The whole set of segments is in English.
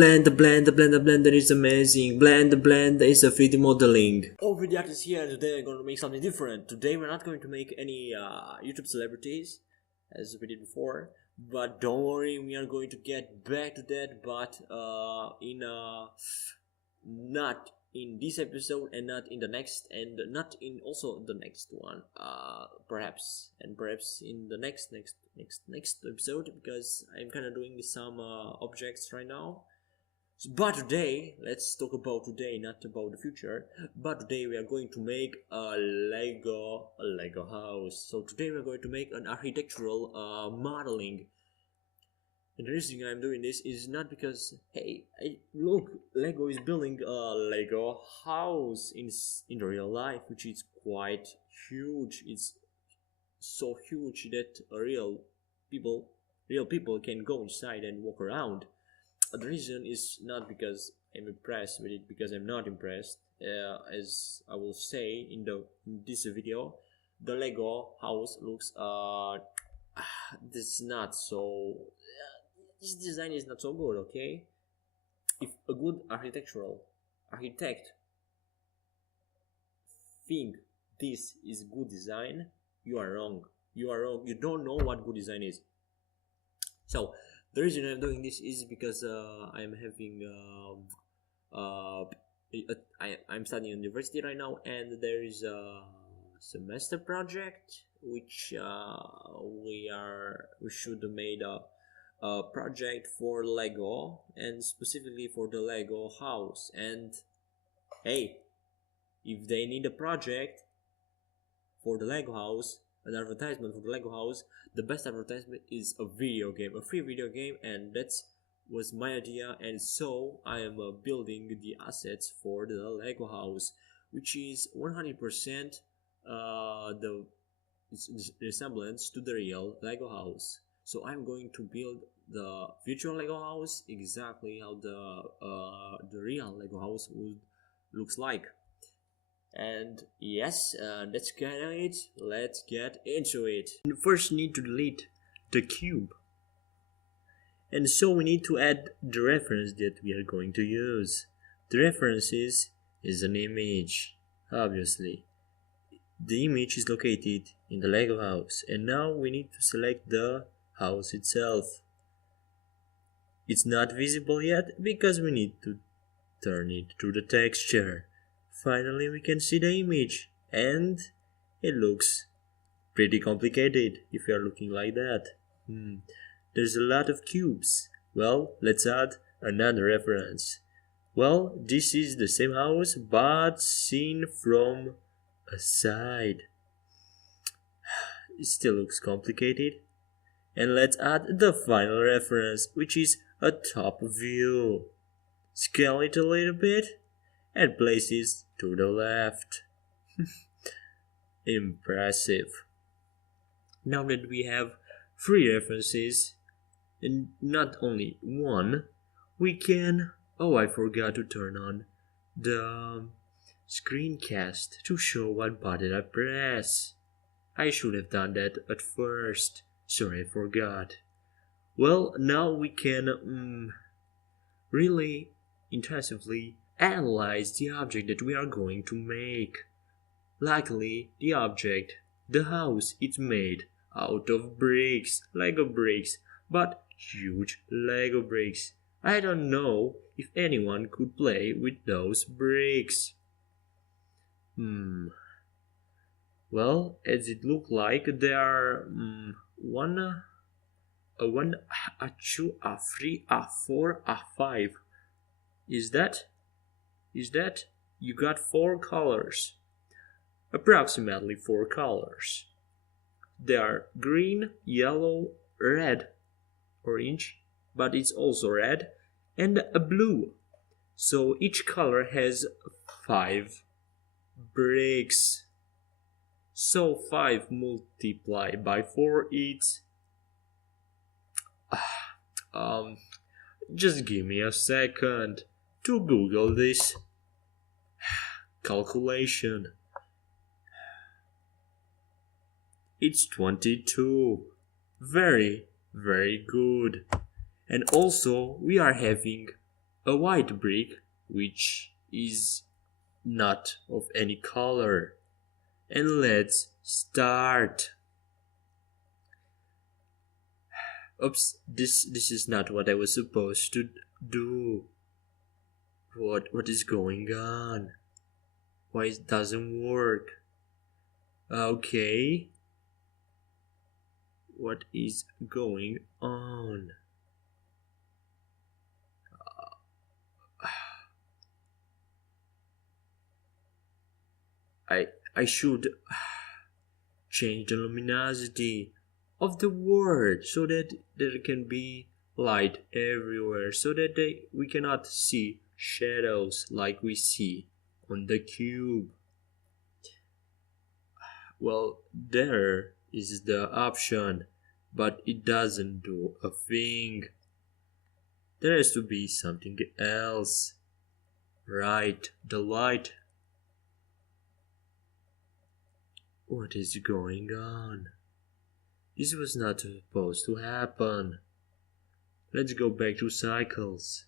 Blender is amazing. Blender is a 3D modeling. All video artists here, today I'm gonna make something different. Today we're not going to make any YouTube celebrities as we did before, but don't worry, we are going to get back to that, but not in this episode and not in the next, and not in also the next one, perhaps in the next episode, because I'm kind of doing some objects right now. But today, let's talk about today, not about the future. But today we are going to make a Lego house. So today we are going to make an architectural modeling. And the reason I'm doing this is not because, hey, look, Lego is building a Lego house in the real life, which is quite huge. It's so huge that real people can go inside and walk around. The reason is not because I'm impressed with it, because I'm not impressed. As I will say in this video, the Lego house looks this design is not so good. Okay, if a good architect think this is good design, you are wrong. You don't know what good design is. So the reason I'm doing this is because I'm having I'm studying university right now, and there is a semester project which we should have made a project for Lego, and specifically for the Lego house. And hey, if they need a project for the Lego house, an advertisement for the Lego house, the best advertisement is a video game, a free video game, and that was my idea. And so I am building the assets for the Lego house, which is 100% the resemblance to the real Lego house. So I'm going to build the virtual Lego house exactly how the real Lego house looks like. And yes, that's kind of it. Let's get into it. We first need to delete the cube, and so we need to add the reference that we are going to use. The reference is an image, obviously. The image is located in the Lego house, and now we need to select the house itself. It's not visible yet because we need to turn it to the texture. Finally, we can see the image, and it looks pretty complicated if you are looking like that. There's a lot of cubes. Well, let's add another reference. Well, this is the same house, but seen from a side. It still looks complicated. And let's add the final reference, which is a top view. Scale it a little bit and place it to the left. Impressive. Now that we have 3 references, and not only one, we can... Oh, I forgot to turn on the screencast to show what button I press. I should have done that at first. Sorry, I forgot. Well, now we can really intensively analyze the object that we are going to make. Luckily, the object, the house, it's made out of bricks, Lego bricks, but huge Lego bricks. I don't know if anyone could play with those bricks. Well, as it look like, there are one, a 2, a 3, a 4, a 5. Is that? You got 4 colors. Approximately 4 colors. They are green, yellow, red, orange, but it's also red, and a blue. So each color has 5 bricks. So 5 multiplied by 4 is... just give me a second to Google this. Calculation. It's 22. Very, very good. And also we are having a white brick which is not of any color. And let's start. Oops, this is not what I was supposed to do. What is going on? Why it doesn't work? Okay. What is going on? I should change the luminosity of the world so that there can be light everywhere so that we cannot see shadows like we see on the cube. Well, there is the option, but it doesn't do a thing. There has to be something else. Right, the light. What is going on? This was not supposed to happen. Let's go back to cycles.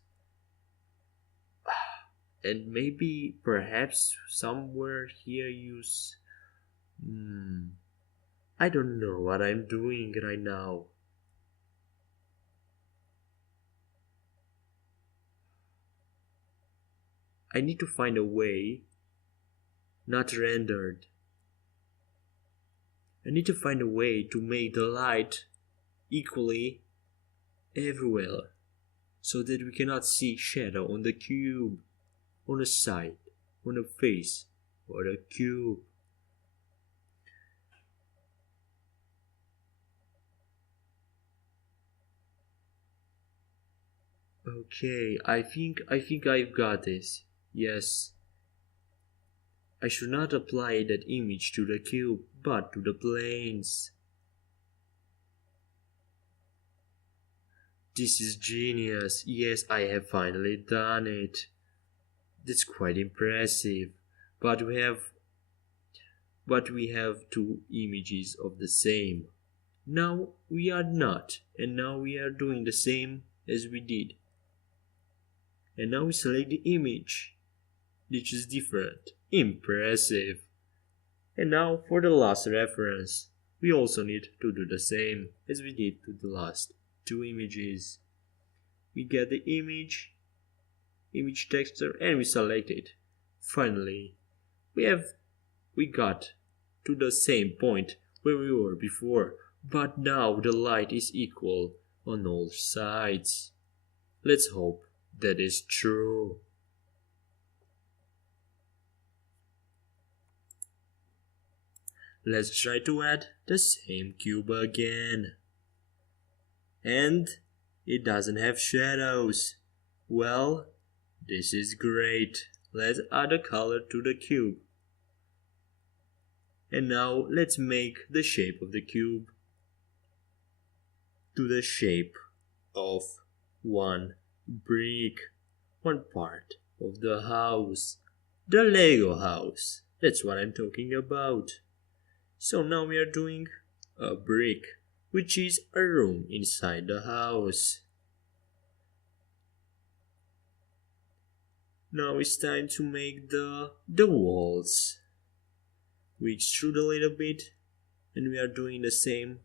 And maybe, perhaps, somewhere here use... I don't know what I'm doing right now. I need to find a way not rendered. I need to find a way to make the light equally everywhere so that we cannot see shadow on the cube, on the side, on the face, or the cube. Okay, I think I've got this. Yes. I should not apply that image to the cube, but to the planes. This is genius. Yes, I have finally done it. That's quite impressive. But we have two images of the same. Now we are not, and now we are doing the same as we did. And now we select the image, which is different. Impressive. And now for the last reference, we also need to do the same as we did to the last two images. We get the image texture, and we select it. Finally, we got to the same point where we were before, but now the light is equal on all sides. Let's hope that is true. Let's try to add the same cube again. And it doesn't have shadows. Well, this is great. Let's add a color to the cube. And now let's make the shape of the cube to the shape of one brick, one part of the house, the Lego house. That's what I'm talking about. So now we are doing a brick, which is a room inside the house. Now it's time to make the walls. We extrude a little bit, and we are doing the same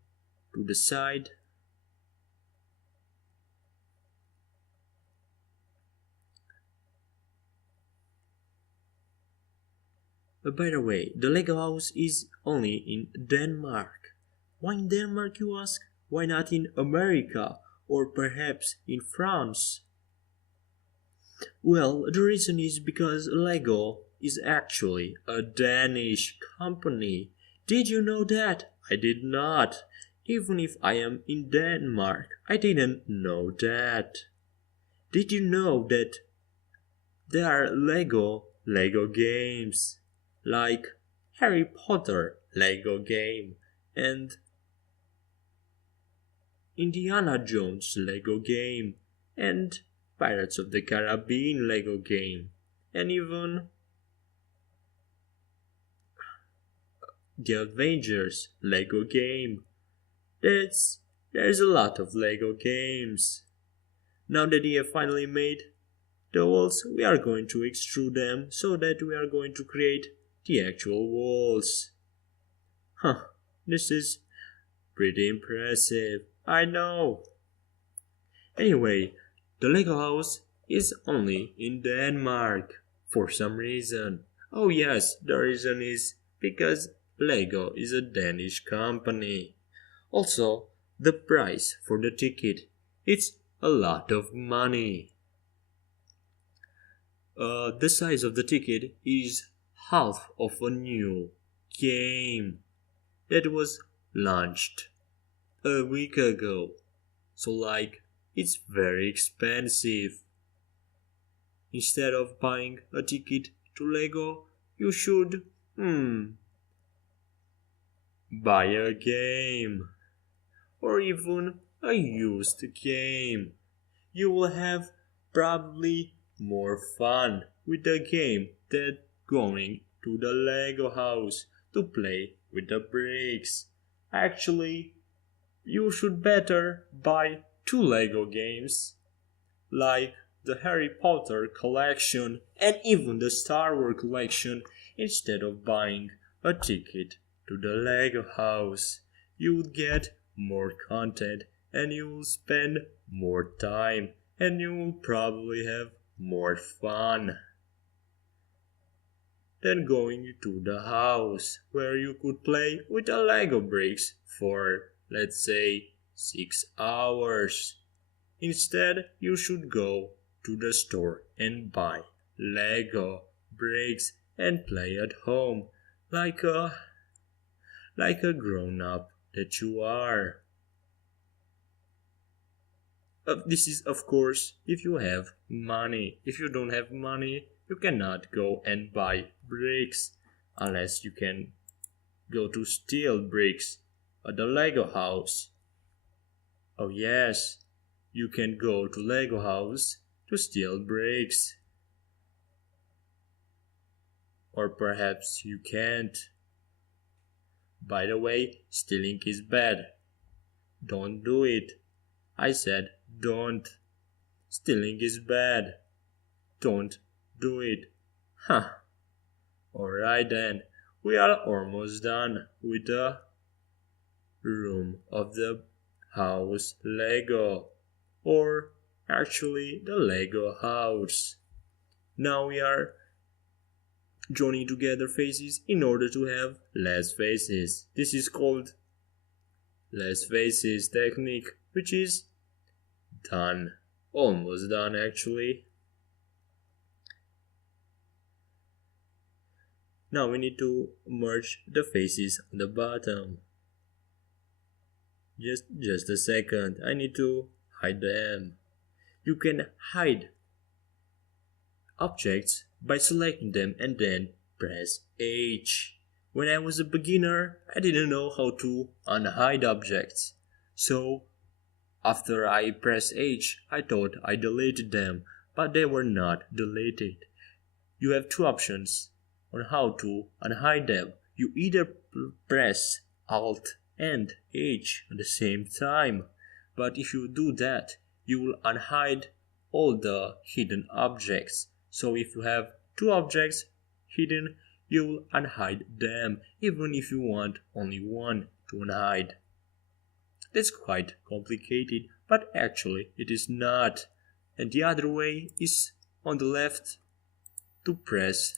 to the side. By the way, the Lego house is only in Denmark. Why in Denmark, you ask? Why not in America or perhaps in France? Well, the reason is because Lego is actually a Danish company. Did you know that? I did not. Even if I am in Denmark, I didn't know that. Did you know that there are Lego games? Like Harry Potter Lego game and Indiana Jones Lego game and Pirates of the Caribbean Lego game and even the Avengers Lego game. There's a lot of Lego games. Now that they have finally made The walls, we are going to extrude them so that we are going to create the actual walls. Huh, this is pretty impressive, I know. Anyway, the Lego house is only in Denmark for some reason. Oh yes, the reason is because Lego is a Danish company. Also, the price for the ticket, it's a lot of money. The size of the ticket is half of a new game that was launched a week ago. So like it's very expensive. Instead of buying a ticket to Lego, you should buy a game or even a used game. You will have probably more fun with the game than going to the Lego house to play with the bricks. Actually, you should better buy two Lego games, like the Harry Potter collection and even the Star Wars collection, instead of buying a ticket to the Lego house. You would get more content and you will spend more time and you will probably have more fun than going to the house where you could play with the Lego bricks for, let's say, 6 hours. Instead, you should go to the store and buy Lego bricks and play at home like a grown up that you are. This is, of course, if you have money. If you don't have money, you cannot go and buy bricks unless you can go to steal bricks at the Lego house. Oh yes, you can go to Lego house to steal bricks. Or perhaps you can't. By the way, stealing is bad. Don't do it. I said don't. Stealing is bad. Don't do it. Huh. Alright then, we are almost done with the room of the house Lego. Or actually the Lego house. Now we are joining together faces in order to have less faces. This is called less faces technique, which is done. Almost done actually. Now we need to merge the faces on the bottom. Just a second, I need to hide them. You can hide objects by selecting them and then press H. When I was a beginner, I didn't know how to unhide objects. So after I pressed H, I thought I deleted them, but they were not deleted. You have two options on how to unhide them. You either press Alt and H at the same time, but if you do that, you will unhide all the hidden objects. So if you have two objects hidden, you will unhide them, even if you want only one to unhide. That's quite complicated, but actually it is not. And the other way is on the left to press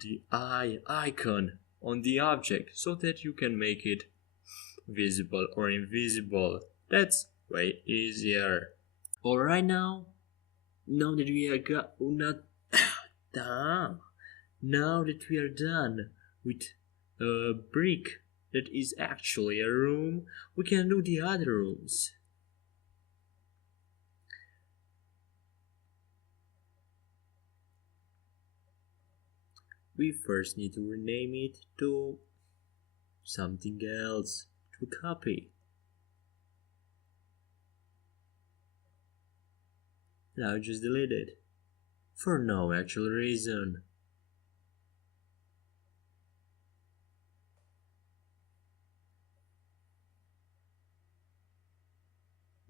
the eye icon on the object so that you can make it visible or invisible. That's way easier. Alright now that we are now that we are done with a brick that is actually a room, we can do the other rooms. We first need to rename it to something else to copy. Now just delete it. For no actual reason.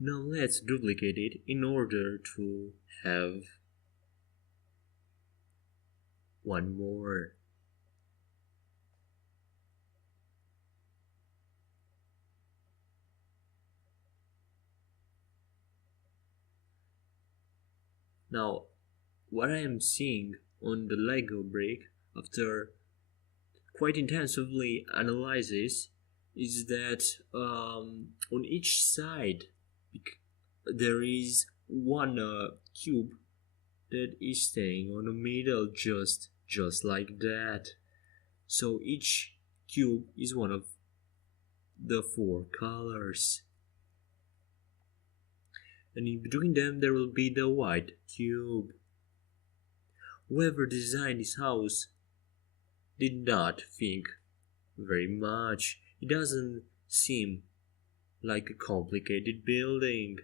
Now let's duplicate it in order to have one more. Now, what I am seeing on the Lego brick after quite intensively analysis is that on each side there is one cube that is staying on the middle just like that. So each cube is one of the four colors, and in between them there will be the white cube. Whoever designed this house did not think very much. It doesn't seem like a complicated building.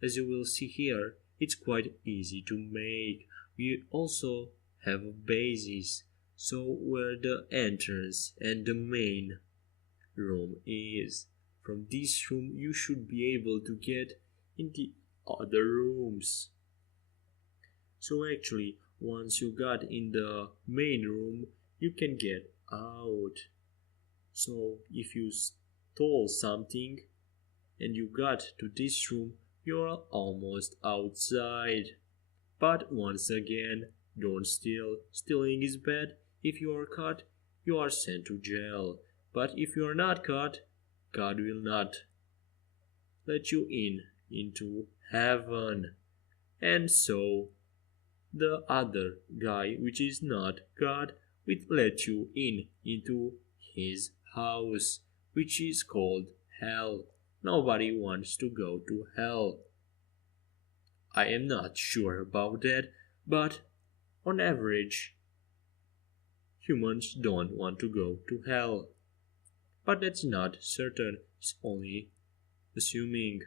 As you will see here, it's quite easy to make. We also have a basis, so where the entrance and the main room is. From this room you should be able to get in the other rooms. So actually, once you got in the main room, you can get out. So if you stole something and you got to this room, you are almost outside. But once again, don't steal. Stealing is bad. If you are caught, you are sent to jail. But if you are not caught, God will not let you into heaven. And so the other guy, which is not God, will let you into his house, which is called hell. Nobody wants to go to hell. I am not sure about that, but on average, humans don't want to go to hell. But that's not certain, it's only assuming.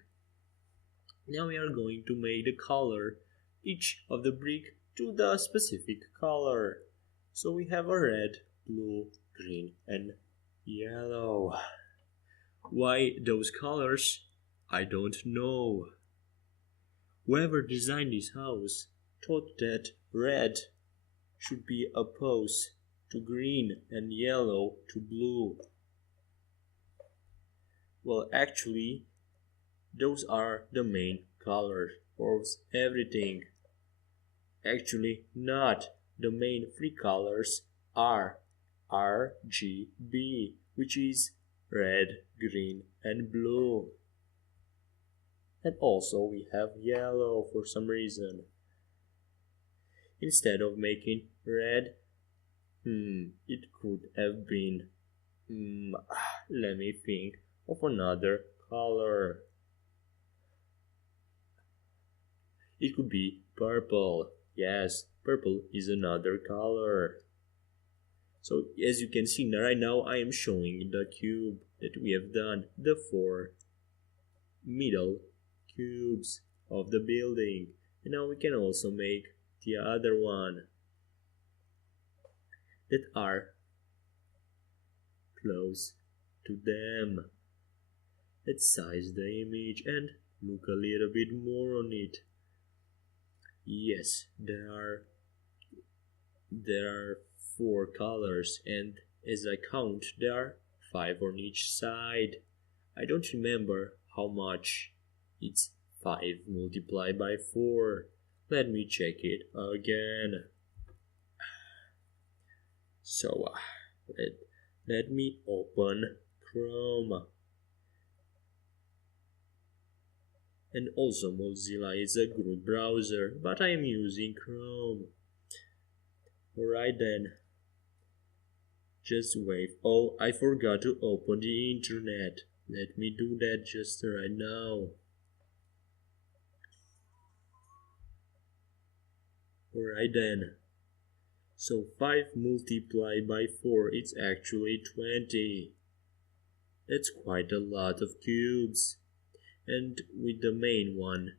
Now we are going to make the color each of the brick to the specific color. So we have a red, blue, green, and yellow. Why those colors? I don't know. Whoever designed this house thought that red should be opposed to green and yellow to blue. Well, actually, those are the main colors for everything. Actually, not. The main three colors are RGB, which is red, green, and blue. And also we have yellow for some reason. Instead of making red, it could have been, let me think of another color. It could be purple. Yes, purple is another color. So as you can see right now, I am showing the cube that we have done, the four middle cubes of the building. And now we can also make the other one that are close to them. Let's size the image and look a little bit more on it. Yes, there are four colors, and as I count, there are 5 on each side. I don't remember how much. It's 5 multiplied by 4. Let me check it again. So let me open Chrome. And also Mozilla is a good browser, but I am using Chrome. Alright then. Just wait. Oh, I forgot to open the internet. Let me do that just right now. Alright then. So 5 multiplied by 4, it's actually 20. That's quite a lot of cubes. And with the main one,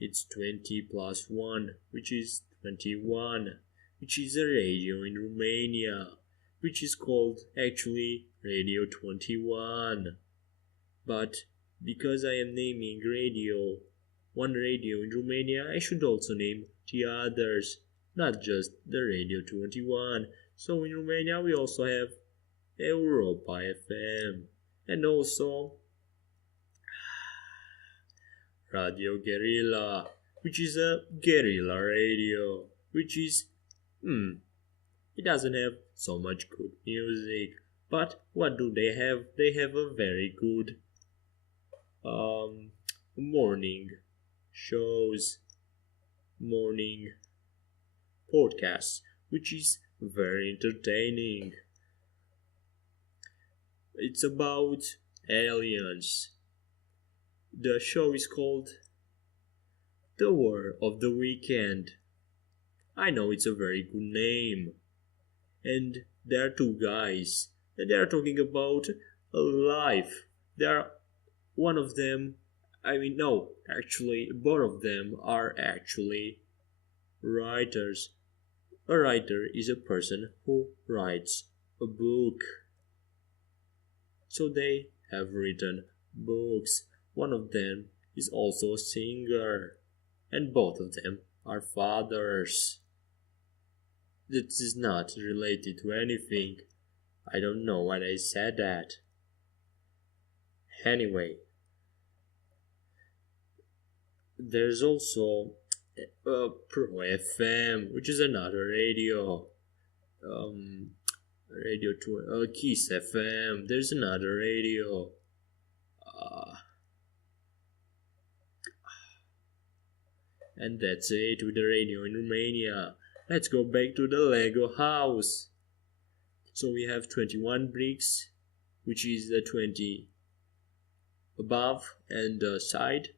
it's 20 plus 1, which is 21, which is a radio in Romania, which is called actually Radio 21. But Because I am naming one radio in Romania, I should also name the others, not just the Radio 21. So in Romania we also have Europa FM and also Radio Guerrilla, which is a guerrilla radio, which is, it doesn't have so much good music. But what do they have? They have a very good um, morning shows, morning podcasts, which is very entertaining. It's about aliens. The show is called The War of the Weekend. I know it's a very good name. And there are two guys, and they are talking about a life. They are one of them, I mean, no, actually, both of them are actually writers. A writer is a person who writes a book. So they have written books. One of them is also a singer, and both of them are fathers. This is not related to anything. I don't know why I said that. Anyway, there's also Pro FM, which is another radio. Um, Radio to Kiss FM. There's another radio. Uh, and that's it with the radio in Romania. Let's go back to the Lego house. So we have 21 bricks, which is the 20 above and side.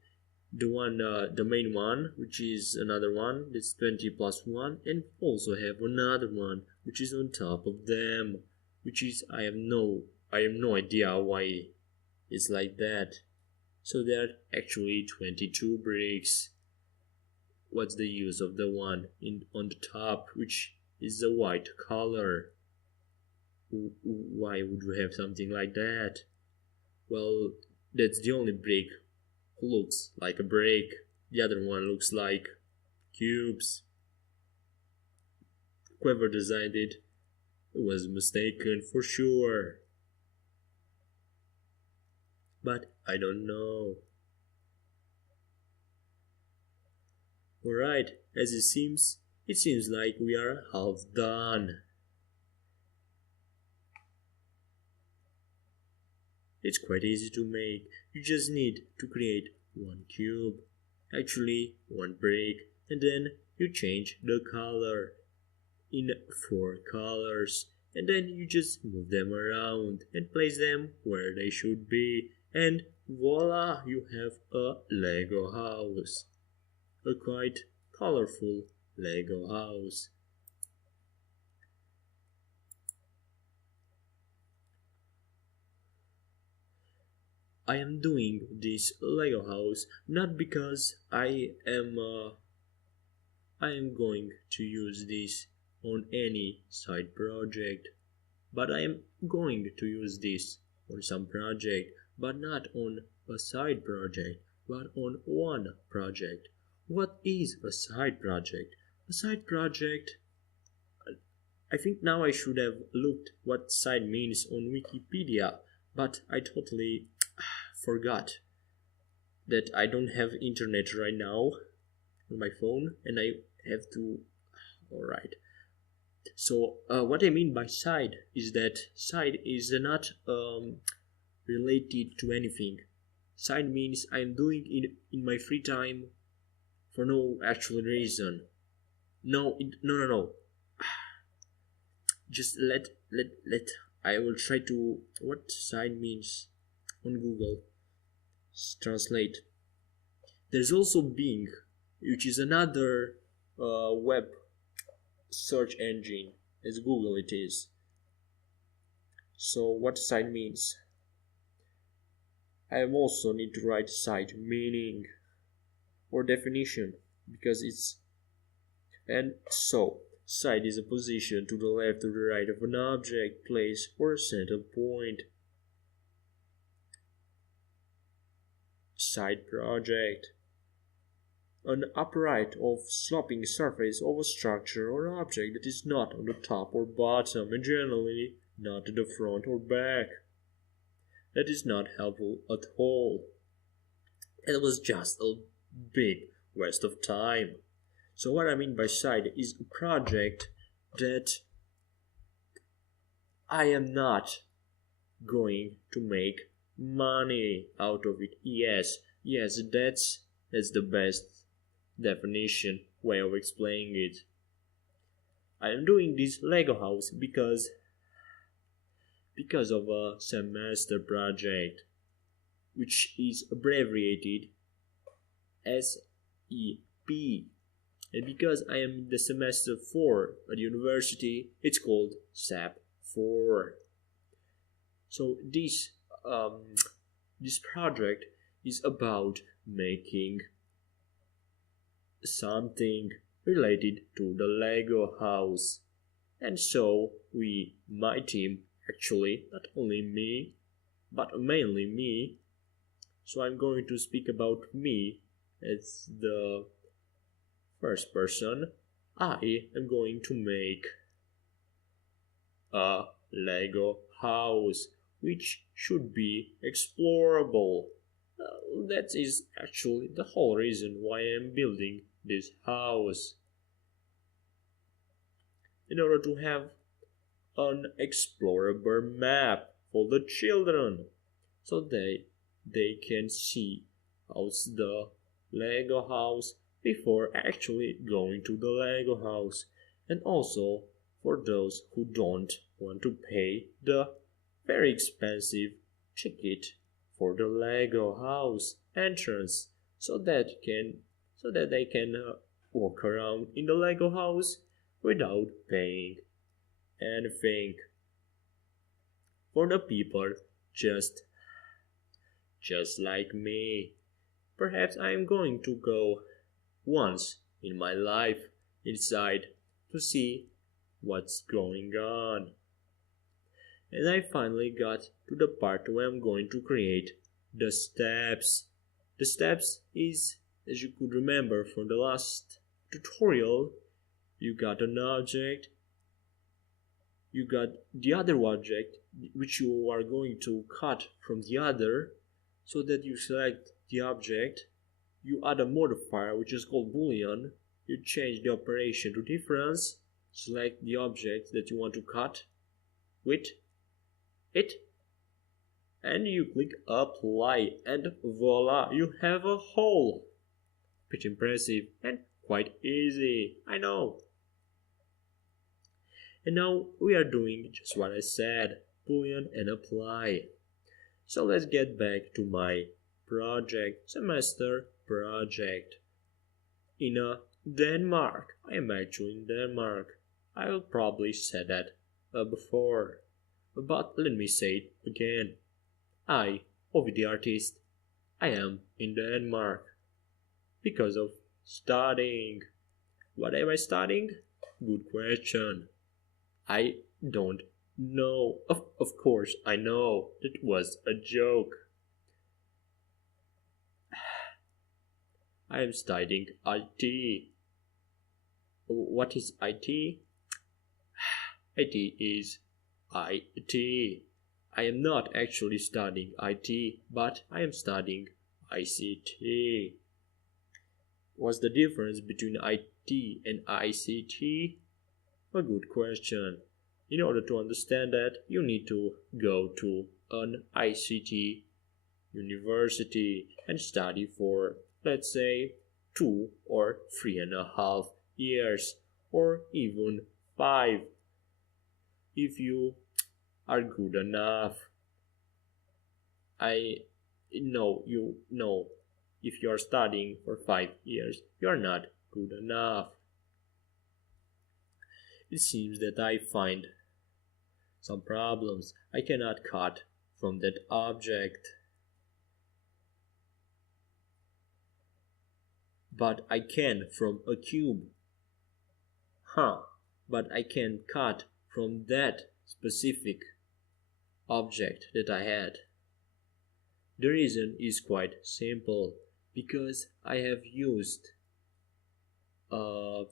The main one, which is another one, that's 20 plus 1, and also have another one, which is on top of them, which is, I have no idea why it's like that. So there are actually 22 bricks. What's the use of the one on the top, which is the white color? Why would you have something like that? Well, that's the only brick who looks like a brick. The other one looks like cubes. Whoever designed it was mistaken for sure. But I don't know. Alright, as it seems like we are half done. It's quite easy to make. You just need to create one cube, actually one brick, and then you change the color in 4 colors, and then you just move them around and place them where they should be, and voila, you have a Lego house. A quite colorful Lego house. I am doing this Lego house not because I am going to use this on any side project, but I am going to use this on some project, but not on a side project, but on one project. What is a side project? A side project, I think now I should have looked what side means on Wikipedia, but I totally forgot that I don't have internet right now on my phone and I have to. Alright. So what I mean by side is that side is not related to anything. Side means I'm doing it in my free time for no actual reason. No. Just let I will try to what side means on Google. Translate. There's also Bing, which is another web search engine, as Google it is. So what side means? I also need to write side meaning or definition because it's, and so side is a position to the left or the right of an object, place, or a center point. side project. An upright or sloping surface of a structure or object that is not on the top or bottom and generally not to the front or back. That is not helpful at all. It was just a big waste of time. So what I mean by side is a project that I am not going to make money out of it. Yes, that's the best definition way of explaining it. I am doing this Lego house because of a semester project, which is abbreviated SEP. And because I am in the semester 4 at university, it's called SAP 4. So this project is about making something related to the Lego house. And so my team, actually, not only me, but mainly me. So I'm going to speak about me as the first person. I am going to make a Lego house which should be explorable. That is actually the whole reason why I am building this house. In order to have an explorable map for the children so they can see how's the Lego house before actually going to the Lego house, and also for those who don't want to pay the very expensive ticket for the Lego house entrance so that they can walk around in the Lego house without paying anything. For the people just like me. Perhaps I am going to go once in my life inside to see what's going on. And I finally got to the part where I'm going to create the steps. The steps is, as you could remember from the last tutorial, you got an object, you got the other object which you are going to cut from the other, so that you select the object, you add a modifier which is called boolean, you change the operation to difference, select the object that you want to cut with it, and you click apply, and voila, you have a hole. Pretty impressive and quite easy, I know. And now we are doing just what I said, boolean and apply. So let's get back to my project, semester project. In Denmark. I am actually in Denmark. I will probably say that before, but let me say it again. I, Ovi the artist, I am in Denmark because of studying. What am I studying? Good question. I don't know. Of course, I know. It was a joke. I am studying IT. What is IT? IT is IT. I am not actually studying IT, but I am studying ICT. What's the difference between IT and ICT? A good question. In order to understand that, you need to go to an ICT university and study for, let's say, 2 or 3.5 years, or even 5, if you are good enough. I know you know if you are studying for 5 years, you are not good enough. It seems that I find some problems. I cannot cut from that object, but I can from a cube. But I can cut from that specific object that I had. The reason is quite simple because I have used uh,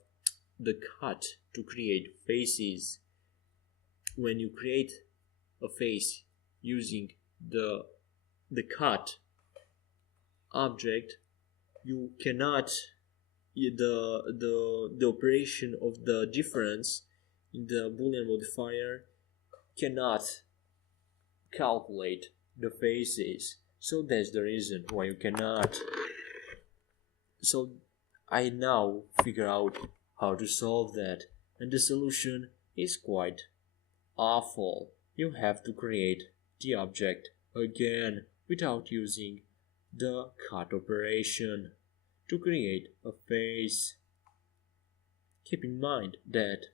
the cut to create faces. When you create a face using the the cut object, you cannot the operation of the difference in the boolean modifier cannot calculate the faces. So that's the reason why you cannot. So I now figure out how to solve that, and the solution is quite awful. You have to create the object again without using the cut operation to create a face. Keep in mind that.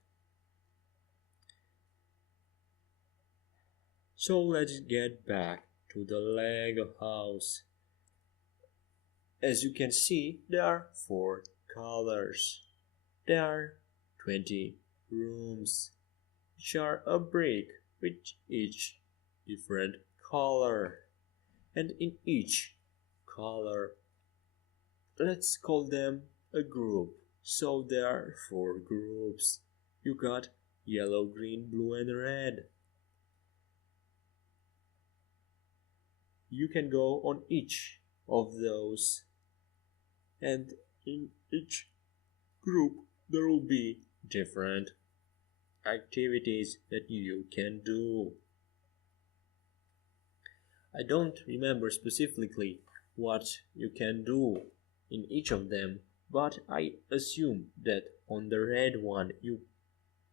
So let's get back to the Lego house. As you can see, there are 4 colors. There are 20 rooms, which are a brick with each different color. And in each color, let's call them a group. So there are 4 groups. You got yellow, green, blue, and red. You can go on each of those, and in each group there will be different activities that you can do. I don't remember specifically what you can do in each of them, but I assume that on the red one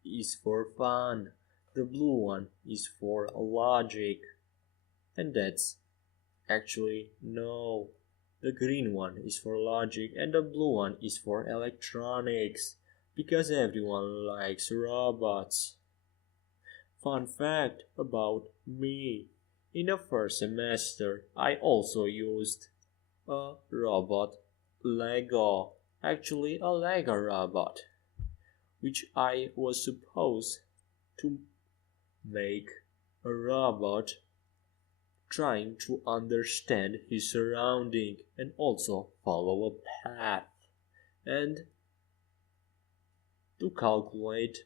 is for fun, the blue one is for logic, and that's actually no. The green one is for logic and the blue one is for electronics, because everyone likes robots. Fun fact about me: in the first semester I also used a robot Lego, actually a Lego robot, which I was supposed to make a robot trying to understand his surrounding and also follow a path, and to calculate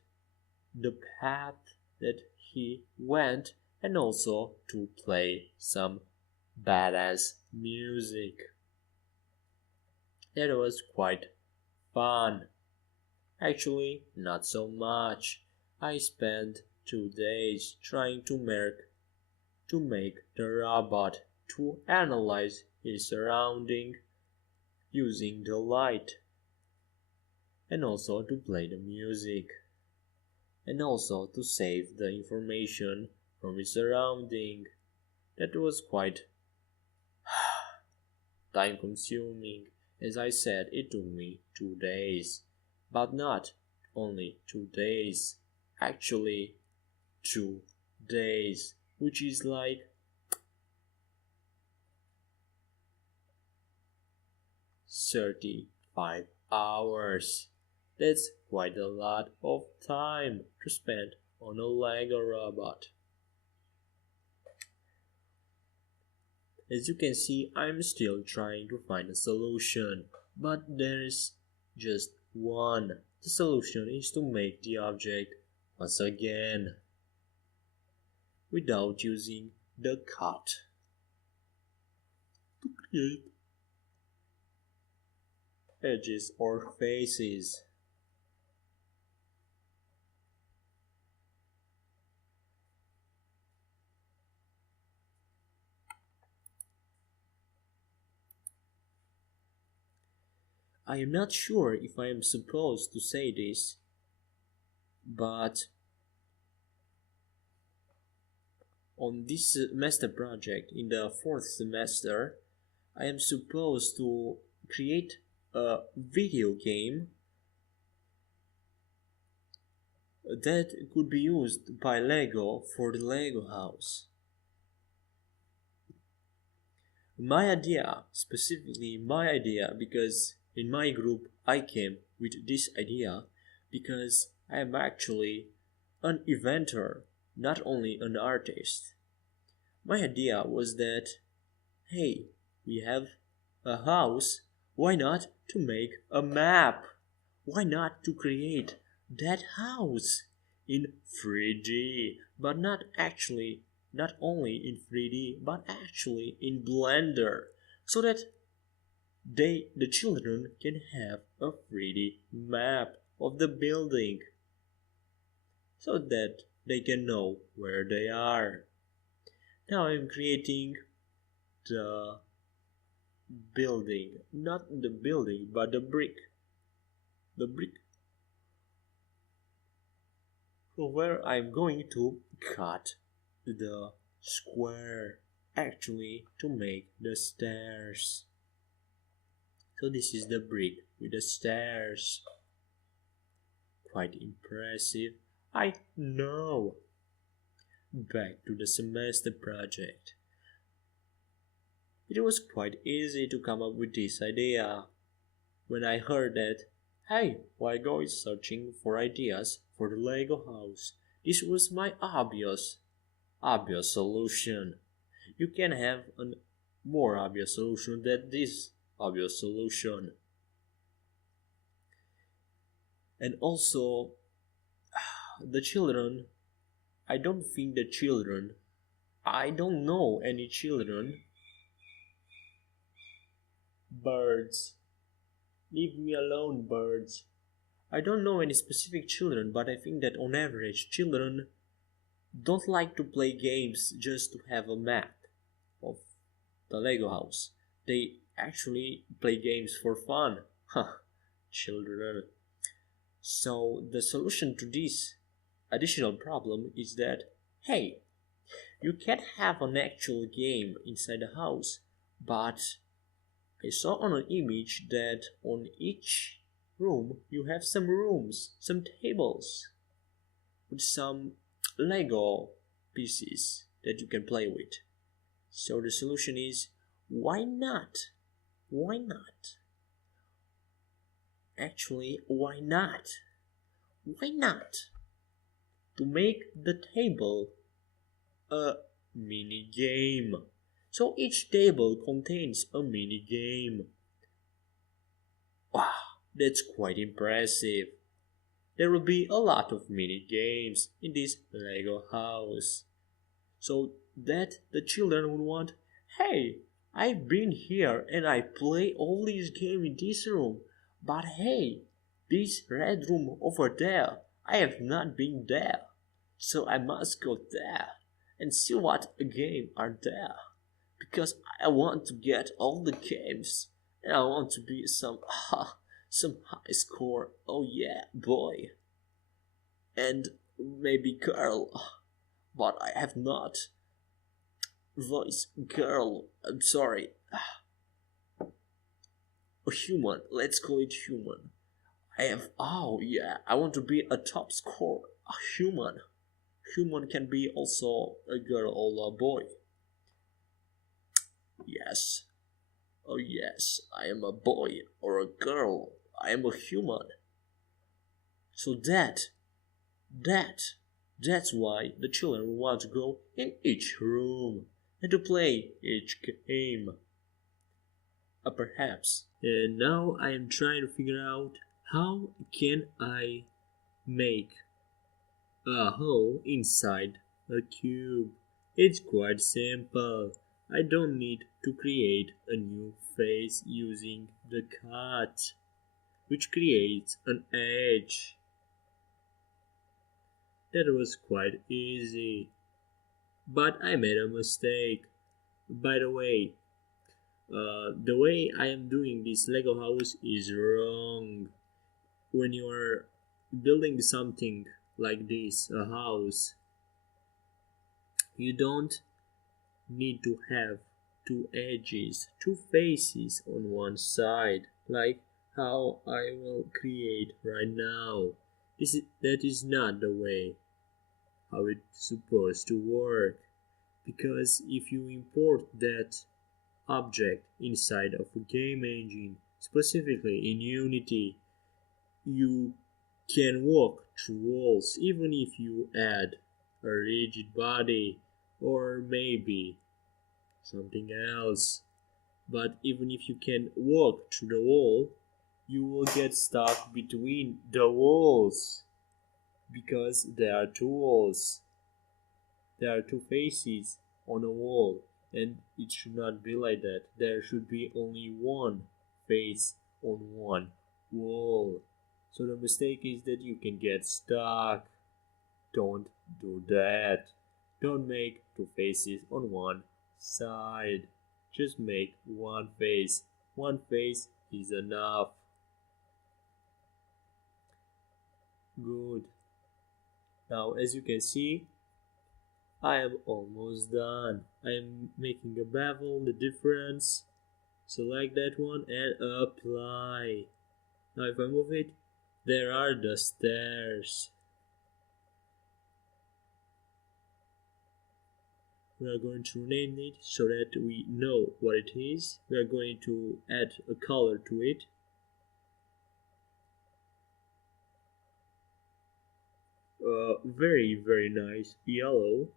the path that he went, and also to play some badass music. That was quite fun. Actually, not so much. I spent 2 days trying to make the robot to analyze his surrounding using the light, and also to play the music, and also to save the information from his surrounding. That was quite time consuming. As I said, it took me 2 days, but not only 2 days, actually 2 days, which is like 35 hours. That's quite a lot of time to spend on a Lego robot. As you can see, I'm still trying to find a solution, but there's just one. The solution is to make the object once again without using the cut to create edges or faces. I am not sure if I am supposed to say this, but on this semester project, in the 4th semester, I am supposed to create a video game that could be used by Lego for the Lego house. Specifically my idea, because in my group I came with this idea because I am actually an inventor, not only an artist. My idea was that Hey, we have a house. Why not to make a map? Why not to create that house in 3D, but not only in 3D, but actually in Blender, so that the children can have a 3D map of the building, so that they can know where they are. Now I'm creating the building, not the building, but the brick where I'm going to cut the square actually to make the stairs. So this is the brick with the stairs. Quite impressive, I know. Back to the semester project. It was quite easy to come up with this idea when I heard that, hey, why go is searching for ideas for the Lego house? This was my obvious solution. You can have a more obvious solution than this obvious solution. And also, the children, I don't think the children, I don't know any children. Birds. Leave me alone, birds. I don't know any specific children, but I think that on average, children don't like to play games just to have a map of the Lego house. They actually play games for fun. Huh, children. So the solution to this additional problem is that, hey, you can have an actual game inside the house, but I saw on an image that on each room you have some rooms, some tables with some Lego pieces that you can play with. So the solution is, why not? Why not? Actually, why not? Why not? To make the table a mini game. So each table contains a mini game. Wow, that's quite impressive. There will be a lot of mini games in this Lego house. So that the children would want, hey, I've been here and I play all these games in this room, but hey, this red room over there, I have not been there. So I must go there and see what game are there. Because I want to get all the games and I want to be some high score. Oh yeah, boy. And maybe girl, but I have not voice girl. I'm sorry. A human. Let's call it human. I have. Oh yeah, I want to be a top score. A human. Human can be also a girl or a boy. Yes. Oh yes, I am a boy or a girl. I am a human. So that's why the children want to go in each room and to play each game. Perhaps. And now I am trying to figure out how can I make a hole inside a cube. It's quite simple. I don't need to create a new face using the cut, which creates an edge. That was quite easy. But I made a mistake. By the way I am doing this Lego house is wrong. When you are building something like this, a house, you don't need to have two edges, two faces on one side, like how I will create right now. That is not the way how it's supposed to work, because if you import that object inside of a game engine, specifically in Unity, you can walk through walls even if you add a rigid body or maybe something else. But even if you can walk through the wall, you will get stuck between the walls because there are two walls. There are two faces on a wall, and it should not be like that. There should be only one face on one wall. So the mistake is that you can get stuck. Don't do that. Don't make two faces on one side. Just make one face. One face is enough. Good. Now, as you can see, I am almost done. I am making a bevel, the difference. Select that one and apply. Now if I move it, there are the stairs. We are going to rename it so that we know what it is. We are going to add a color to it. Very nice yellow.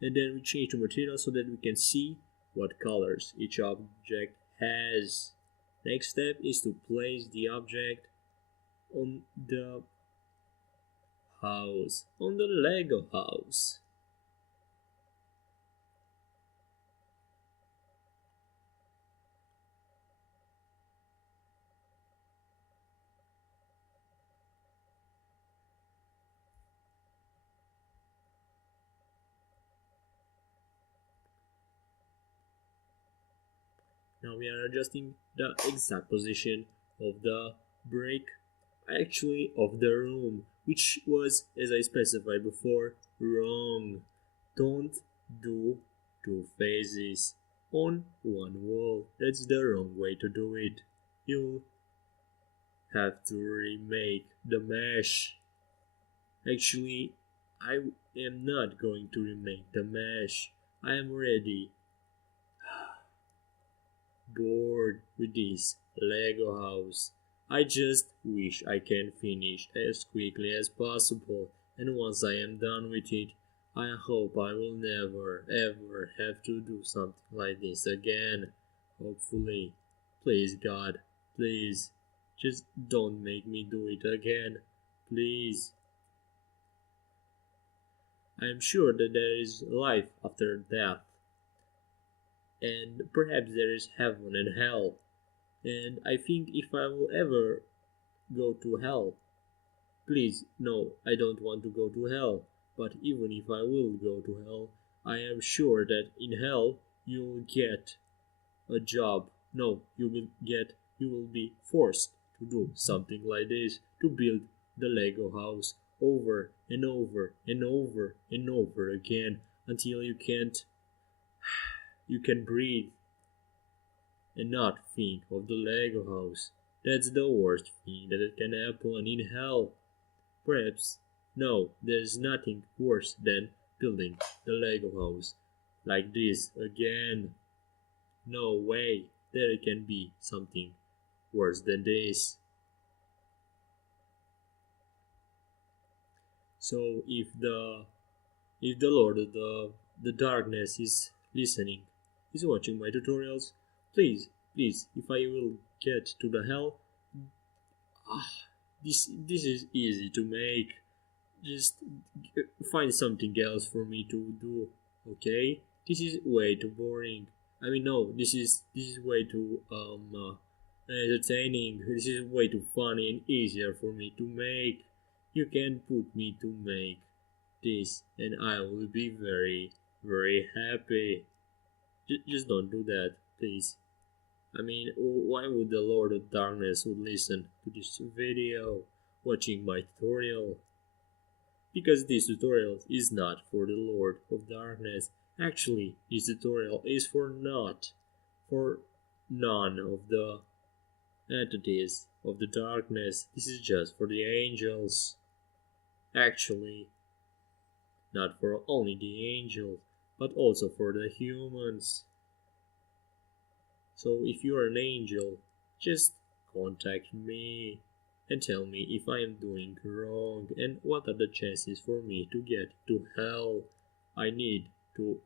And then we change the material so that we can see what colors each object has. Next step is to place the object on the house, on the Lego house. Now we are adjusting the exact position of the brick, actually of the room, which was, as I specified before, wrong. Don't do two faces on one wall. That's the wrong way to do it. You'll have to remake the mesh. Actually, I am not going to remake the mesh. I am already bored with this Lego house. I just wish I can finish as quickly as possible, and once I am done with it, I hope I will never ever have to do something like this again. Hopefully. Please God, please, just don't make me do it again. Please. I am sure that there is life after death, and perhaps there is heaven and hell. And I think if I will ever go to hell, please, no, I don't want to go to hell. But even if I will go to hell, I am sure that in hell you will get a job. No, you will be forced to do something like this, to build the Lego house over and over and over and over again until you can breathe and not think of the Lego house. That's the worst thing that can happen in hell. Perhaps, no, there's nothing worse than building the Lego house like this again. No way there can be something worse than this. So if the Lord of the darkness is listening, is watching my tutorials, please, if I will get to the hell, this is easy to make. Just find something else for me to do, okay? This is way too boring. I mean, no, this is way too entertaining. This is way too funny and easier for me to make. You can put me to make this, and I will be very happy. Just don't do that, please. I mean, why would the Lord of Darkness would listen to this video, watching my tutorial? Because this tutorial is not for the Lord of Darkness. Actually, this tutorial is for none of the entities of the darkness. This is just for the angels. Actually, not for only the angels, but also for the humans. So if you are an angel, just contact me and tell me if I am doing wrong and what are the chances for me to get to hell. I need to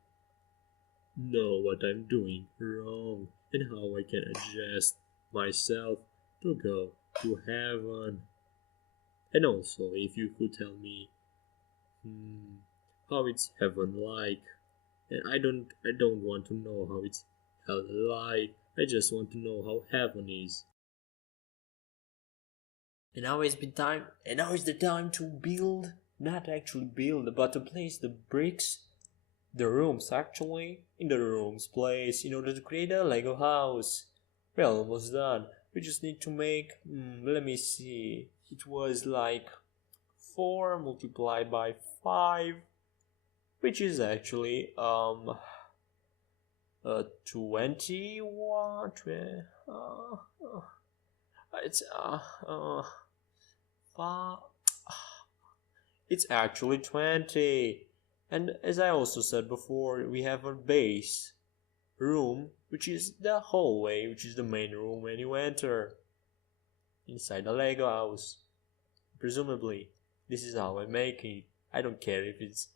know what I'm doing wrong and how I can adjust myself to go to heaven. And also, if you could tell me how it's heaven like, and I don't want to know how it's hell like. I just want to know how heaven is. And now it's been time, and now is the time to build, not actually build, but to place the bricks, the rooms actually, in the room's place in order to create a Lego house. We're almost done. We just need to make, let me see, it was like 4 multiplied by 5, which is actually 21, it's five, it's actually 20. And as I also said before, we have a base room, which is the hallway, which is the main room when you enter inside the Lego house. Presumably, this is how I make it. I don't care if it's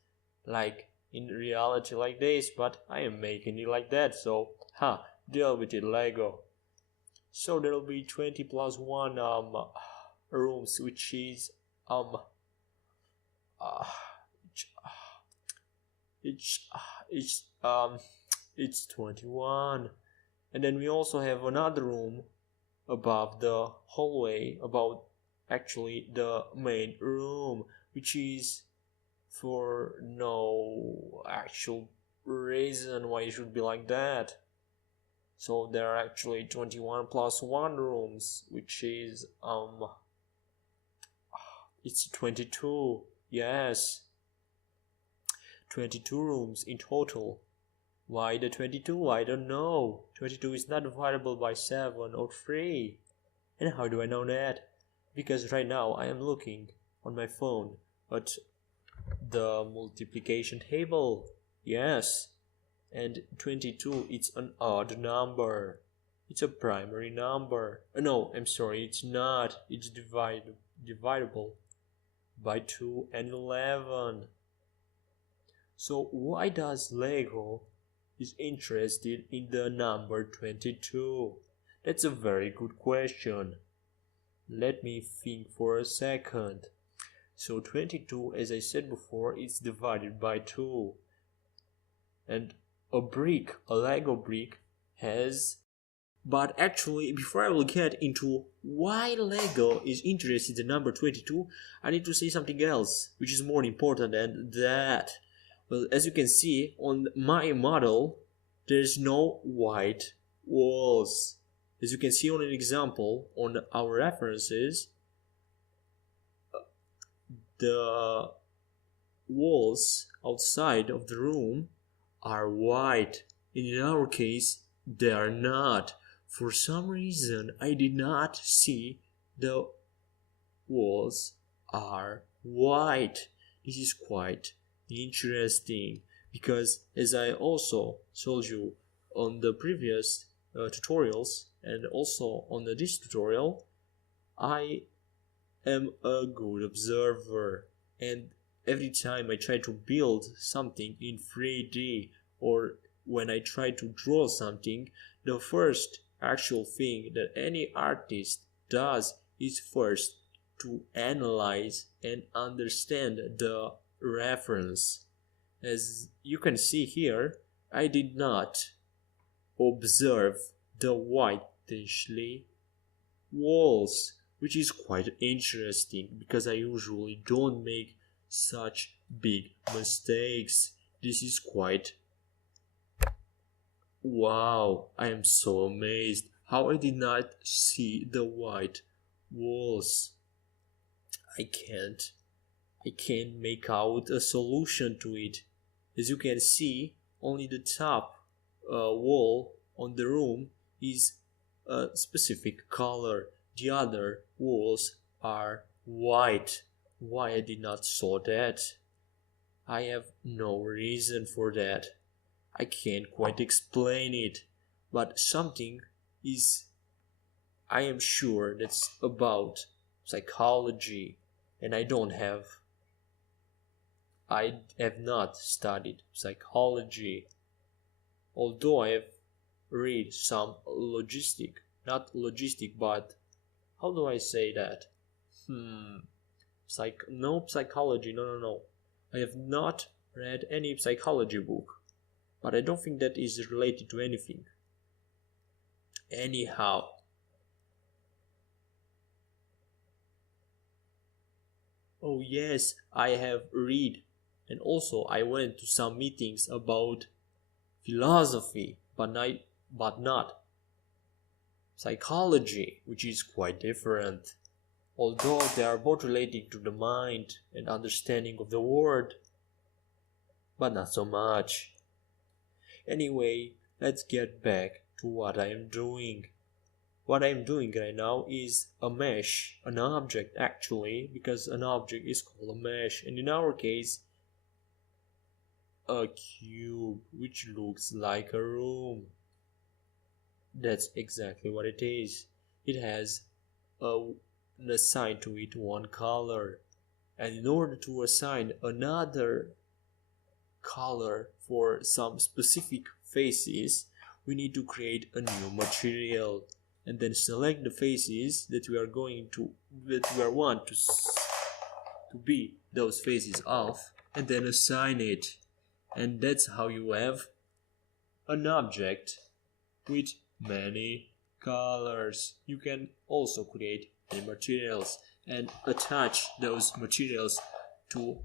like in reality like this, but I am making it like that, so deal with it, Lego. So there will be 20 plus 1 rooms, which is uh, each it's 21. And then we also have another room above the hallway, about actually the main room, which is for no actual reason why it should be like that. So there are actually 21 plus 1 rooms, which is it's 22. Yes, 22 rooms in total. Why the 22? I don't know. 22 is not divisible by 7 or 3. And how do I know that? Because right now I am looking on my phone at the multiplication table. Yes. And 22, it's an odd number. It's a primary number. No, I'm sorry, it's not. It's dividable by 2 and 11. So why does Lego is interested in the number 22? That's a very good question. Let me think for a second. So 22, as I said before, is divided by 2. And a Lego brick has... But actually, before I will get into why Lego is interested in the number 22, I need to say something else, which is more important than that. Well, as you can see on my model, there's no white walls. As you can see on an example on our references, the walls outside of the room are white. In our case, they are not. For some reason, I did not see the walls are white. This is quite interesting because, as I also told you on the previous tutorials and also on this tutorial, I am a good observer, and every time I try to build something in 3D or when I try to draw something, the first actual thing that any artist does is first to analyze and understand the reference. As you can see here, I did not observe the whitishly walls, which is quite interesting because I usually don't make such big mistakes. This is quite... Wow, I am so amazed how I did not see the white walls. I can't make out a solution to it. As you can see, only the top wall on the room is a specific color. The other walls are white. Why I did not saw that? I have no reason for that. I can't quite explain it, but something is, I am sure that's about psychology, and I have not studied psychology. Although I have read some logistic, not logistic, but how do I say that? No psychology, no. I have not read any psychology book, but I don't think that is related to anything. Anyhow, oh yes, I have read, and also I went to some meetings about philosophy, but not psychology, which is quite different. Although they are both relating to the mind and understanding of the world, but not so much. Anyway, let's get back to what I am doing. What I'm doing right now is a mesh, an object actually, because an object is called a mesh, and in our case, a cube which looks like a room. That's exactly what it is. It has assigned to it one color, and in order to assign another color for some specific faces, we need to create a new material and then select the faces that we want to be those faces of, and then assign it. And that's how you have an object with many colors. You can also create many materials and attach those materials to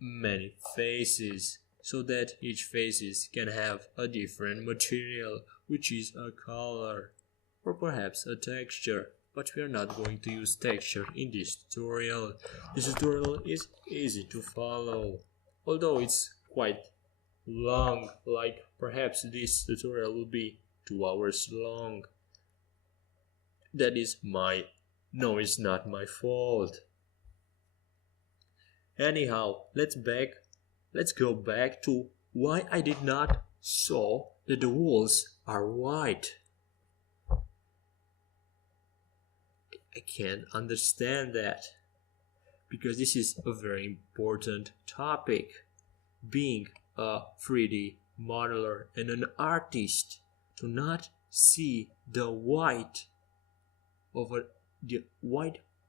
many faces, so that each faces can have a different material, which is a color or perhaps a texture. But we are not going to use texture in this tutorial. This tutorial is easy to follow, although it's quite long, like perhaps this tutorial will be 2 hours long. That is no, it's not my fault. Anyhow, let's go back to why I did not saw that the walls are white. I can't understand that, because this is a very important topic. Being a 3D modeler and an artist, to not see the white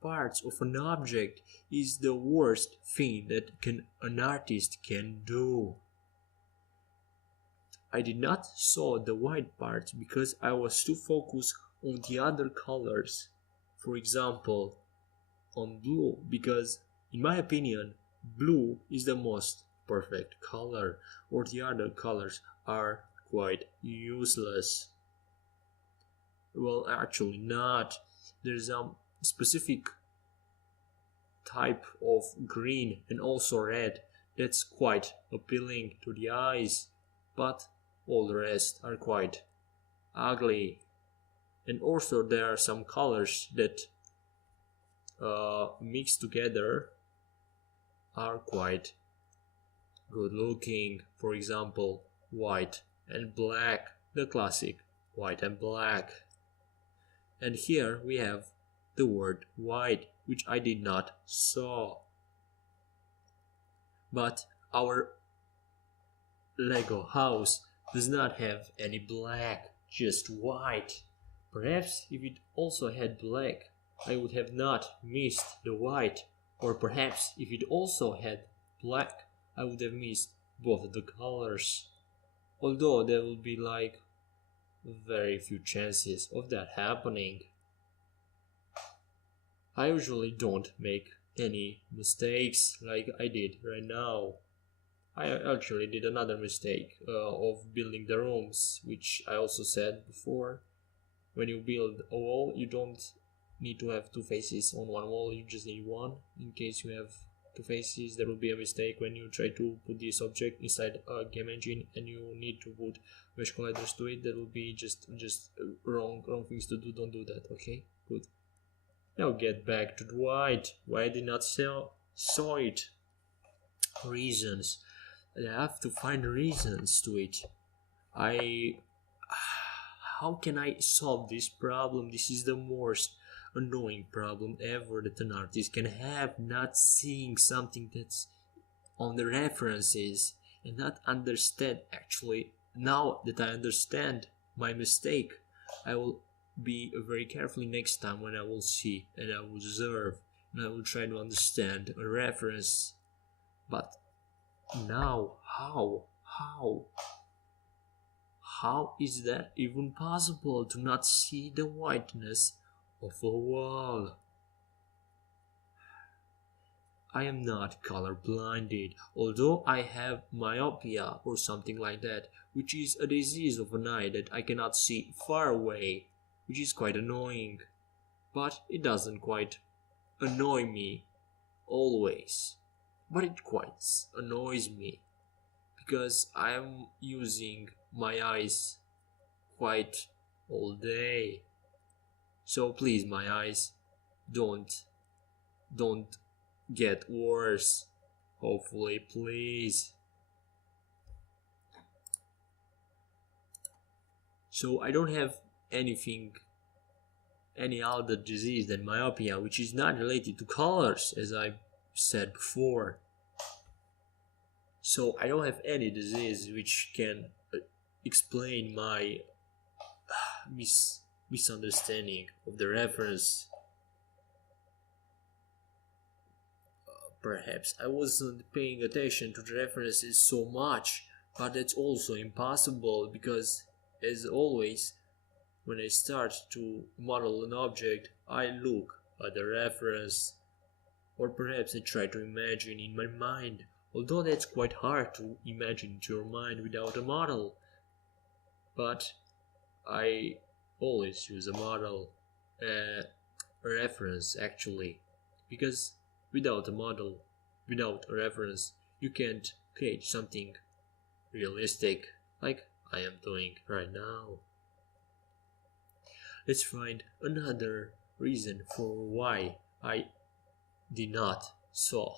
parts of an object is the worst thing that an artist can do. I did not saw the white parts because I was too focused on the other colors. For example, on blue, because in my opinion, blue is the most perfect color, or the other colors are quite useless. Well, actually not. There's a specific type of green and also red that's quite appealing to the eyes, but all the rest are quite ugly. And also there are some colors that mixed together are quite good looking. For example, white and black, the classic white and black. And here we have the word white, which I did not saw. But our Lego house does not have any black, just white. Perhaps if it also had black, I would have not missed the white. Or perhaps if it also had black, I would have missed both the colors. Although there will be like very few chances of that happening. I usually don't make any mistakes like I did right now. I actually did another mistake of building the rooms, which I also said before. When you build a wall, you don't need to have two faces on one wall, you just need one. In case you have two faces, there will be a mistake when you try to put this object inside a game engine and you need to put mesh colliders to it. That will be just wrong things to do. Don't do that, okay? Good. Now get back to the white. Why I did not saw it? Reasons. I have to find reasons to it. How can I solve this problem? This is the most annoying problem ever that an artist can have, not seeing something that's on the references and not understand actually now that I understand my mistake, I will be very carefully next time when I will see and I will observe and I will try to understand a reference. But now, how is that even possible to not see the whiteness of a wall? I am not color blinded, although I have myopia or something like that, which is a disease of an eye that I cannot see far away, which is quite annoying. But it doesn't quite annoy me always. But it quite annoys me because I am using my eyes quite all day. So please, my eyes, don't get worse. Hopefully, please. So I don't have any other disease than myopia, which is not related to colors, as I said before. So I don't have any disease which can explain my misunderstanding of the reference. Perhaps I wasn't paying attention to the references so much, but that's also impossible because, as always, when I start to model an object, I look at the reference, or perhaps I try to imagine in my mind, although that's quite hard to imagine to your mind without a model. But I always use a model, a reference actually, because without a model, without a reference, you can't create something realistic like I am doing right now. Let's find another reason for why I did not saw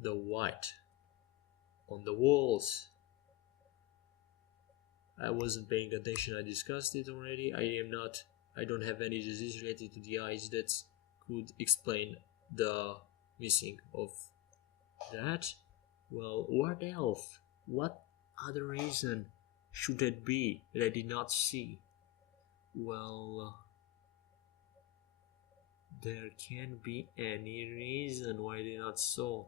the white on the walls. I wasn't paying attention, I discussed it already. I don't have any disease related to the eyes that could explain the missing of that. Well, what else? What other reason should it be that I did not see? Well, there can't be any reason why I did not saw.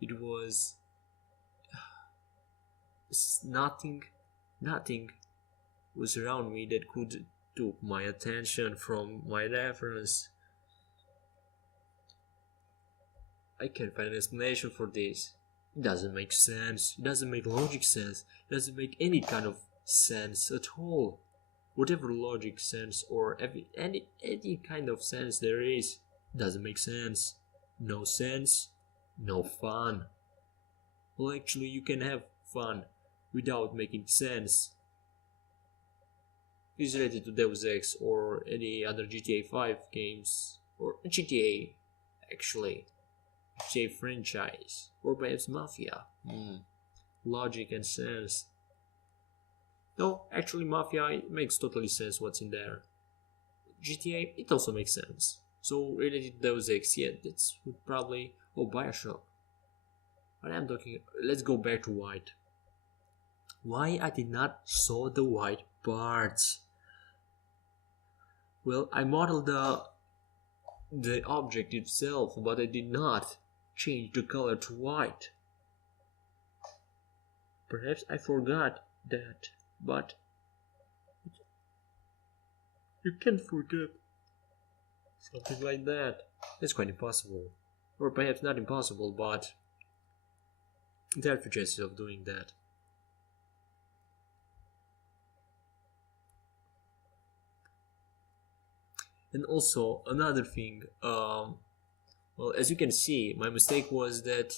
It was nothing was around me that could took my attention from my reference. I can't find an explanation for this. It doesn't make sense. It doesn't make logic sense. It doesn't make any kind of sense at all. Whatever logic sense or any kind of sense there is, doesn't make sense. No sense, no fun. Well, actually, you can have fun without making sense. It's related to Deus Ex or any other GTA 5 games, or GTA actually. GTA franchise, or perhaps Mafia. Logic and sense. No, actually Mafia, it makes totally sense what's in there. GTA, it also makes sense. So related to Deus Ex, yeah, that's probably... Oh, Bioshock. But I'm talking... Let's go back to white. Why I did not saw the white parts? Well, I modeled the object itself, but I did not change the color to white. Perhaps I forgot that, but you can't forget something like that. It's quite impossible. Or perhaps not impossible, but there are few chances of doing that. And also another thing, well, as you can see, my mistake was that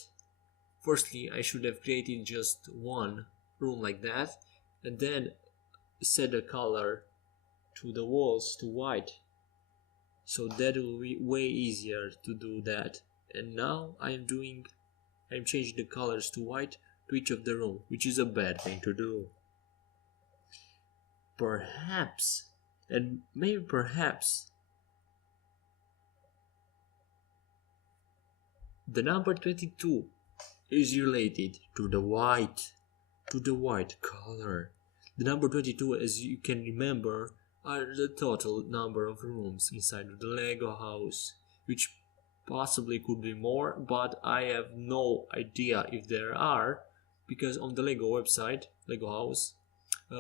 firstly I should have created just one room like that and then set the color to the walls to white, so that will be way easier to do that. And now I'm changing the colors to white to each of the room, which is a bad thing to do. Perhaps, and maybe perhaps, the number 22 is related to the white. to the white color. The number 22, as you can remember, are the total number of rooms inside of the Lego house, which possibly could be more, but I have no idea if there are, because on the Lego website, Lego house,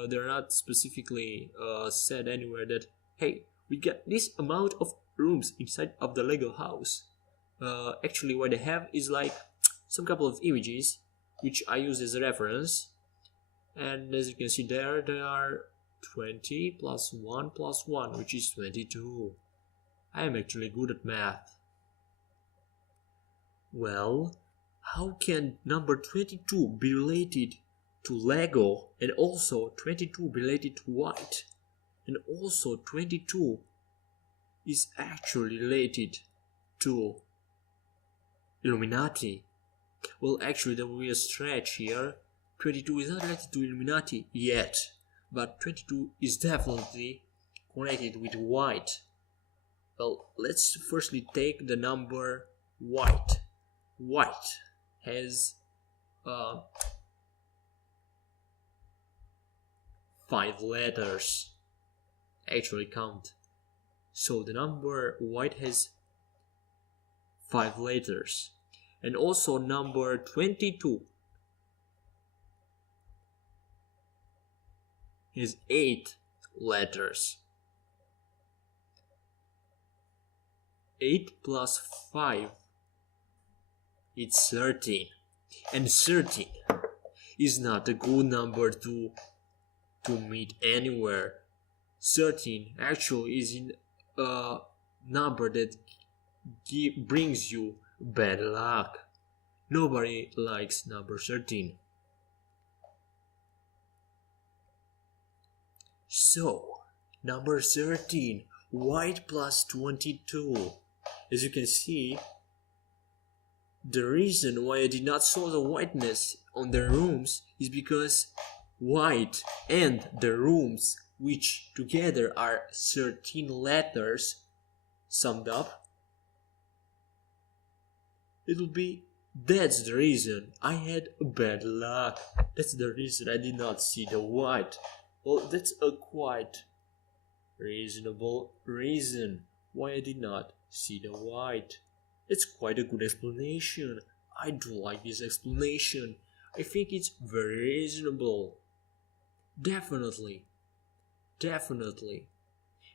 they're not specifically said anywhere that, hey, we get this amount of rooms inside of the Lego house. Actually, what they have is like some couple of images which I use as a reference, and as you can see there are 20 plus 1 plus 1, which is 22. I am actually good at math. Well, how can number 22 be related to Lego, and also 22 be related to white, and also 22 is actually related to Illuminati? Well, actually there will be a stretch here. 22 is not related to Illuminati yet, but 22 is definitely connected with white. Well, let's firstly take the number white. White has 5 letters. Actually count. So the number white has 5 letters. And also number 22 is 8 letters. 8 plus 5, it's 13. And 13 is not a good number to meet anywhere. 13 actually is in a number that brings you bad luck. Nobody likes number 13. So, number 13, white plus 22. As you can see, the reason why I did not show the whiteness on the rooms is because white and the rooms, which together are 13 letters summed up, that's the reason I had bad luck. That's the reason I did not see the white. Well, that's a quite reasonable reason why I did not see the white. It's quite a good explanation. I do like this explanation. I think it's very reasonable. Definitely.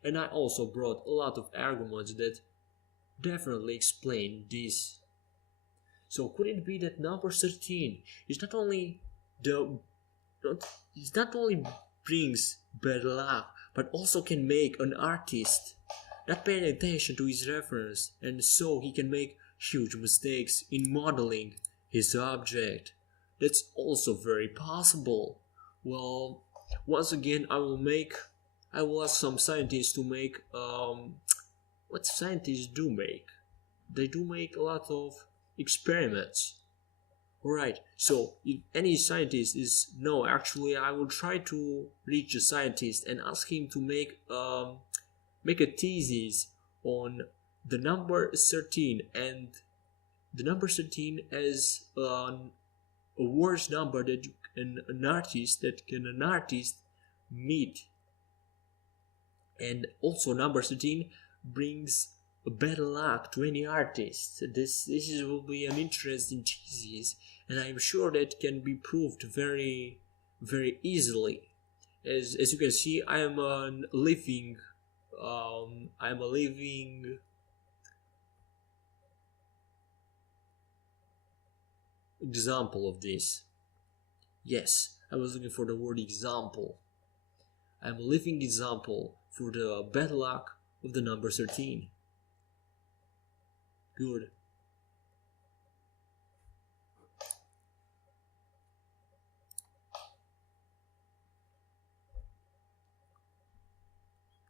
And I also brought a lot of arguments that definitely explain this. So could it be that number 13 is not only brings bad luck, but also can make an artist not paying attention to his reference, and so he can make huge mistakes in modeling his object? That's also very possible. Well, once again, I will ask some scientists to make what scientists do make. They do make a lot of experiments. Alright, so if any scientist is no, actually I will try to reach a scientist and ask him to make a thesis on the number 13, and the number 13 as a worst number that an artist meet. And also number 13 brings bad luck to any artist. This will be an interesting thesis, and I'm sure that can be proved very, very easily. As you can see, I am a living example of this. Yes, I was looking for the word example. I'm a living example for the bad luck of the number 13. Good.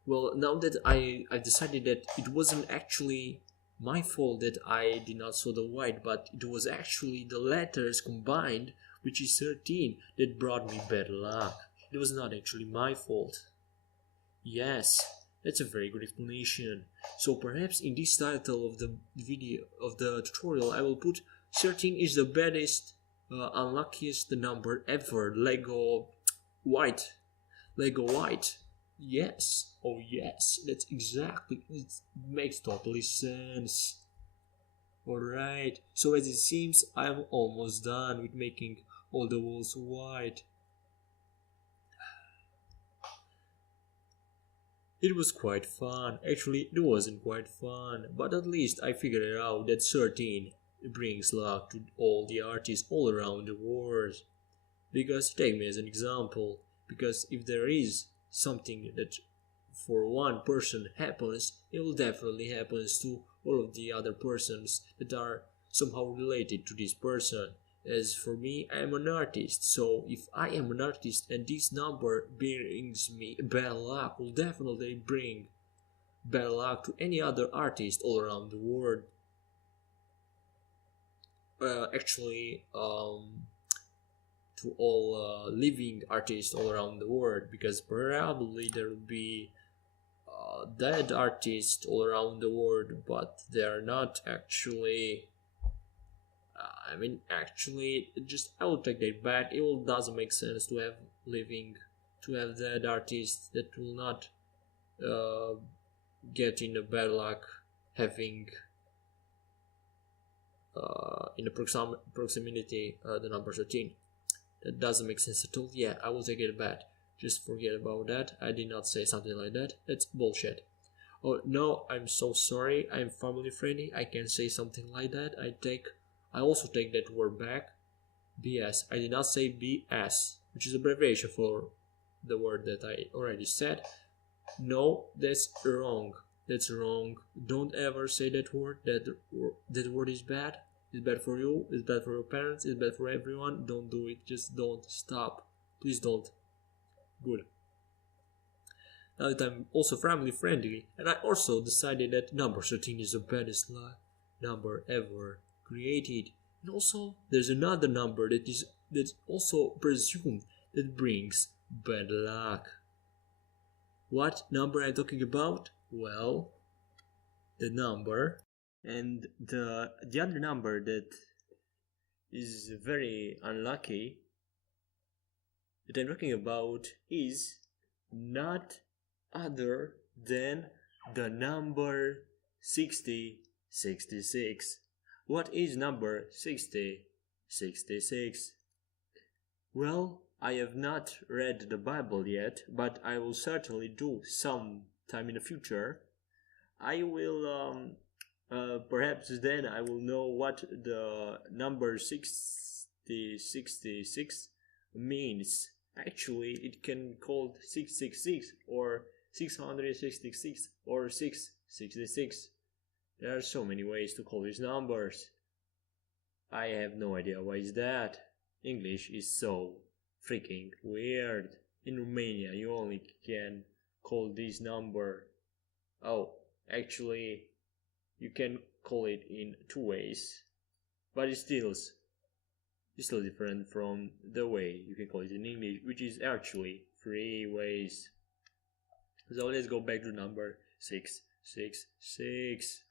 Well, now that I've decided that it wasn't actually my fault that I did not show the white, but it was actually the letters combined, which is 13, that brought me bad luck. It was not actually my fault. Yes, that's a very good explanation. So perhaps in this title of the video, of the tutorial, I will put 13 is the baddest Unluckiest number ever. Lego white. Yes. Oh yes. That's exactly. It makes totally sense. Alright. So as it seems, I'm almost done with making all the walls white. It was quite fun. Actually, it wasn't quite fun, but at least I figured out that 13 brings luck to all the artists all around the world. Because take me as an example, because if there is something that for one person happens, it will definitely happen to all of the other persons that are somehow related to this person. As for me, I am an artist, so if I am an artist and this number brings me bad luck, will definitely bring bad luck to any other artist all around the world. Actually, to all living artists all around the world, because probably there will be dead artists all around the world, but they are not actually. Actually, just I will take that back. It will doesn't make sense to have living, to have dead artists that will not uh, get in a bad luck having in the proximity the number 13. That doesn't make sense at all. Yeah, I will take it back. Just forget about that. I did not say something like that. That's bullshit. Oh no, I'm so sorry. I'm family friendly. I can say something like that. I also take that word back. BS. I did not say BS, which is abbreviation for the word that I already said. No, that's wrong. That's wrong. Don't ever say that word. That word is bad. It's bad for you. It's bad for your parents. It's bad for everyone. Don't do it. Just don't. Stop. Please don't. Good. Now that I'm also family friendly, and I also decided that number 13 is the baddest number ever created. And also, there's another number that's also presumed that brings bad luck. What number I'm talking about? Well, the number, and the other number that is very unlucky that I'm talking about is not other than the number 6066. What is number 6066? Well, I have not read the Bible yet, but I will certainly do sometime in the future. I will perhaps then I will know what the number 6066 means. Actually, it can called 666 or 666 or 666. There are so many ways to call these numbers. I have no idea why is that. English is so freaking weird. In Romania, you only can call this number. Oh, actually, you can call it in two ways, but it's still different from the way you can call it in English, which is actually three ways. So let's go back to number 666,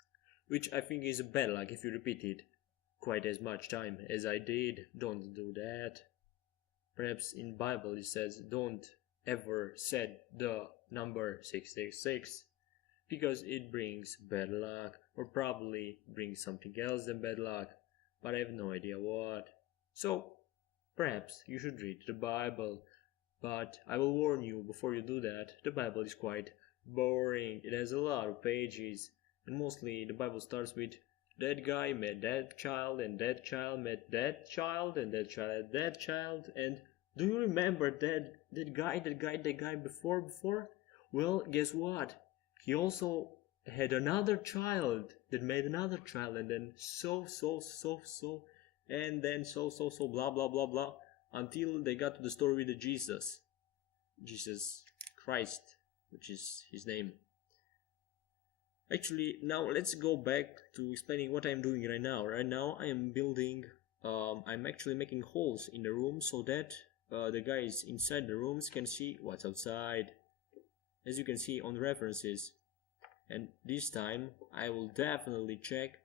which I think is bad luck if you repeat it quite as much time as I did. Don't do that. Perhaps in Bible it says don't ever said the number 666 because it brings bad luck, or probably brings something else than bad luck, but I have no idea what. So perhaps you should read the Bible, but I will warn you before you do that, the Bible is quite boring. It has a lot of pages, and mostly the Bible starts with that guy met that child, and that child met that child, and that child that child, and do you remember that guy before? Well, guess what? He also had another child that made another child, and then and then blah blah blah blah, until they got to the story with Jesus Christ, which is his name. Actually, now let's go back to explaining what I'm doing right now. Right now I am building, I'm actually making holes in the room so that the guys inside the rooms can see what's outside, as you can see on the references. And this time I will definitely check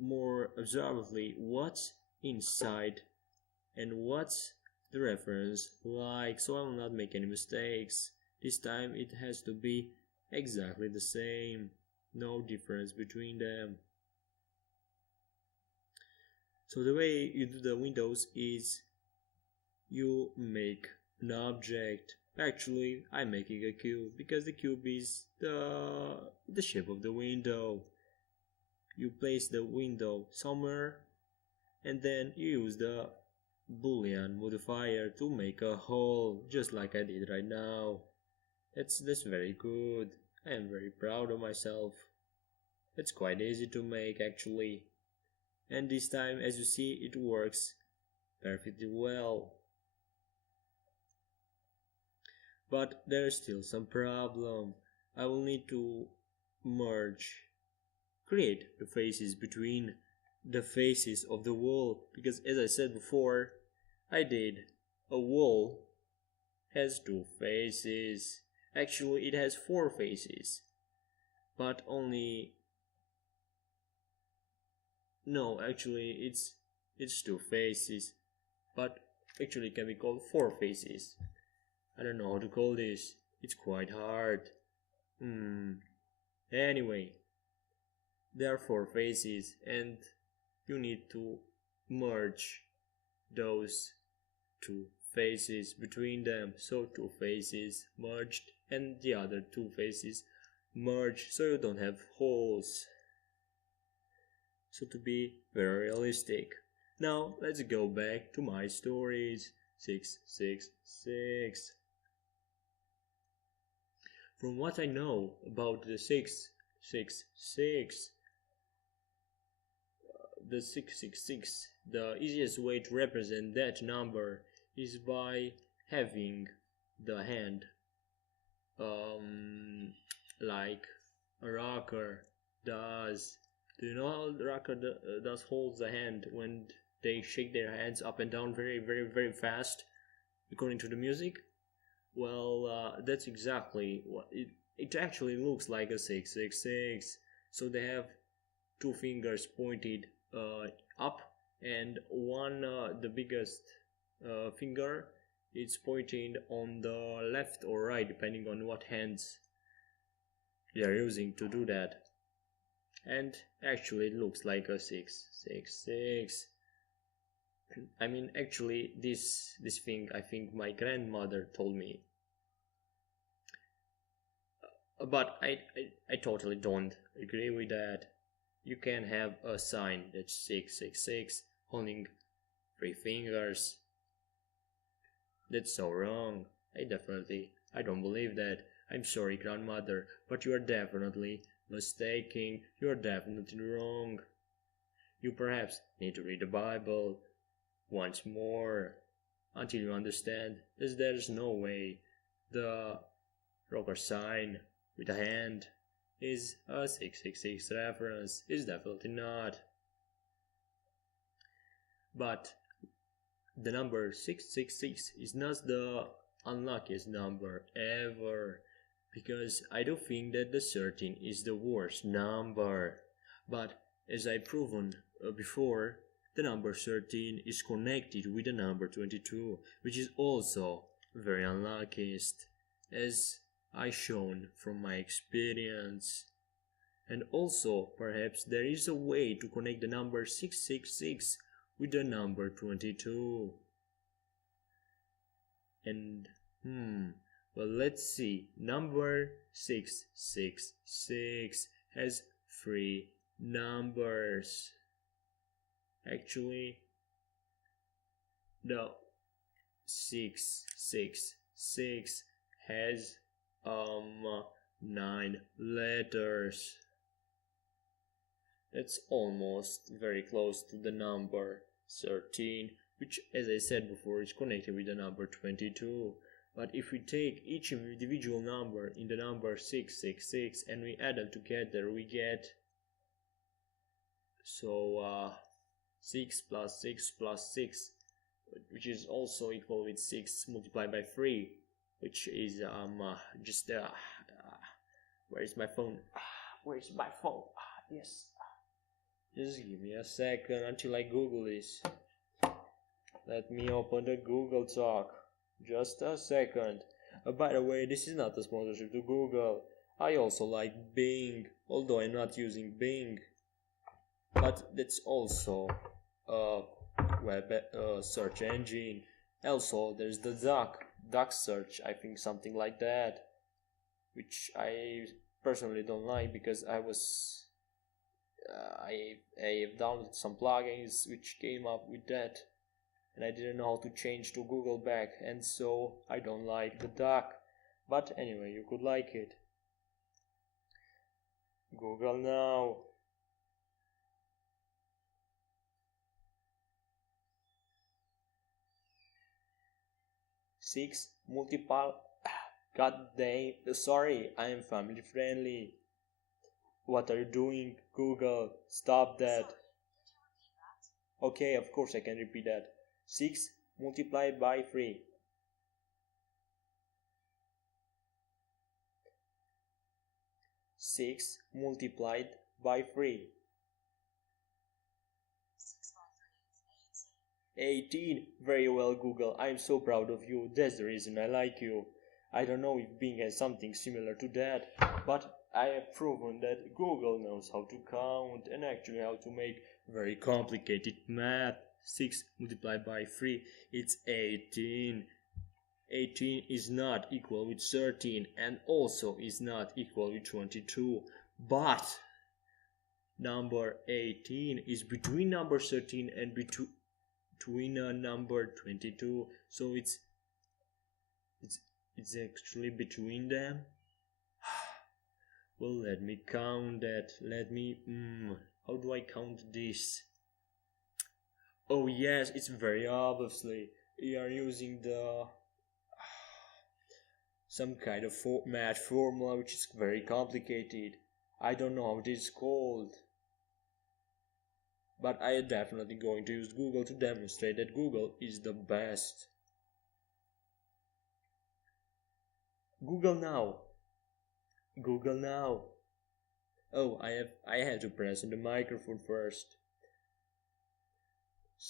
more observantly what's inside. and what's the reference like, so I will not make any mistakes. This time it has to be exactly the same, no difference between them. So the way you do the windows is you make an object. Actually, I'm making a cube because the cube is the shape of the window. You place the window somewhere and then you use the boolean modifier to make a hole, just like I did right now. That's very good. I am very proud of myself. It's quite easy to make actually. And this time, as you see, it works perfectly well. But there's still some problem. I will need to create the faces between the faces of the wall, because as I said before, I did a wall has two faces. Actually, it has four faces, but only no, actually it's two faces, but actually it can be called four faces. I don't know how to call this. It's quite hard. Anyway, there are four faces and you need to merge those two faces between them. So two faces merged and the other two faces merged, so you don't have holes. So to be very realistic. Now let's go back to my stories. 666. From what I know about the 666, the 666, the easiest way to represent that number is by having the hand like a rocker does. Do you know how the rocker does holds the hand when they shake their hands up and down very, very, very fast according to the music? Well, that's exactly what it actually looks like a 666. So they have two fingers pointed up, and one, the biggest finger, it's pointing on the left or right depending on what hands they are using to do that. And actually it looks like a 666. I mean, actually this thing I think my grandmother told me, but I totally don't agree with that. You can have a sign that's 666 holding three fingers. That's so wrong. I don't believe that. I'm sorry, grandmother, but you are definitely mistaken. You are definitely wrong. You perhaps need to read the Bible once more until you understand that there's no way the rocker sign with a hand is a 666 reference. It's definitely not. But the number 666 is not the unluckiest number ever, because I do think that the 13 is the worst number. But as I've proven before, the number 13 is connected with the number 22, which is also very unluckiest, as I shown from my experience. And also, perhaps there is a way to connect the number 666 with the number 22. And, well, let's see. Number 666 has three numbers. Actually, no, 666 has 9 letters. That's almost very close to the number 13, which, as I said before, is connected with the number 22. But if we take each individual number in the number 666 and we add them together, we get 6 plus 6 plus 6, which is also equal with 6 multiplied by 3, which is where is my phone? Where is my phone? Yes. Just give me a second until I Google this. Let me open the Google Talk. Just a second. By the way, this is not a sponsorship to Google. I also like Bing, although I'm not using Bing. But that's also a web search engine. Also, there's the Duck search, I think something like that, which I personally don't like because I have downloaded some plugins which came up with that, and I didn't know how to change to Google back, and so I don't like the Duck. But anyway, you could like it. Google now. 6 multiple. God damn, sorry, I am family friendly. What are you doing, Google? Stop that. Okay, of course I can repeat that. 6 multiplied by 3. 6 multiplied by 3. 18. Very well, Google. I'm so proud of you. That's the reason I like you. I don't know if Bing has something similar to that, but I have proven that Google knows how to count and actually how to make very complicated math. 6 multiplied by 3, it's 18. 18 is not equal with 13 and also is not equal with 22. But number 18 is between number 13 and between number 22, so it's actually between them. Well, let me count that. How do I count this? Oh yes, it's very obviously we are using the some kind of math formula which is very complicated. I don't know how it is called, but I am definitely going to use Google to demonstrate that Google is the best. Google now. Google now. Oh, I have to press on the microphone first.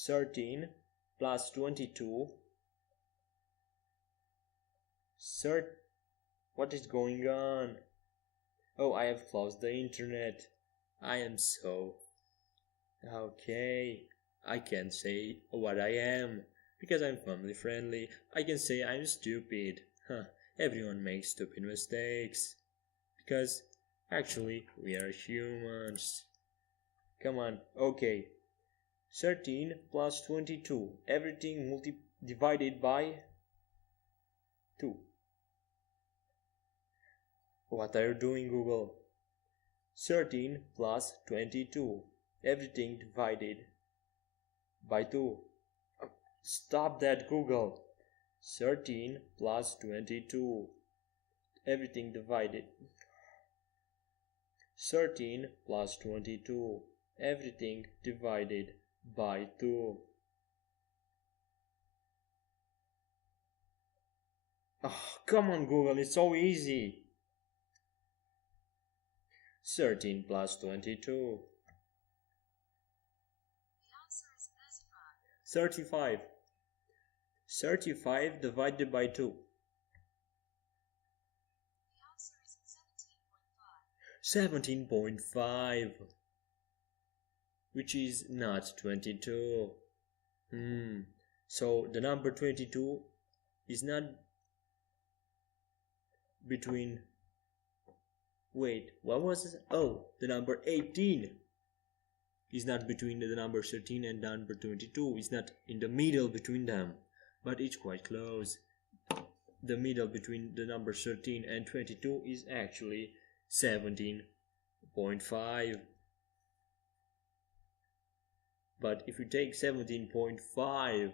13 plus 22. What is going on? Oh, I have closed the internet. I am so... Okay, I can't say what I am, because I'm family friendly. I can say I'm stupid. Everyone makes stupid mistakes. Because, actually, we are humans. Come on, okay. 13 plus 22. Everything divided by 2. What are you doing, Google? 13 plus 22. Everything divided by 2. Stop that, Google. 13 plus 22. Everything divided. 13 plus 22. Everything divided by 2. Oh, come on, Google, it's so easy. 13 plus 22. 35. 35 divided by 2. 17.5. Which is not 22. So the number 22 is not between... Wait, what was it? Oh, the number 18 is not between the number 13 and number 22. It's not in the middle between them, but it's quite close. The middle between the number 13 and 22 is actually 17.5. But if you take 17.5,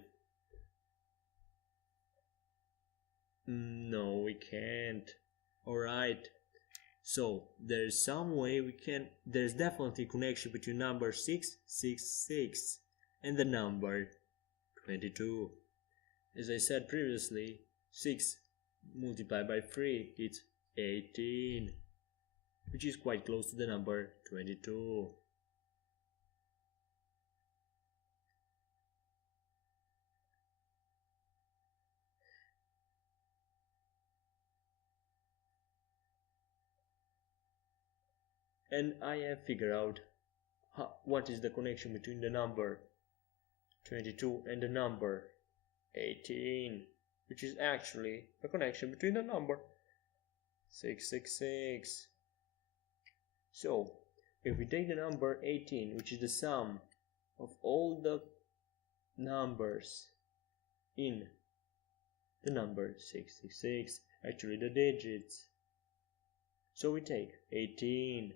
no, we can't. Alright. So there's some way there's definitely a connection between number 666 and the number 22. As I said previously, 6 multiplied by 3, it's 18, which is quite close to the number 22. and I have figured out what is the connection between the number 22 and the number 18, which is actually a connection between the number 666. So, if we take the number 18, which is the sum of all the numbers in the number 666, actually the digits. So we take 18,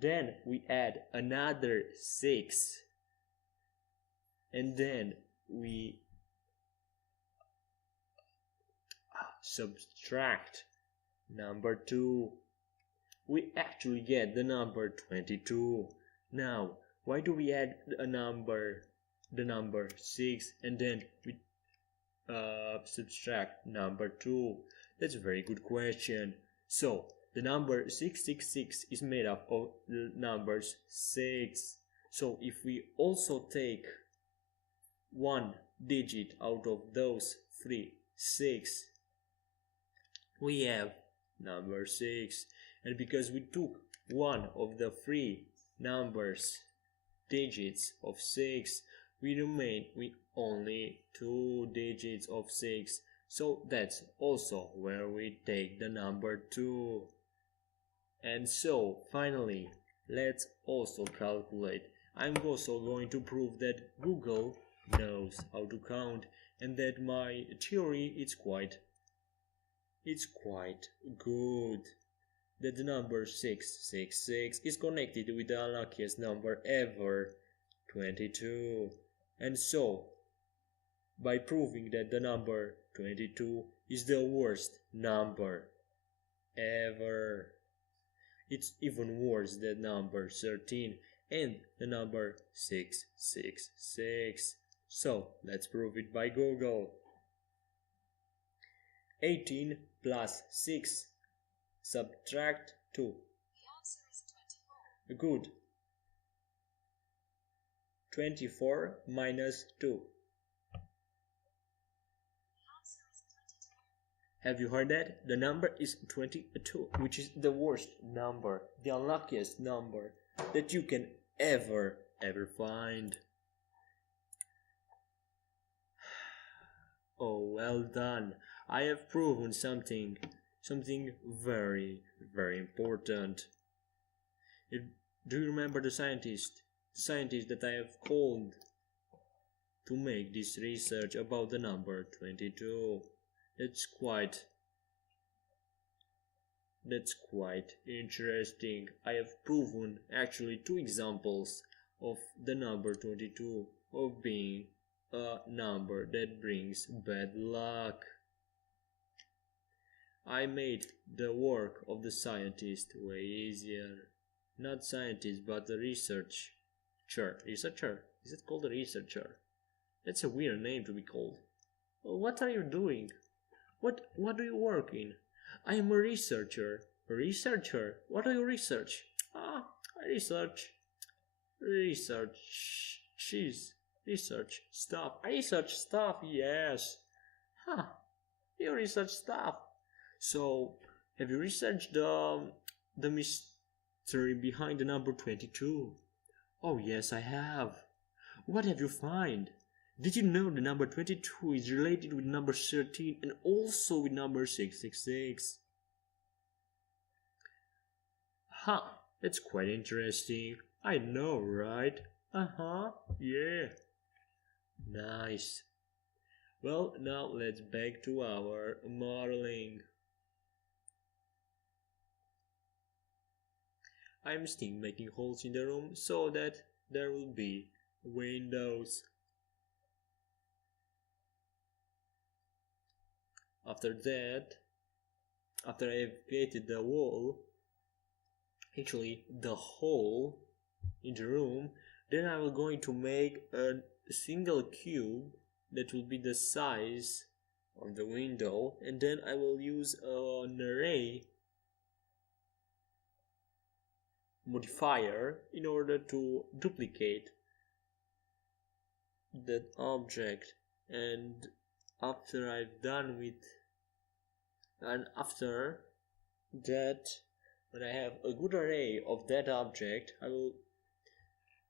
then we add another 6, and then we subtract number 2. We actually get the number 22. Now, why do we add the number 6, and then we subtract number 2? That's a very good question. So, the number 666 is made up of the numbers 6. So, if we also take one digit out of those 6, we have number 6. And because we took one of the 3 digits of 6, we remain with only 2 digits of 6. So that's also where we take the number 2. And so finally, let's also calculate. I'm also going to prove that Google knows how to count, and that my theory is quite good. That the number 666 is connected with the unluckiest number ever, 22. And so, by proving that the number 22 is the worst number ever, it's even worse than number 13 and the number 666. So, let's prove it by Google. 18 plus 6 subtract 2. The answer is 24. Good. 24 minus 2. The answer is 22. Have you heard that? The number is 22, which is the worst number, the unluckiest number that you can ever find. Oh, well done. I have proven something very important. Do you remember the scientist that I have called to make this research about the number 22? That's quite interesting. I have proven actually 2 examples of the number 22 of being a number that brings bad luck. I made the work of the scientist way easier. Not scientist, but the researcher. Researcher? Is it called a researcher? That's a weird name to be called. What are you doing? What do you work in? I am a researcher. A researcher? What do you research? I research stuff. I research stuff, yes. You research stuff. So, have you researched the mystery behind the number 22? Oh yes, I have. What have you found? Did you know the number 22 is related with number 13 and also with number 666? That's quite interesting. I know, right? Yeah. Nice. Well, now let's back to our modeling. I'm still making holes in the room so that there will be windows. After I have created the wall, actually the hole in the room, then I will going to make a single cube that will be the size of the window, and then I will use an array modifier in order to duplicate that object. And after I've done with, and after that when I have a good array of that object, I will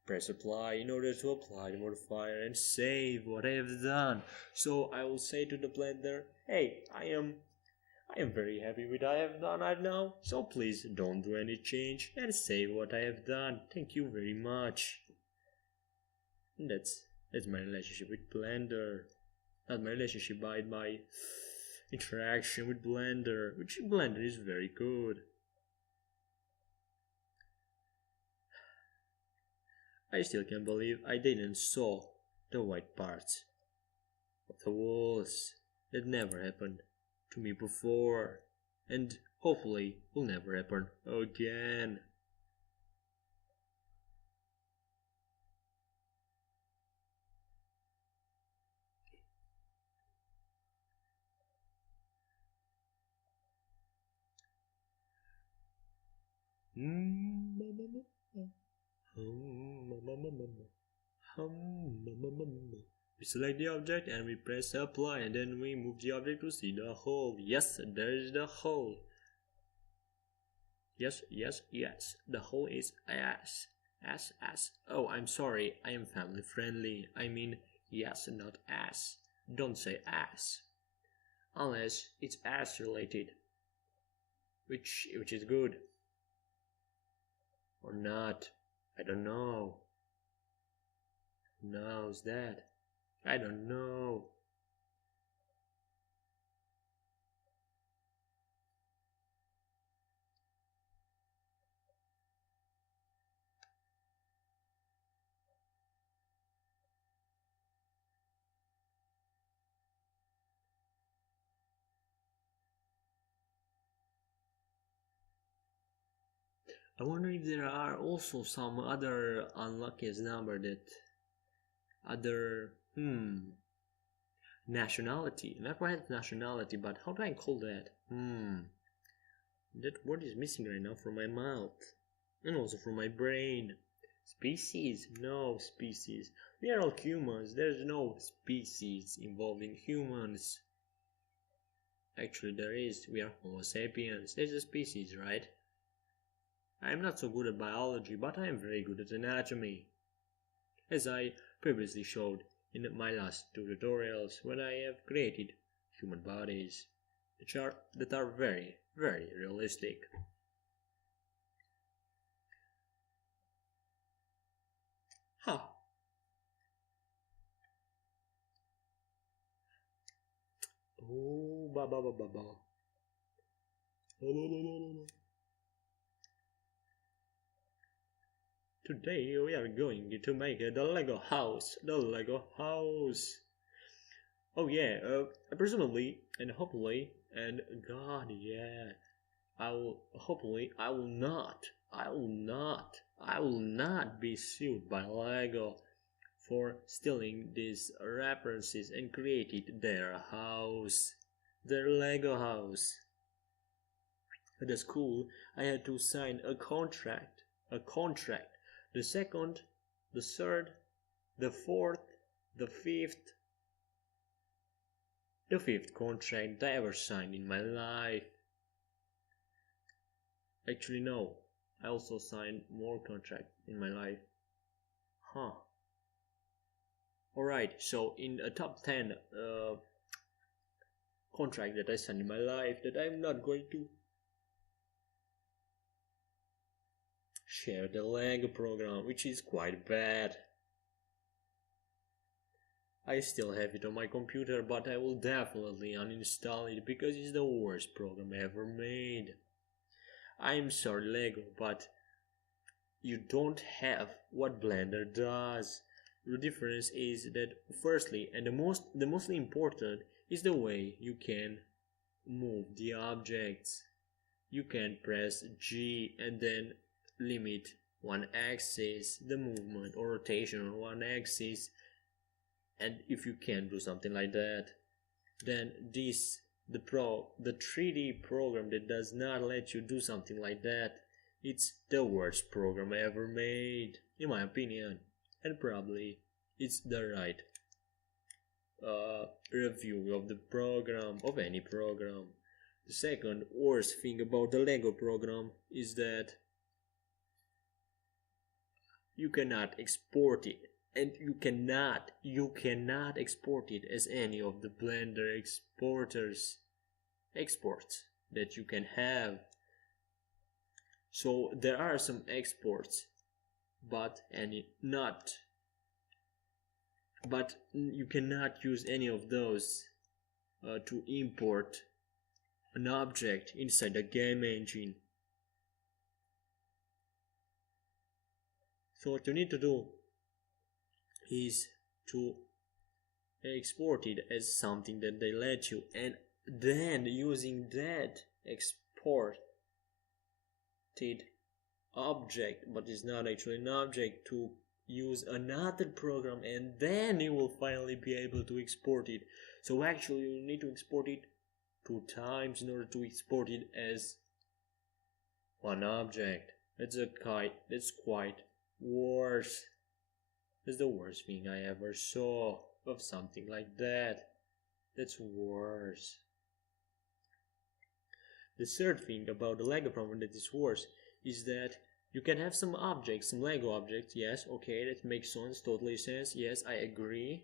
press apply in order to apply the modifier and save what I have done. So I will say to the Blender, hey, I am very happy with what I have done right now, so please don't do any change and save what I have done. Thank you very much. And that's my relationship with Blender. Not my relationship, but my interaction with Blender, which Blender is very good. I still can't believe I didn't saw the white parts of the walls. That never happened to me before, and hopefully will never happen again. We select the object and we press apply, and then we move the object to see the hole. Yes, there is the hole. Yes, yes, yes. The hole is S. S, S. Oh, I'm sorry. I am family friendly. I mean yes, not S. Don't say S. Unless it's S related. Which is good. Or not. I don't know. Who knows that? I don't know. I wonder if there are also some other unluckiest number that other nationality. Not perhaps nationality, but how do I call that? That word is missing right now from my mouth. And also from my brain. Species? No species. We are all humans. There's no species involving humans. Actually there is. We are Homo sapiens. There's a species, right? I'm not so good at biology, but I am very good at anatomy. As I previously showed in my last two tutorials when I have created human bodies that are very, very realistic. Huh. Oh, ba ba ba ba ba. Today we are going to make the Lego house. The Lego house. Oh yeah, presumably and hopefully and God yeah, I will not be sued by Lego for stealing these references and created their house, their Lego house. At the school, I had to sign a contract. The second, the third, the fourth, the fifth contract I ever signed in my life. Actually, no. I also signed more contracts in my life. Huh. Alright, so in a top 10 contract that I signed in my life that I'm not going to share the Lego program, which is quite bad. I still have it on my computer, but I will definitely uninstall it because it's the worst program ever made. I'm sorry Lego, but you don't have what Blender does. The difference is that firstly, and the mostly important, is the way you can move the objects. You can press G and then limit one axis, the movement or rotation on one axis, and if you can do something like that, then the 3D program that does not let you do something like that, it's the worst program ever made, in my opinion, and probably it's the right review of the program, of any program. The second worst thing about the Lego program is that you cannot export it, and you cannot export it as any of the Blender exports that you can have. So there are some exports, but you cannot use any of those to import an object inside the game engine. So what you need to do is to export it as something that they let you, and then using that exported object, but it's not actually an object, to use another program, and then you will finally be able to export it. So actually you need to export it 2 times in order to export it as one object. That's quite worse. That's the worst thing I ever saw of something like that. That's worse. The third thing about the Lego problem that is worse is that you can have some objects, some Lego objects, yes, okay, that makes sense, totally sense, yes, I agree.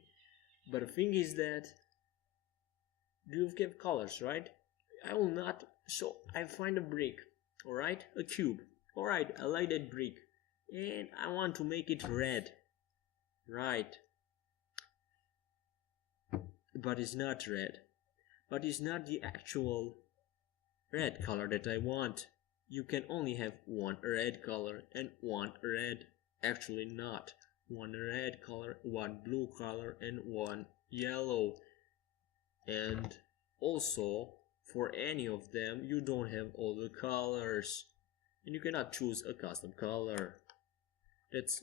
But the thing is that you have colors, right? I will not, so I find a brick, alright, a cube, alright, I like that brick, and I want to make it red, right? But it's not red, but it's not the actual red color that I want. You can only have one red color and one red, actually not, one red color, one blue color, and one yellow. And also, for any of them, you don't have all the colors, and you cannot choose a custom color. That's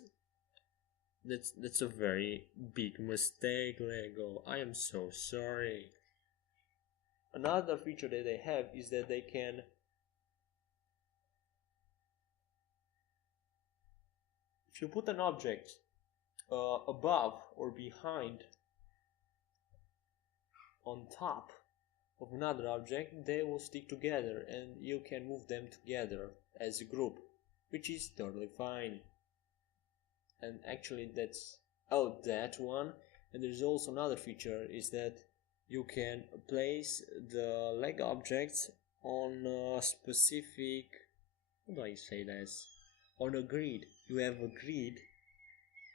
a very big mistake, Lego. I am so sorry. Another feature that they have is that they can if you put an object above or behind, on top of another object, they will stick together and you can move them together as a group, which is totally fine. And actually that's that one. And there's also another feature is that you can place the Lego objects on a specific, how do I say this? On a grid. You have a grid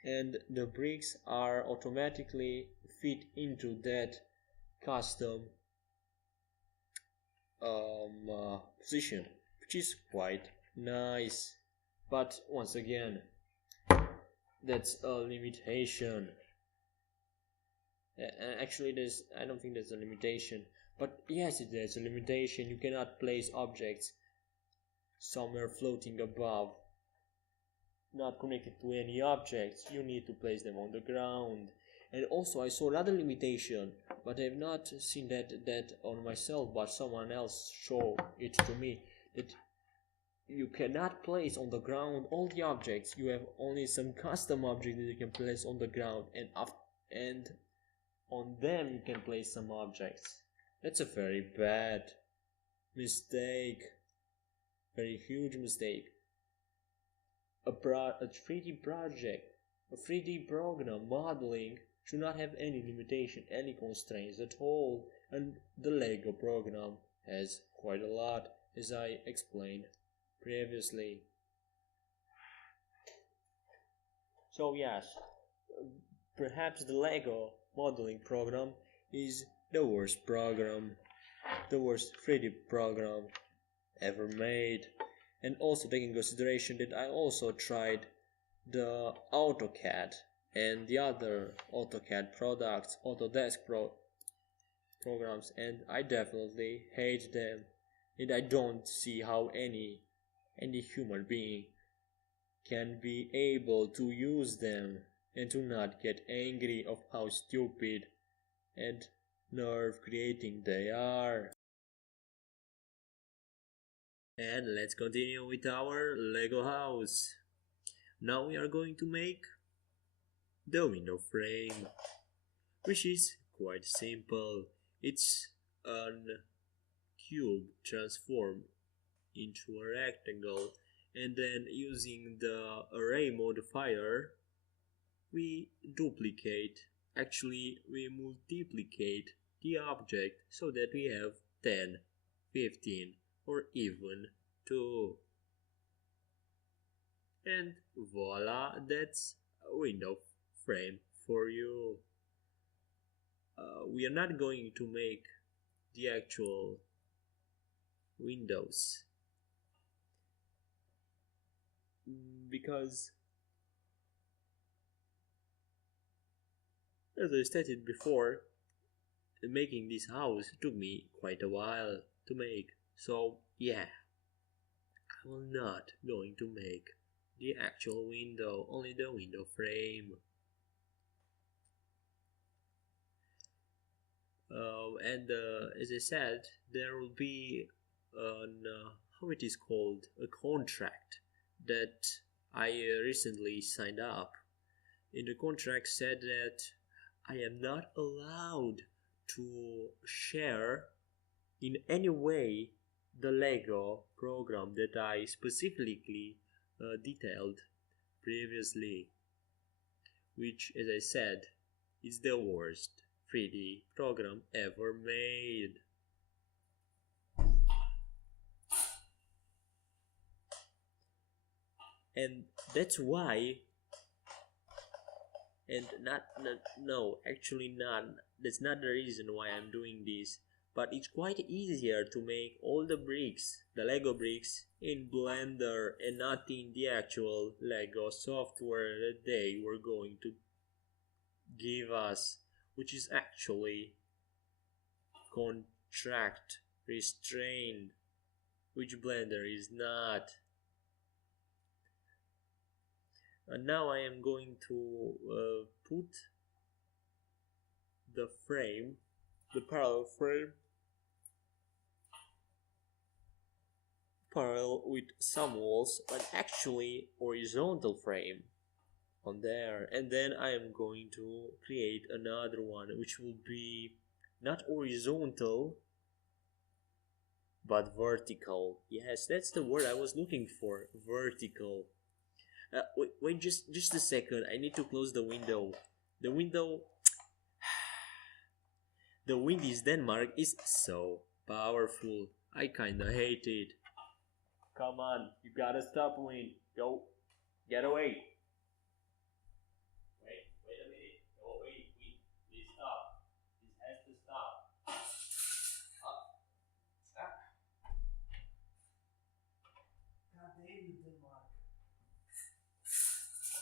and the bricks are automatically fit into that custom position, which is quite nice. But once again, that's a limitation. Actually, I don't think there's a limitation, but yes, there's a limitation. You cannot place objects somewhere floating above, not connected to any objects. You need to place them on the ground. And also I saw another limitation, but I have not seen that on myself, but someone else showed it to me, that you cannot place on the ground all the objects. You have only some custom objects that you can place on the ground, and on them you can place some objects. That's a very bad mistake, very huge mistake. A 3D project, a 3D program modeling should not have any limitation, any constraints at all, and the Lego program has quite a lot, as I explained previously. So yes, perhaps the Lego modeling program is the worst program, the worst 3D program ever made. And also take in consideration that I also tried the AutoCAD and the other AutoCAD products, Autodesk programs, and I definitely hate them, and I don't see how any human being can be able to use them and to not get angry of how stupid and nerve creating they are. And let's continue with our Lego house. Now we are going to make the window frame, which is quite simple. It's an cube transformed into a rectangle, and then using the array modifier we duplicate, actually we multiplicate the object so that we have 10, 15 or even 2. And voila, that's a window frame for you. We are not going to make the actual windows because, as I stated before, making this house took me quite a while to make. So yeah, I will not going to make the actual window, only the window frame. And as I said, there will be how it is called, a contract that I recently signed up. In the contract said that I am not allowed to share in any way the Lego program that I specifically detailed previously, which, as I said, is the worst 3D program ever made. And that's why, and no, actually not, that's not the reason why I'm doing this, but it's quite easier to make all the bricks, the Lego bricks, in Blender and not in the actual Lego software that they were going to give us, which is actually contract restrained, which Blender is not. And now I am going to put the frame, the parallel frame, parallel with some walls, but actually horizontal frame on there, and then I am going to create another one which will be not horizontal but vertical. Yes, that's the word I was looking for, vertical. Wait just a second, I need to close the window. The wind is Denmark is so powerful, I kinda hate it. Come on, you gotta stop wind. Go, get away. Wait a minute. Oh, wait, please stop. This has to stop. God damn you, Denmark.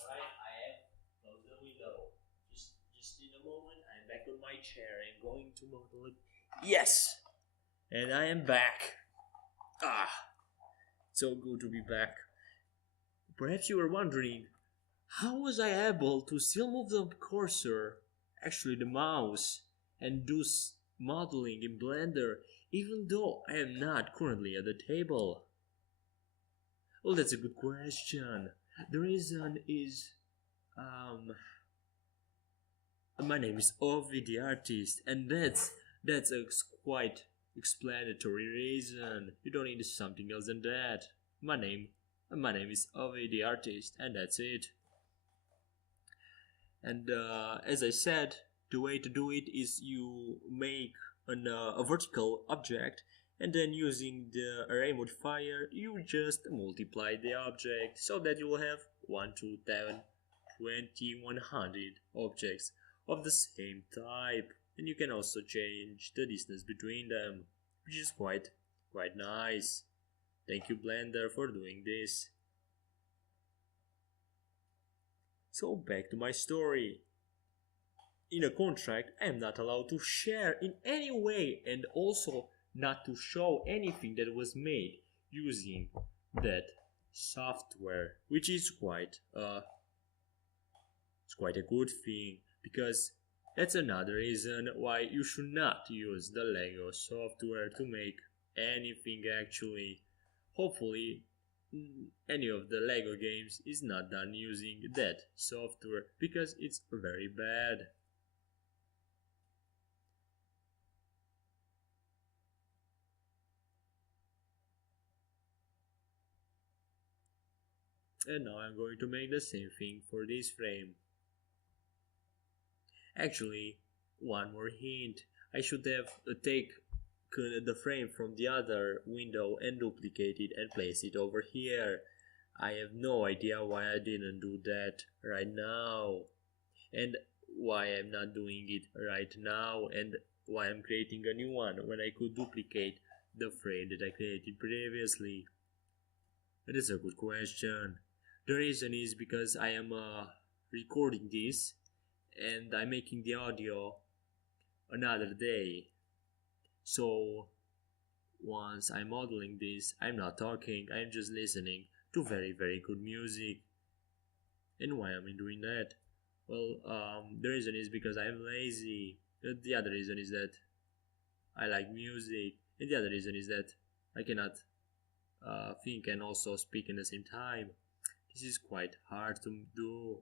Alright, I have closed the window. Just in a moment, I'm back on my chair and going to model it. Yes! And I am back. So good to be back. Perhaps you were wondering, how was I able to still move the cursor, actually the mouse, and do modeling in Blender, even though I am not currently at the table? Well, that's a good question. The reason is, my name is Ovi the artist, and that's a quite explanatory reason. You don't need something else than that. My name is Ovi the artist, and that's it. And as I said, the way to do it is you make a vertical object, and then using the array modifier you just multiply the object so that you will have 1, 2, 10, 20, 100 objects of the same type, and you can also change the distance between them, which is quite nice. Thank you Blender for doing this. So back to my story. In a contract, I am not allowed to share in any way, and also not to show anything that was made using that software, which is quite a good thing, because that's another reason why you should not use the Lego software to make anything actually. Hopefully any of the Lego games is not done using that software, because it's very bad. And now I'm going to make the same thing for this frame. Actually, one more hint. I should have take the frame from the other window and duplicate it and place it over here. I have no idea why I didn't do that right now, and why I'm not doing it right now, and why I'm creating a new one when I could duplicate the frame that I created previously. That is a good question. The reason is because I am recording this and I'm making the audio another day. So once I'm modeling this, I'm not talking, I'm just listening to very, very good music. And why am I doing that? Well, the reason is because I'm lazy. The other reason is that I like music. And the other reason is that I cannot think and also speak in the same time. This is quite hard to do.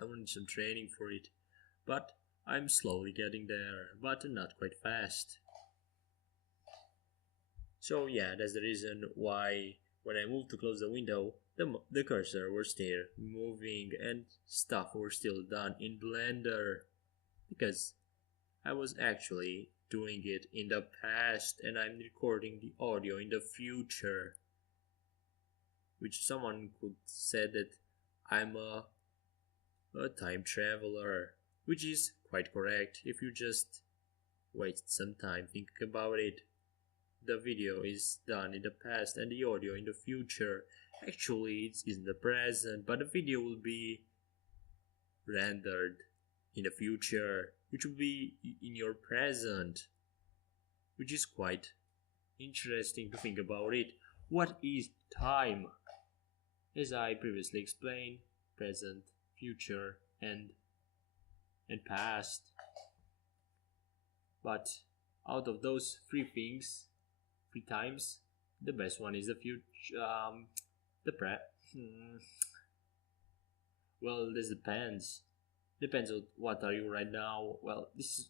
I will need some training for it. But I'm slowly getting there, but not quite fast. So yeah, that's the reason why when I moved to close the window, the cursor was still moving and stuff was still done in Blender because I was actually doing it in the past and I'm recording the audio in the future, which someone could say that I'm a time traveler, which is quite correct if you just waste some time thinking about it. The video is done in the past and the audio in the future. Actually, it's in the present, but the video will be rendered in the future, which will be in your present, which is quite interesting to think about it. What is time? As I previously explained, present, future, and past. But out of those three things, three times, the best one is the future. The pre. Hmm, well, this depends. Depends on what are you right now. Well, this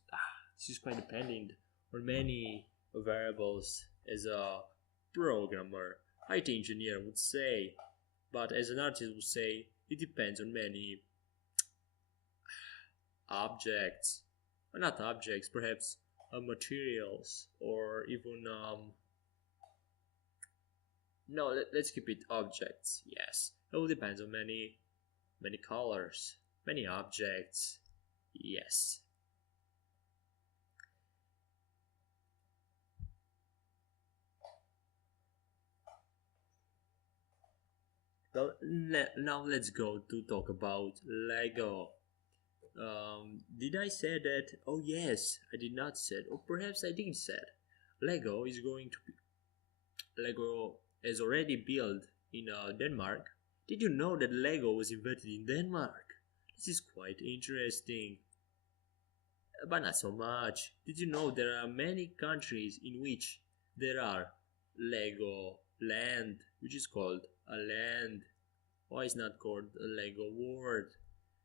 is quite dependent on many variables as a programmer, IT engineer would say, but as an artist would say, it depends on many objects, not objects, perhaps materials, or even no. Let's keep it objects. Yes, it all depends on many colors, many objects. Yes. Well, now let's go to talk about Lego. Did I say that? Oh yes, I did not say. Or perhaps I did say. Lego is going to be. Lego is already built in Denmark. Did you know that Lego was invented in Denmark? This is quite interesting, but not so much. Did you know there are many countries in which there are Lego land, which is called a land? Why is not called a Lego world?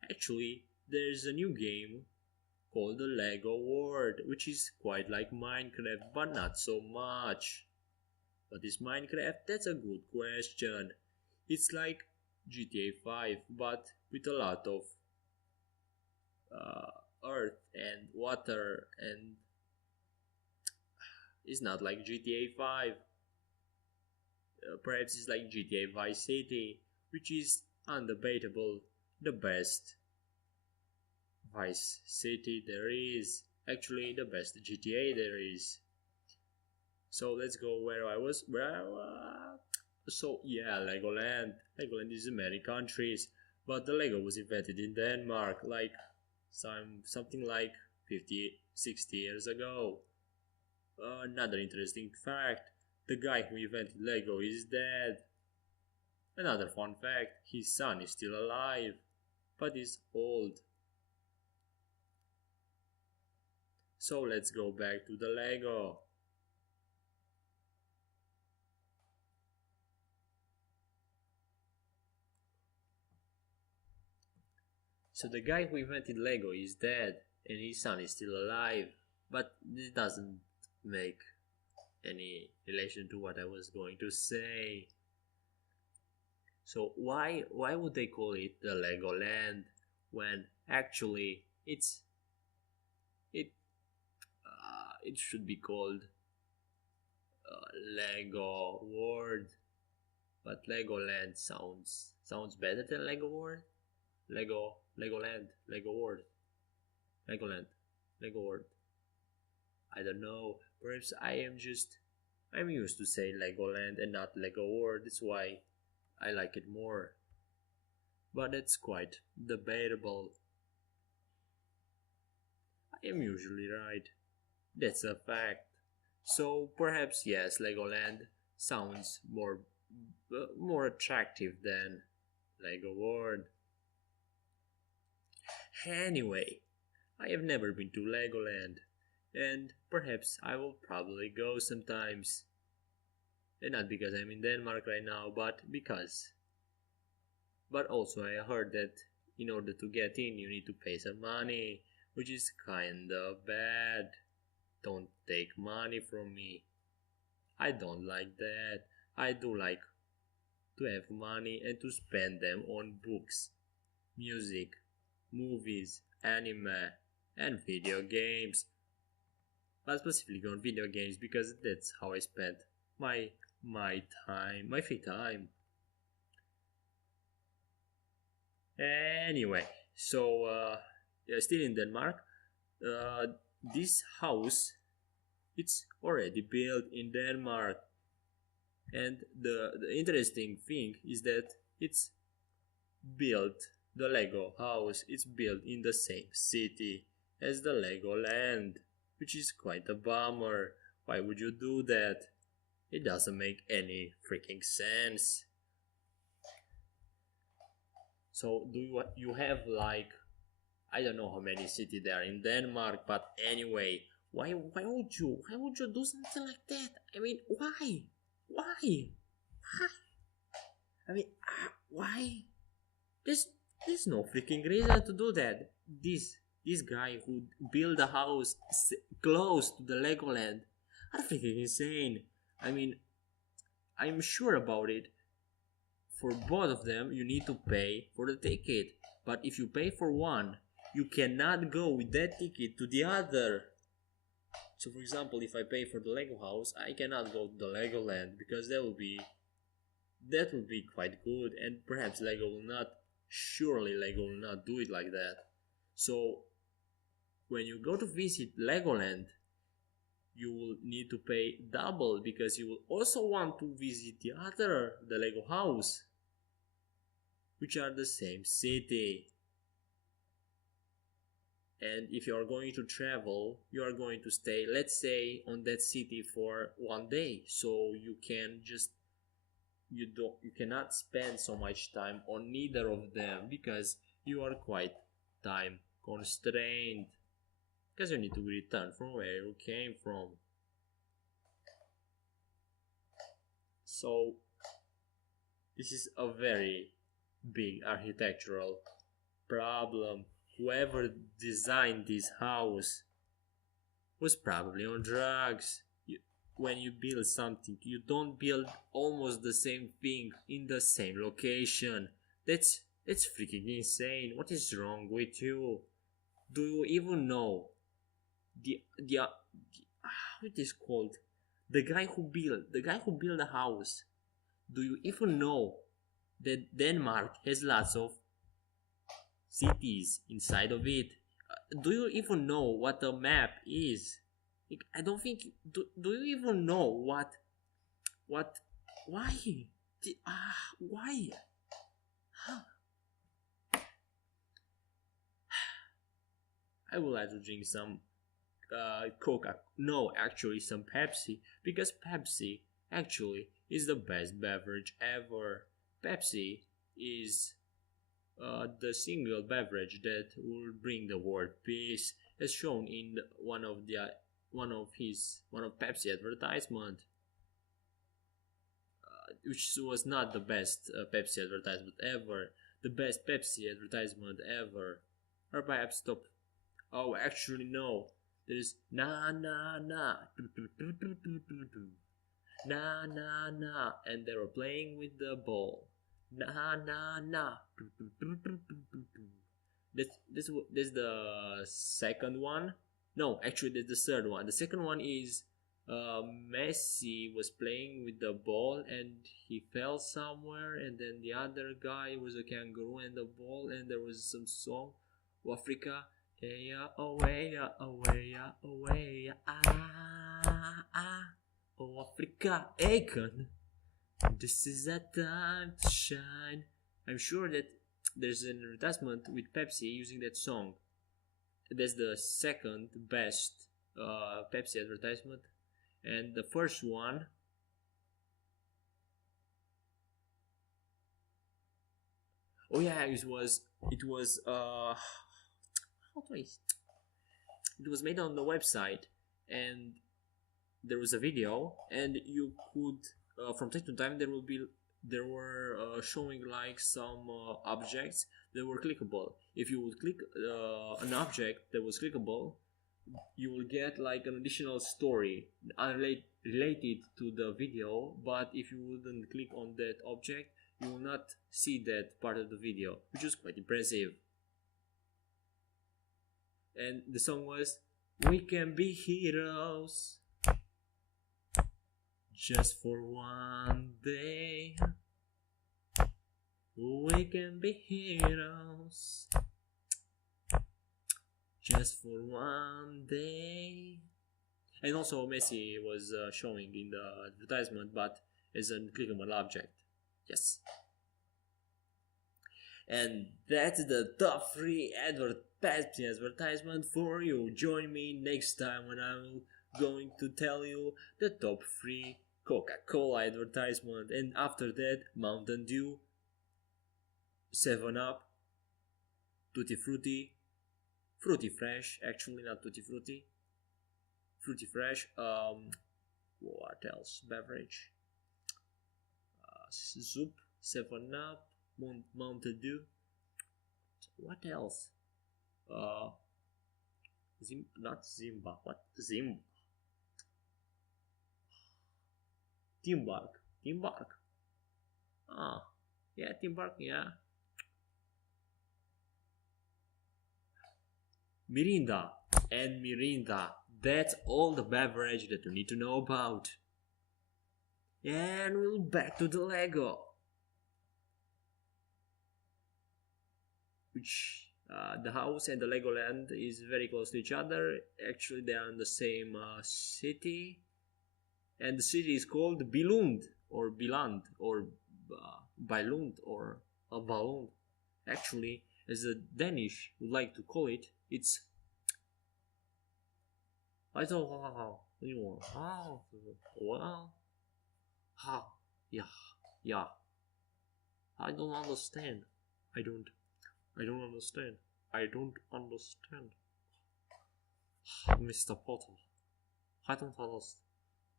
Actually, there's a new game called the Lego World, which is quite like Minecraft, but not so much. What is Minecraft? That's a good question. It's like GTA 5, but with a lot of earth and water, and it's not like GTA 5. Perhaps it's like GTA Vice City, which is undebatable the best Vice City there is. Actually, the best GTA there is. So let's go where I was. So yeah, Legoland. Legoland is in many countries, but the Lego was invented in Denmark, like something like 50, 60 years ago. Another interesting fact: the guy who invented Lego is dead. Another fun fact: his son is still alive, but is old. So let's go back to the Lego. So the guy who invented Lego is dead and his son is still alive, but this doesn't make any relation to what I was going to say. So why would they call it the Legoland when actually it it should be called Lego World, but Legoland sounds better than Lego World. Legoland, Lego World, Legoland, Lego World. I don't know. Perhaps I'm used to say Legoland and not Lego World. That's why I like it more. But it's quite debatable. I am usually right. That's a fact. So perhaps yes, Legoland sounds more attractive than Lego World. Anyway, I have never been to Legoland, and perhaps I will probably go sometimes. And not because I'm in Denmark right now, but because. But also, I heard that in order to get in, you need to pay some money, which is kinda bad. Don't take money from me. I don't like that. I do like to have money and to spend them on books, music, movies, anime, and video games. But specifically on video games because that's how I spend my my free time. Anyway, so yeah, still in Denmark, uh, this house it's already built in Denmark, and the interesting thing is that it's built the Lego house. It's built in the same city as the Lego land, which is quite a bummer. Why would you do that? It doesn't make any freaking sense. So do you have like I don't know how many cities there are in Denmark, but anyway, why would you do something like that? I mean, why? Why? Why? I mean, why? There's there's no freaking reason to do that. This guy who built a house close to the Legoland are freaking insane. I mean, I'm sure about it. For both of them, you need to pay for the ticket. But if you pay for one, you cannot go with that ticket to the other. So, for example, if I pay for the Lego house, I cannot go to the Legoland because that would be quite good, and perhaps Lego will not do it like that. So, when you go to visit Legoland, you will need to pay double because you will also want to visit the Lego house, which are the same city. And if you are going to travel, you are going to stay, let's say, on that city for one day, so you cannot spend so much time on neither of them because you are quite time constrained because you need to return from where you came from. So this is a very big architectural problem. Whoever designed this house was probably on drugs. When you build something, you don't build almost the same thing in the same location. That's freaking insane. What is wrong with you? Do you even know the how it is called? The guy who built the house. Do you even know that Denmark has lots of cities inside of it? Do you even know what a map is? I don't think. Do you even know what? Why? Why? Huh. I would like to drink some Coca. No, actually, some Pepsi because Pepsi actually is the best beverage ever. Pepsi is the single beverage that will bring the world peace, as shown in one of Pepsi advertisement, which was not the best Pepsi advertisement ever. The best Pepsi advertisement ever, or perhaps top. Oh, actually no. There's na na na na na na, and they were playing with the ball. Na na na. That's the second one. No, actually, that's the third one. The second one is Messi was playing with the ball and he fell somewhere, and then the other guy was a kangaroo and the ball, and there was some song, Africa, yeah, away, away, away, ah, ah, oh Africa, Akon. This is a time to shine. I'm sure that there's an advertisement with Pepsi using that song. That's the second best Pepsi advertisement, and the first one. Oh yeah, it was how do I? It was made on the website, and there was a video, and you could from time to time there were showing like some objects that were clickable. If you would click an object that was clickable, you will get like an additional story related to the video, but if you wouldn't click on that object, you will not see that part of the video, which was quite impressive. And the song was "We Can Be Heroes just for one day. We can be heroes just for one day." And also Messi was showing in the advertisement, but as a clickable object. Yes. And that's the top 3 advertisement for you. Join me next time when I'm going to tell you the top 3 Coca-Cola advertisement, and after that Mountain Dew, 7 Up, Tutti Frutti, Fruity Fresh, actually not Tutti Frutti, Fruity Fresh, what else, beverage, Soup, 7 Up, Mountain Dew, what else, not Zimba, what, Zimba, Teambark, ah, yeah, Teambark, yeah, Mirinda, and Mirinda. That's all the beverage that you need to know about. And we're back to the Lego, which the house and the Legoland is very close to each other. Actually, they are in the same city, and the city is called Billund or Biland or Bylund or Balund. Actually, as the Danish would like to call it, it's I don't know how well how yeah I don't understand. I don't I don't understand. I don't understand. Mr. Potter. I don't understand.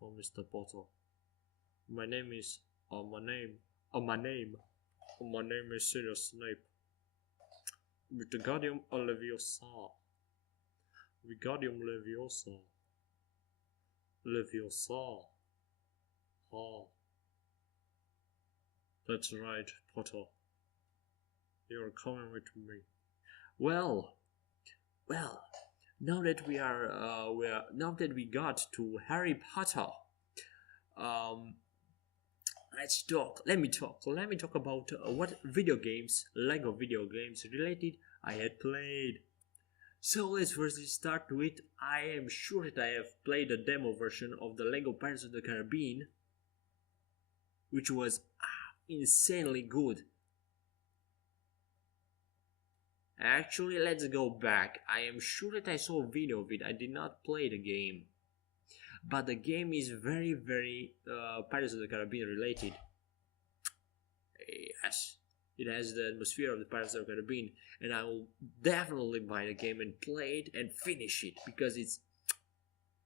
Oh, Mr. Potter. My name is my name my name is Sirius Snape. With the Guardium Leviosa. Wingardium Leviosa. Leviosa. Ah. That's right, Potter. You're coming with me. Well, well. Now that now that we got to Harry Potter, um, let's talk. Let me talk. Let me talk about what video games, Lego video games related, I had played. So let's first start with, I am sure that I have played a demo version of the Lego Pirates of the Caribbean, which was insanely good. Actually, let's go back. I am sure that I saw a video of it. I did not play the game, but the game is very, very Pirates of the Caribbean related. Yes, it has the atmosphere of the Pirates of the Caribbean, and I will definitely buy the game and play it and finish it because it's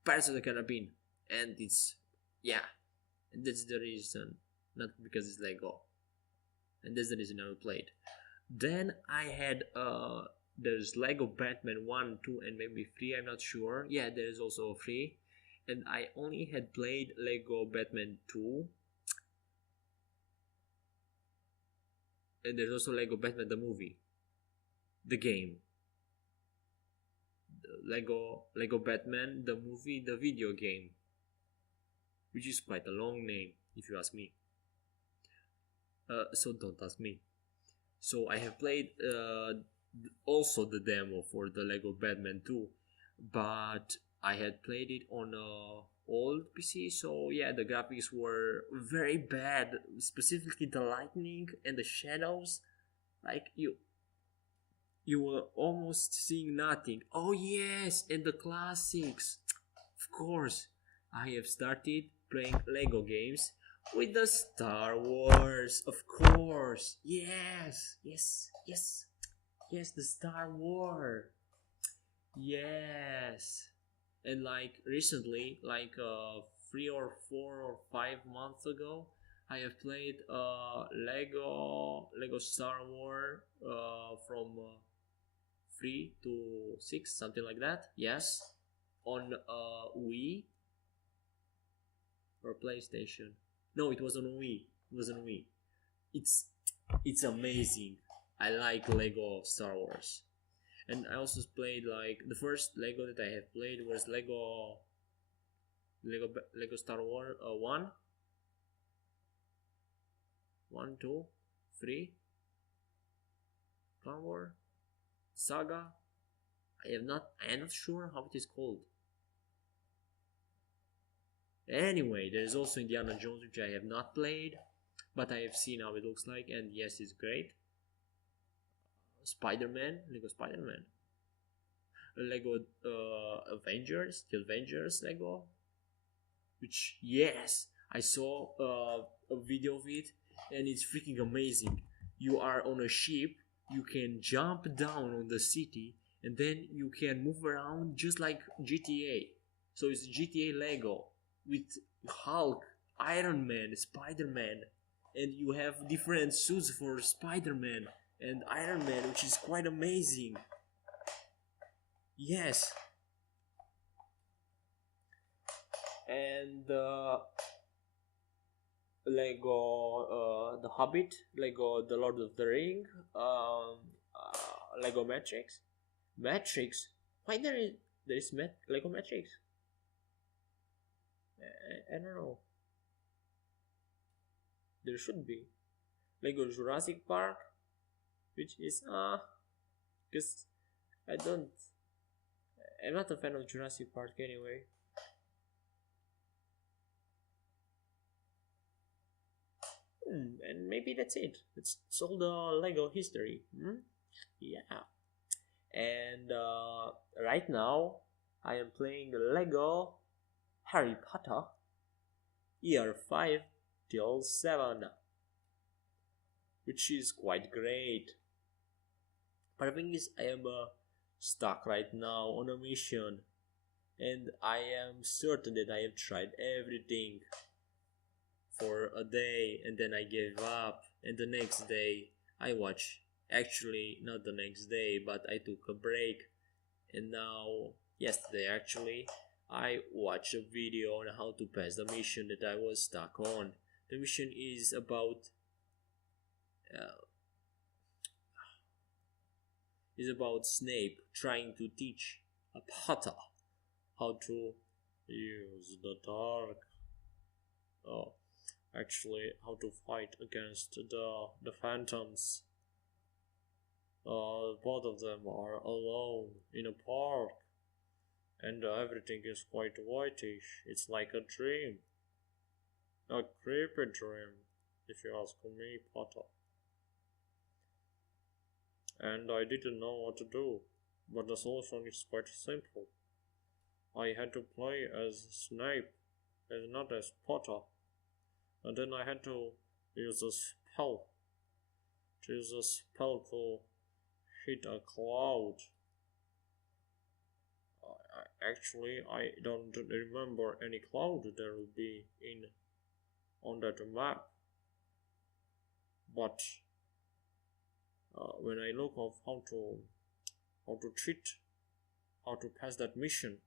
Pirates of the Caribbean, and it's yeah, and that's the reason, not because it's Lego, and that's the reason I will play it. Then I had there's Lego Batman 1, 2, and maybe 3, I'm not sure. Yeah, there is also 3. And I only had played Lego Batman 2. And there's also Lego Batman the movie, the game. Lego Batman the movie, the video game, which is quite a long name if you ask me. So don't ask me. So I have played also the demo for the Lego Batman 2, but I had played it on a old PC, so yeah, the graphics were very bad, specifically the lightning and the shadows. Like you were almost seeing nothing. Oh yes, and the classics. Of course, I have started playing Lego games with the Star Wars. Of course, yes, yes, yes, yes, the Star Wars. Yes, and like recently, like 3 or 4 or 5 months ago, I have played Lego Star Wars from 3 to 6, something like that. Yes, on Wii or PlayStation. No, it was on Wii. It was on Wii. It's it's amazing. I like Lego Star Wars, and I also played like the first Lego that I have played was Lego Star Wars 1, 2, 3, Clone War, Saga. I am not sure how it is called. Anyway, there is also Indiana Jones, which I have not played, but I have seen how it looks like, and yes, it's great. Spider-Man, Lego Spider-Man, Lego Avengers, the Avengers Lego, which yes, I saw a video of it, and it's freaking amazing. You are on a ship, you can jump down on the city, and then you can move around just like GTA. So it's GTA Lego with Hulk, Iron Man, Spider-Man, and you have different suits for Spider-Man and Iron Man, which is quite amazing. Yes. And Lego The Hobbit, Lego The Lord of the Ring, Lego Matrix. Matrix? Why there is Lego Matrix? I don't know. There should be. Lego Jurassic Park, which is because I'm not a fan of Jurassic Park anyway. And maybe that's it. It's all the Lego history. Yeah. And right now, I am playing Lego Harry Potter Year 5 till 7, which is quite great. But the thing is, I am stuck right now on a mission, and I am certain that I have tried everything for a day, and then I gave up, and the next day I watch. Actually, not the next day, but I took a break, and now yesterday actually I watched a video on how to pass the mission that I was stuck on. The mission is about Snape trying to teach a Potter how to use the dark. Oh, actually, how to fight against the phantoms. Both of them are alone in a park, and everything is quite whitish. It's like a dream, a creepy dream, if you ask me, Potter. And I didn't know what to do, but the solution is quite simple. I had to play as Snape, and not as Potter, and then I had to use a spell. To use a spell to hit a cloud. Actually, I don't remember any cloud there will be on that map. But when I look of how to treat, how to pass that mission,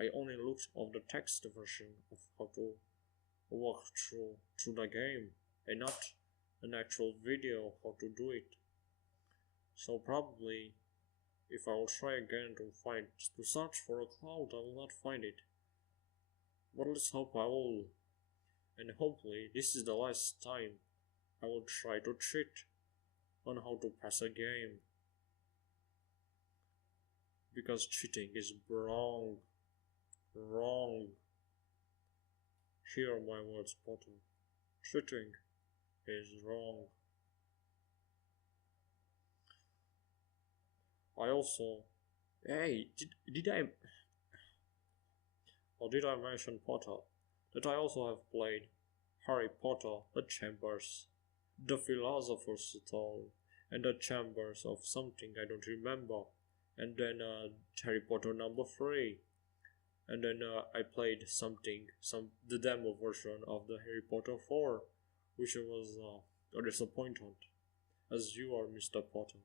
I only looked of the text version of how to walk through the game, and not an actual video how to do it. So probably if I will try again to search for a cloud, I will not find it. But let's hope I will. And hopefully this is the last time I will try to cheat on how to pass a game. Because cheating is wrong. Wrong. Hear my words, Potter. Cheating is wrong. I also... Hey, did I mention Potter? That I also have played Harry Potter, The Chambers, The Philosopher's Stone, and The Chambers of something I don't remember, and then Harry Potter number 3, and then I played the demo version of the Harry Potter 4, which was a disappointment, as you are Mr. Potter.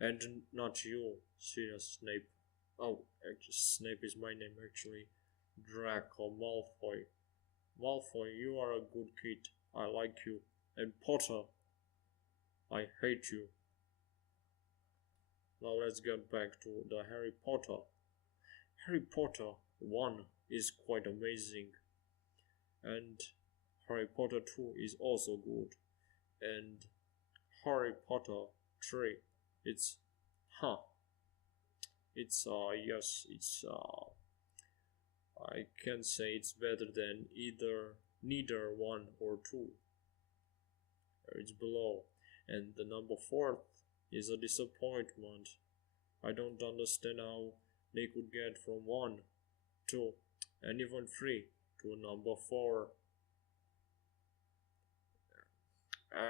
And not you, Sirius Snape. Oh, actually, Snape is my name actually. Draco Malfoy. Malfoy, you are a good kid. I like you. And Potter, I hate you. Now let's get back to the Harry Potter. Harry Potter 1 is quite amazing. And Harry Potter 2 is also good. And Harry Potter 3, it's I can say it's better than neither 1 or 2. It's below. And the number 4 is a disappointment. I don't understand how they could get from 1, 2, and even 3 to number 4.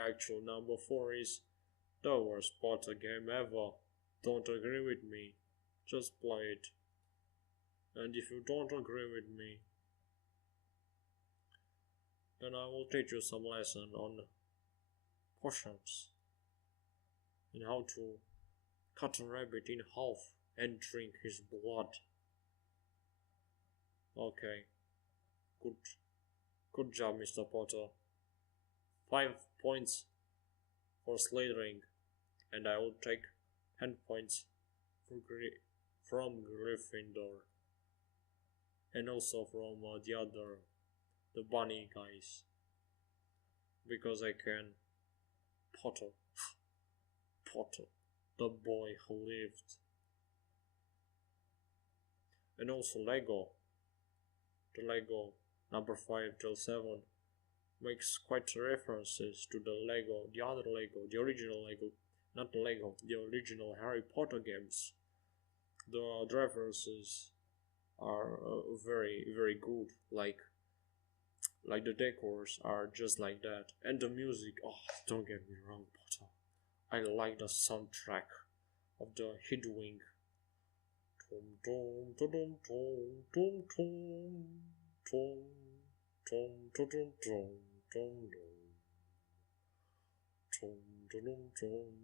Actual number 4 is the worst Potter game ever. Don't agree with me, just play it. And if you don't agree with me, then I will teach you some lesson on potions and how to cut a rabbit in half and drink his blood. Okay, good job, Mr. Potter. 5 points for slithering, and I will take 10 points from Gryffindor, and also from the bunny guys, because I can. Potter, the boy who lived. And also Lego, the Lego number 5 till 7 makes quite references to the other Lego, the original Lego, not the Lego, the original Harry Potter games. The references are very, very good, like the decors are just like that, and the music, oh, don't get me wrong, Potter, I like the soundtrack of the Hidwing. Tom tom tom tom tom tom tom tom tom tom tom tom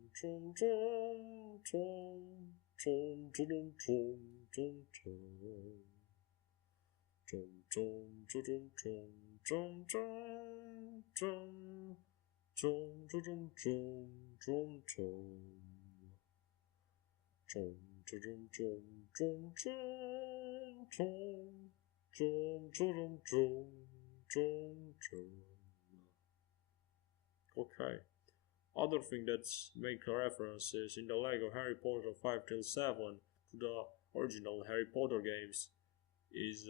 tom tom tom tom tom tom Okay. Other thing that's make references in the Lego Harry Potter 5 till 7 to the original Harry Potter games is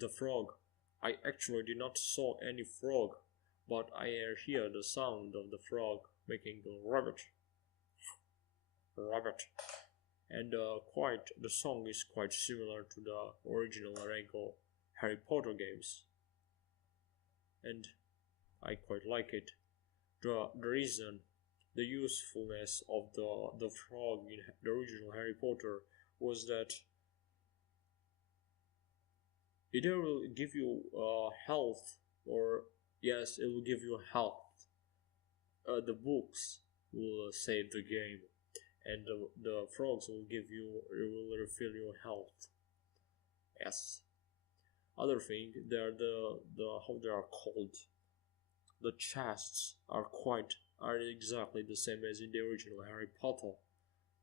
the frog. I actually did not saw any frog, but I hear the sound of the frog making a rabbit, and the song is quite similar to the original Lego Harry Potter games, and I quite like it. The reason, the usefulness of the frog in the original Harry Potter was that it will give you health, or yes, it will give you health. The books will save the game, and the frogs will refill your health. Yes. Other thing, they're the how they are called. The chests are exactly the same as in the original Harry Potter,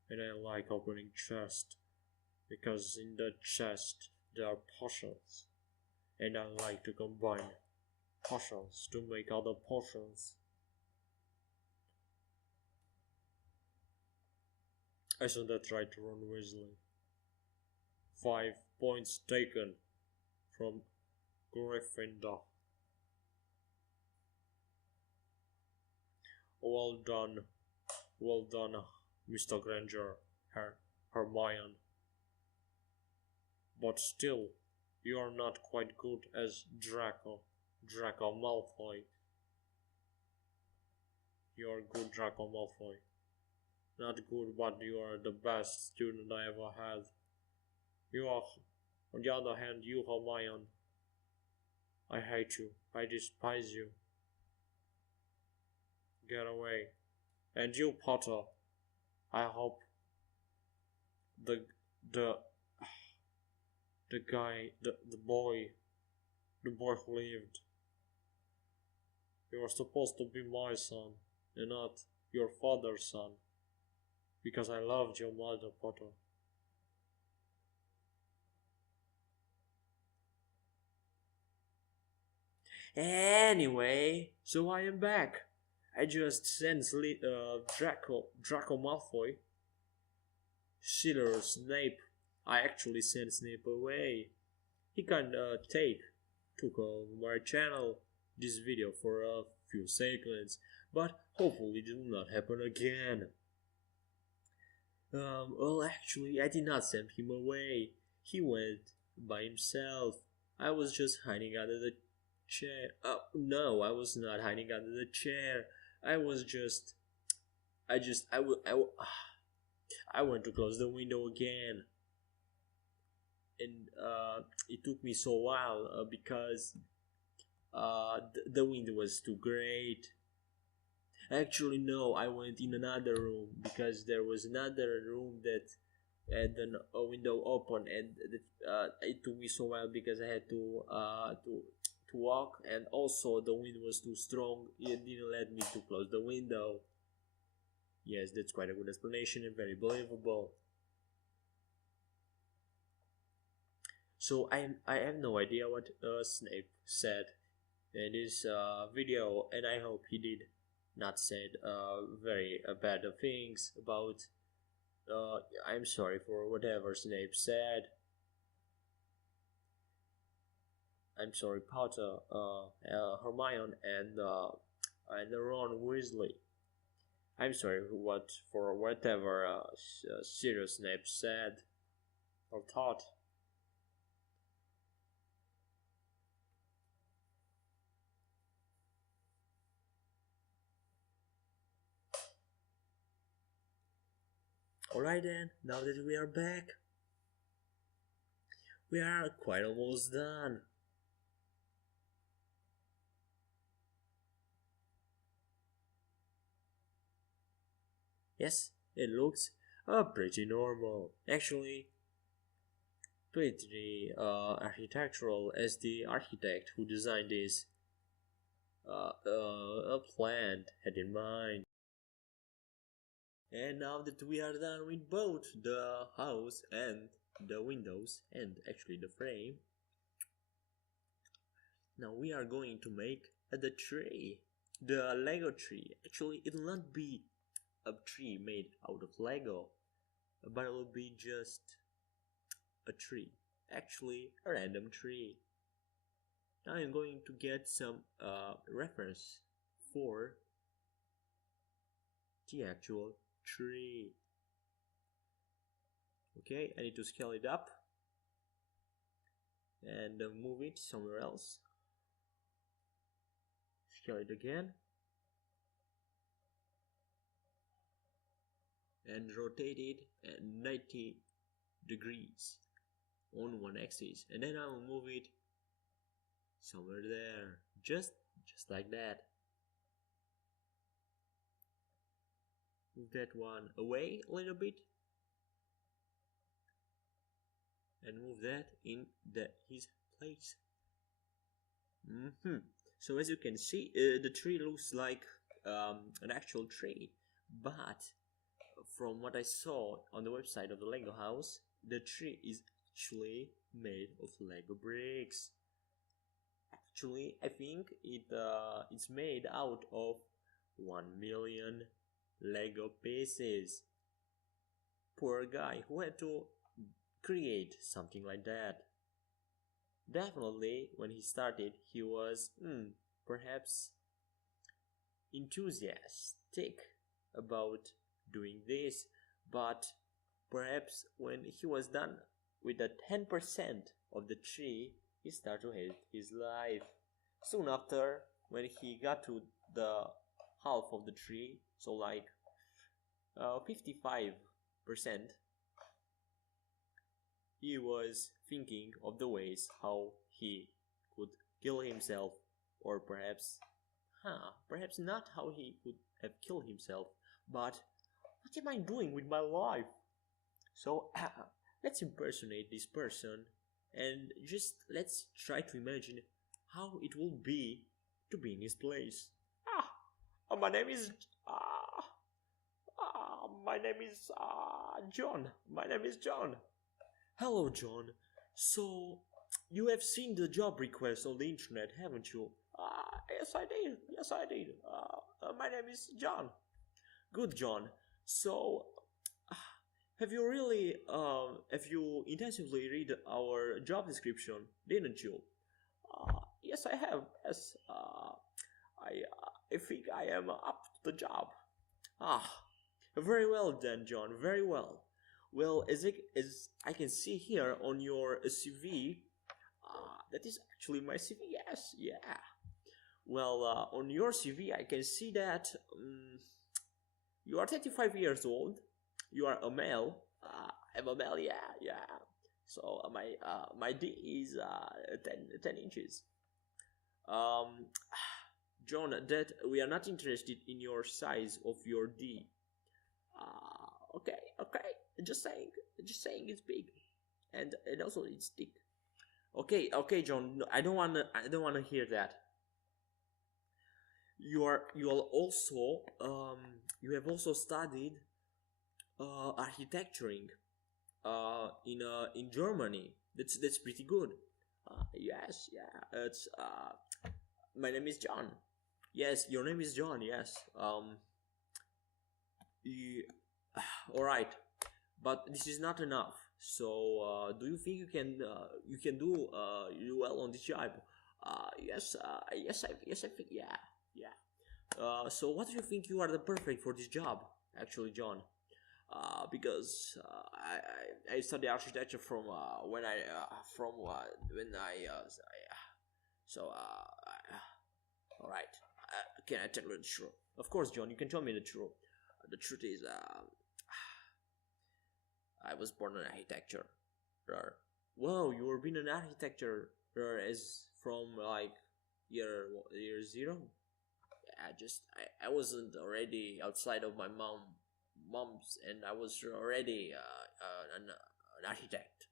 and I like opening chests because in the chest there are potions, and I like to combine potions to make other potions. I saw that right, Ron Weasley. 5 points taken from Gryffindor. Well done, well done, Mr. Granger, Hermione. But still, you are not quite good as Draco Malfoy. You are good, Draco Malfoy. Not good, but you are the best student I ever had. You are, on the other hand, you, Hermione. I hate you. I despise you. Get away. And you, Potter. I hope the the the guy, the boy who lived. You are supposed to be my son, and not your father's son, because I loved your mother, Potter. Anyway, so I am back. I just sent Draco Malfoy, Sirius Snape. I actually sent Snape away. He can took over my channel this video for a few seconds, but hopefully it will not happen again. Well, actually, I did not send him away. He went by himself. I was just hiding under the chair. Oh, no, I was not hiding under the chair. I was just. I just. I went to close the window again. And it took me so while because the wind was too great. Actually, no, I went in another room because there was another room that had a window open, and it took me so while because I had to walk, and also the wind was too strong. It didn't let me to close the window. Yes, that's quite a good explanation and very believable. So I have no idea what Snape said in this video, and I hope he did not said very bad things about. I'm sorry for whatever Snape said. I'm sorry, Potter, Hermione, and Ron Weasley. I'm sorry for whatever Sirius Snape said or thought. Alright then, now that we are back, we are quite almost done. Yes, it looks pretty normal. Actually, pretty architectural as the architect who designed this plant had in mind. And now that we are done with both the house and the windows and actually the frame, now we are going to make the tree, the Lego tree. Actually, it will not be a tree made out of Lego, but it will be just a tree. Actually, a random tree. Now I'm going to get some reference for the actual tree. Okay, I need to scale it up and move it somewhere else. Scale it again and rotate it at 90 degrees on one axis, and then I'll move it somewhere there, just like that. Move that one away a little bit and move that in his place. So as you can see, the tree looks like an actual tree, but from what I saw on the website of the Lego house, the tree is actually made of Lego bricks. Actually, I think it's made out of 1 million Lego pieces. Poor guy who had to create something like that. Definitely, when he started, he was perhaps enthusiastic about doing this, but perhaps when he was done with the 10% of the tree, he started to hate his life. Soon after, when he got to the half of the tree, so like 55%, he was thinking of the ways how he could kill himself, or perhaps not how he could have killed himself, but what am I doing with my life? So let's impersonate this person and just let's try to imagine how it will be to be in his place. My name is John. My name is John. Hello, John. So, you have seen the job request on the internet, haven't you? Yes, I did. Yes, I did. My name is John. Good, John. So, have you intensively read our job description, didn't you? Yes, I have. Yes. I think I am up to the job. Very well then, John. Very well. Well, as I can see here on your CV, that is actually my CV. Yes, yeah. Well, on your CV, I can see that you are 35 years old. You are a male. I'm a male. Yeah, yeah. So my D is 10 inches. John, that we are not interested in your size of your D. Okay. Just saying it's big, and also it's thick. Okay, John. No, I don't wanna hear that. You have also studied architecturing in Germany. That's pretty good. Yes, yeah. It's my name is John. Yes, your name is John. Yes. All right, but this is not enough. So, do you think you can do well on this job? Yes, yes, I think, yeah. So, what do you think you are the perfect for this job? Actually, John, because I study architecture from when I so all right. Can I tell you the truth? Of course, John. You can tell me the truth. The truth is, I was born in architecture. Wow, you were being an architecture as from like year zero. I wasn't already outside of my mom's, and I was already an architect.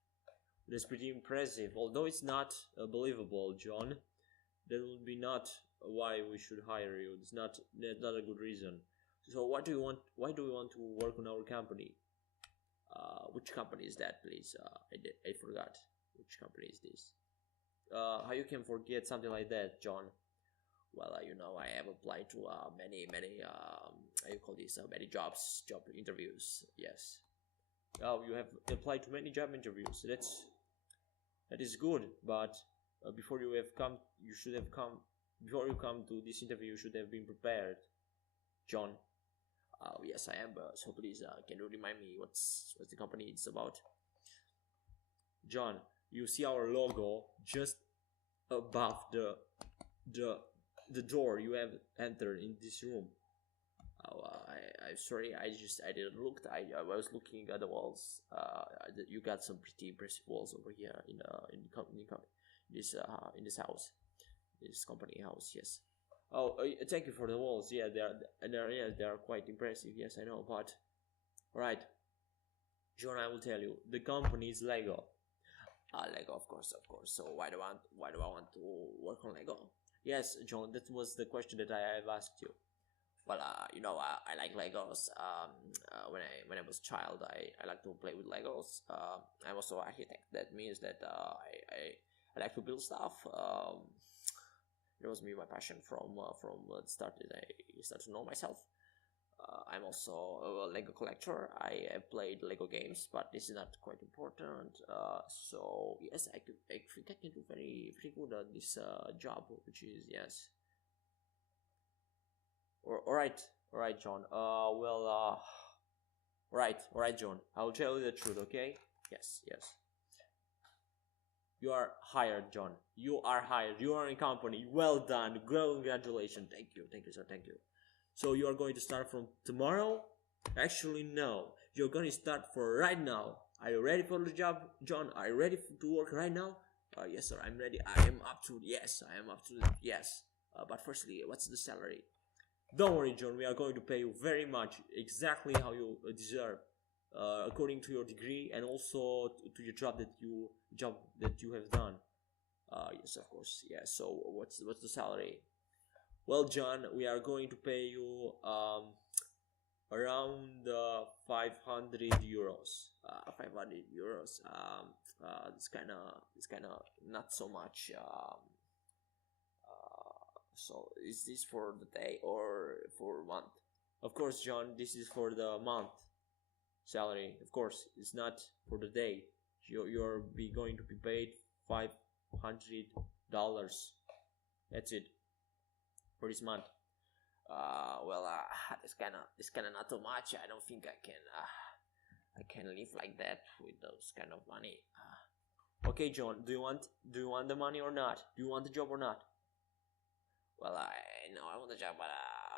That's pretty impressive. Although it's not believable, John. That would be not why we should hire you. That's not a good reason. So what do you want? Why do you want to work on our company? Which company is that, please? I forgot. Which company is this? How you can forget something like that, John? Well, I have applied to many how you call this? Many job interviews. Yes. Oh, you have applied to many job interviews. That is good, but before you should have come. Before you come to this interview, you should have been prepared, John. Yes, I am. So please, can you remind me what's the company is about? John, you see our logo just above the door you have entered in this room. I'm sorry. I didn't look. I was looking at the walls. You got some pretty impressive walls over here in this house, this company house. Yes. Oh, thank you for the walls. Yeah, they are quite impressive. Yes, I know. But right, John, I will tell you, the company is Lego, Lego, of course, of course. So why do I want to work on Lego? Yes, John, that was the question that I have asked you. Well, I like Legos. When I was a child, I like to play with Legos. I'm also an architect. That means that I like to build stuff. It was me my passion from the start that I started to know myself. I'm also a Lego collector. I have played Lego games, but this is not quite important. So yes, I think I can do very good at this job, which is yes. All right, John. All right, John. I'll tell you the truth, okay? Yes. You are hired, John. You are hired. You are in company. Well done. Congratulations. Thank you, sir. Thank you. So you are going to start from tomorrow? Actually, no. You're going to start for right now. Are you ready for the job, John? Are you ready to work right now? Yes, sir. I'm ready. I am up to yes. But firstly, what's the salary? Don't worry, John. We are going to pay you very much, exactly how you deserve, according to your degree and also to your job that you have done. Yes, of course. Yeah. So what's the salary? Well, John, we are going to pay you around 500 euros. 500 euros. It's kind of not so much. So is this for the day or for a month? Of course, John, this is for the month salary. Of course, it's not for the day. You're going to be paid $500. That's it for this month. It's kind of not too much. I don't think I can live like that with those kind of money. Okay, John, do you want the money or not? Do you want the job or not? Well, I know I want the job, but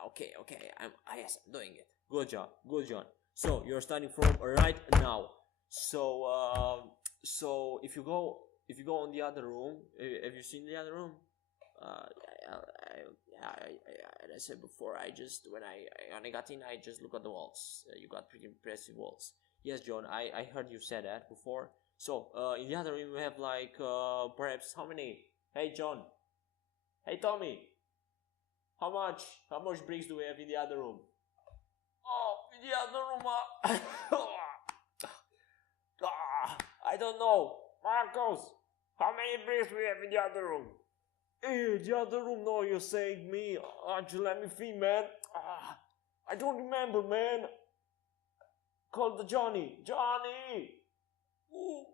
okay, yes, I'm doing it. Good job, John. So you're starting from right now. So if you go on the other room, have you seen the other room? As I said before, when I got in, I just look at the walls. You got pretty impressive walls. Yes, John, I heard you said that before. So in the other room we have like perhaps how many? Hey, John. Hey, Tommy. How much bricks do we have in the other room? Oh, in the other room. I don't know. Marcos, how many bricks we have in the other room? Hey, the other room, no, you're saying me. Just let me think, man. I don't remember, man. Call the Johnny. Ooh,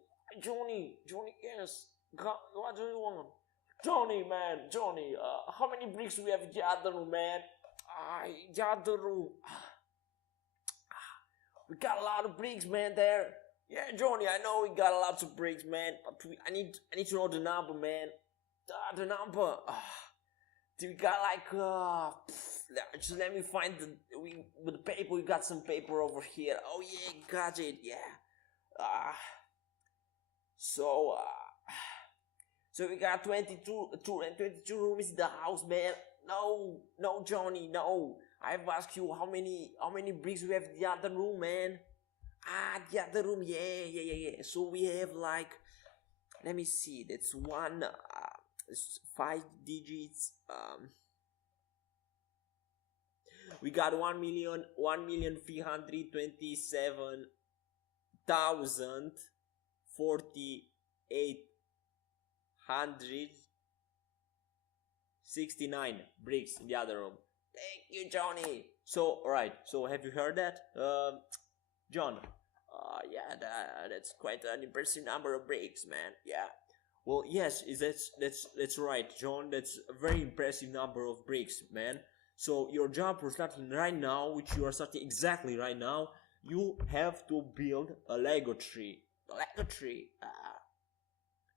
Johnny, yes. What do you want? Johnny, how many bricks do we have in the other room, man? The other room. We got a lot of bricks, man, there. Yeah, Johnny, I know we got a lot of bricks, man. But I need to know the number, man. The number. We got like just let me find with the paper. We got some paper over here. Oh yeah, got it. Yeah. So we got 22 rooms in the house, man. No, Johnny, no. I've asked you how many bricks we have in the other room, man. The other room, yeah. So we have like, let me see. That's one. It's 5 digits. We got 1,327,468 bricks in the other room. Thank you, Johnny. So, alright. So, have you heard that, John? Yeah, that's quite an impressive number of bricks, man. Yeah. Well, yes, that's right, John. That's a very impressive number of bricks, man. So your job for starting right now, which you are starting exactly right now, you have to build a Lego tree. A Lego tree.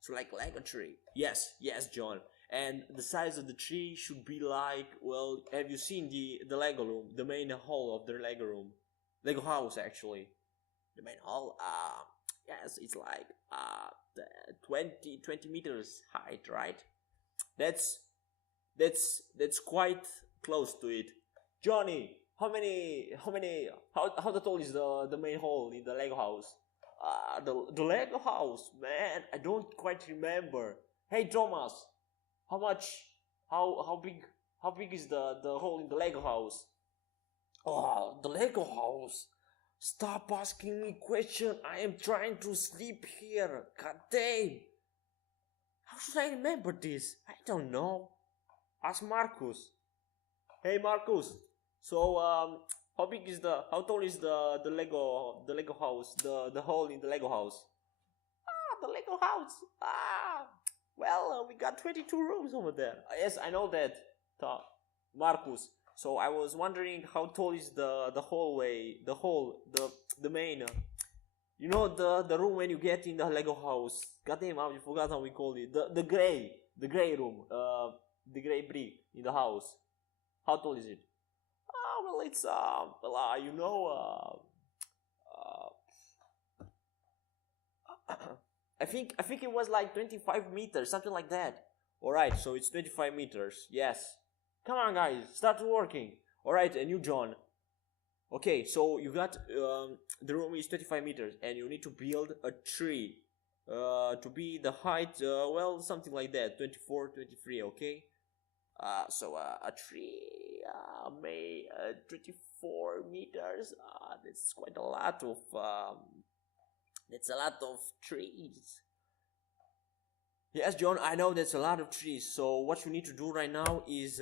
So like Lego tree. Yes, John. And the size of the tree should be like, well, have you seen the Lego room, the main hall of the Lego room, Lego house actually, the main hall? Yes, it's like 20 meters height, right? That's quite close to it. Johnny, how the tall is the main hall in the Lego house? The Lego house, man. I don't quite remember. Hey Thomas, how much? How big is the hole in the Lego house? Oh, the Lego house. Stop asking me question. I am trying to sleep here. God damn. How should I remember this? I don't know. Ask Marcus. Hey Marcus. So how tall is the Lego house, the hole in the Lego house? The Lego house. Well, we got 22 rooms over there. Yes, I know that. Marcus. So I was wondering how tall is the hallway, the main. You know the room when you get in the Lego house. Goddamn, I forgot how we call it. The gray room. The gray brick in the house. How tall is it? Well, it's you know, I think it was like 25 meters, something like that. All right, so it's 25 meters. Yes. Come on, guys, start working. All right, and you, John. Okay, so you got the room is 25 meters, and you need to build a tree to be the height. Well, something like that, 24, 23. Okay. So a tree may 24 meters. That's quite a lot of. That's a lot of trees. Yes, John, I know that's a lot of trees. So what you need to do right now is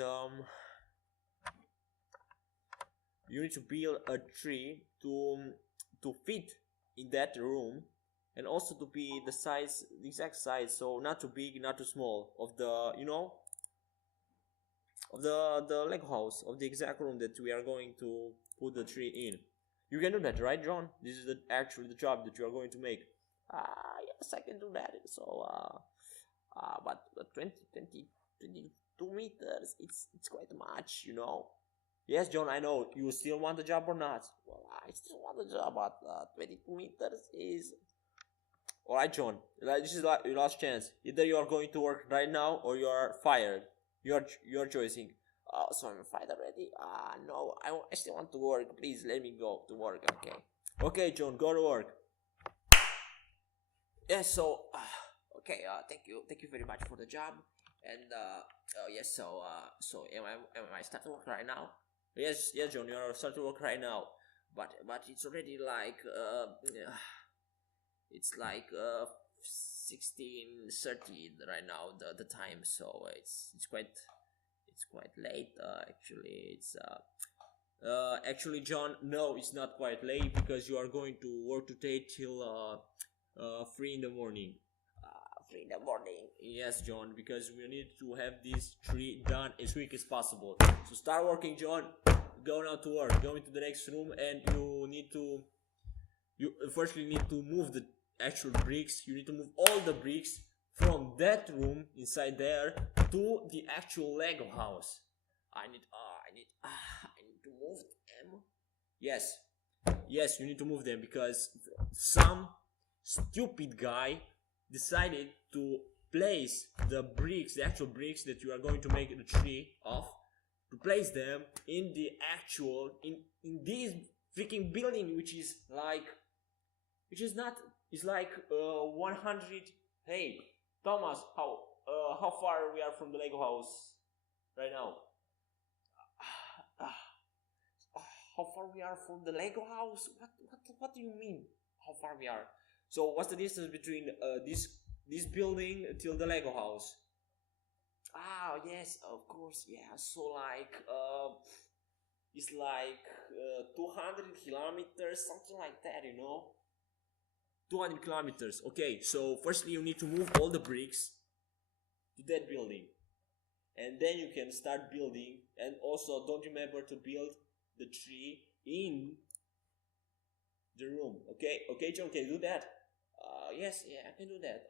you need to build a tree to fit in that room, and also to be the size, the exact size. So not too big, not too small of the of the Lego house, of the exact room that we are going to put the tree in. You can do that, right, John? This is actually the job that you are going to make. Yes, I can do that. So but 22 meters, it's quite much, you know. Yes, John, I know. You still want the job or not? Well, I still want the job, but 22 meters is... Alright, John, this is your last chance. Either you are going to work right now or you are fired. You're choosing. Oh, so I'm fired already? No, I still want to work. Please let me go to work, okay? Okay, John, go to work. Yes, so... okay, thank you very much for the job. And, yes, so am I starting work right now? Yes, John, you're starting work right now. But it's already like, it's like 16:30 right now, the time, so it's quite late. Actually, John, no, it's not quite late, because you are going to work today till 3 in the morning. 3 in the morning. Yes, John, because we need to have this tree done as quick as possible. So start working, John. Go now to work. Go into the next room, and you firstly need to move the actual bricks. You need to move all the bricks from that room inside there to the actual Lego house. I need to move them. Yes, you need to move them, because some stupid guy decided to place the bricks, the actual bricks that you are going to make the tree of, to place them in the actual in this freaking building, which is like 100. Hey Thomas, how far we are from the Lego house right now? How far we are from the Lego house? What do you mean? How far we are? So what's the distance between this building till the Lego house? Yes, of course, yeah. So like it's like 200 kilometers, something like that, you know. 200 kilometers. Okay, so firstly you need to move all the bricks to that building, and then you can start building. And also don't remember to build the tree in the room. Okay, John, can you do that? Yes, I can do that.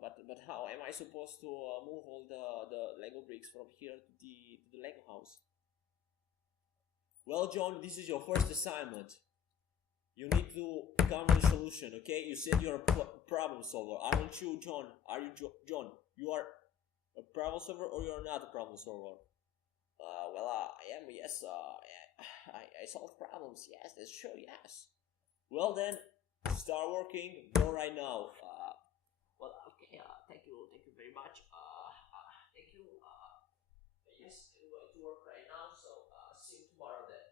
But how am I supposed to move all the Lego bricks from here to the Lego house? Well, John, this is your first assignment. You need to come with a solution, okay? You said you're a problem solver, aren't you, John? Are you, John? You are a problem solver, or you're not a problem solver? I am, yes. I solve problems, yes, that's true, yes. Well then, start working. Go right now. Well, okay. Thank you very much. Thank you. Yes, I'm going to work right now. So see you tomorrow then.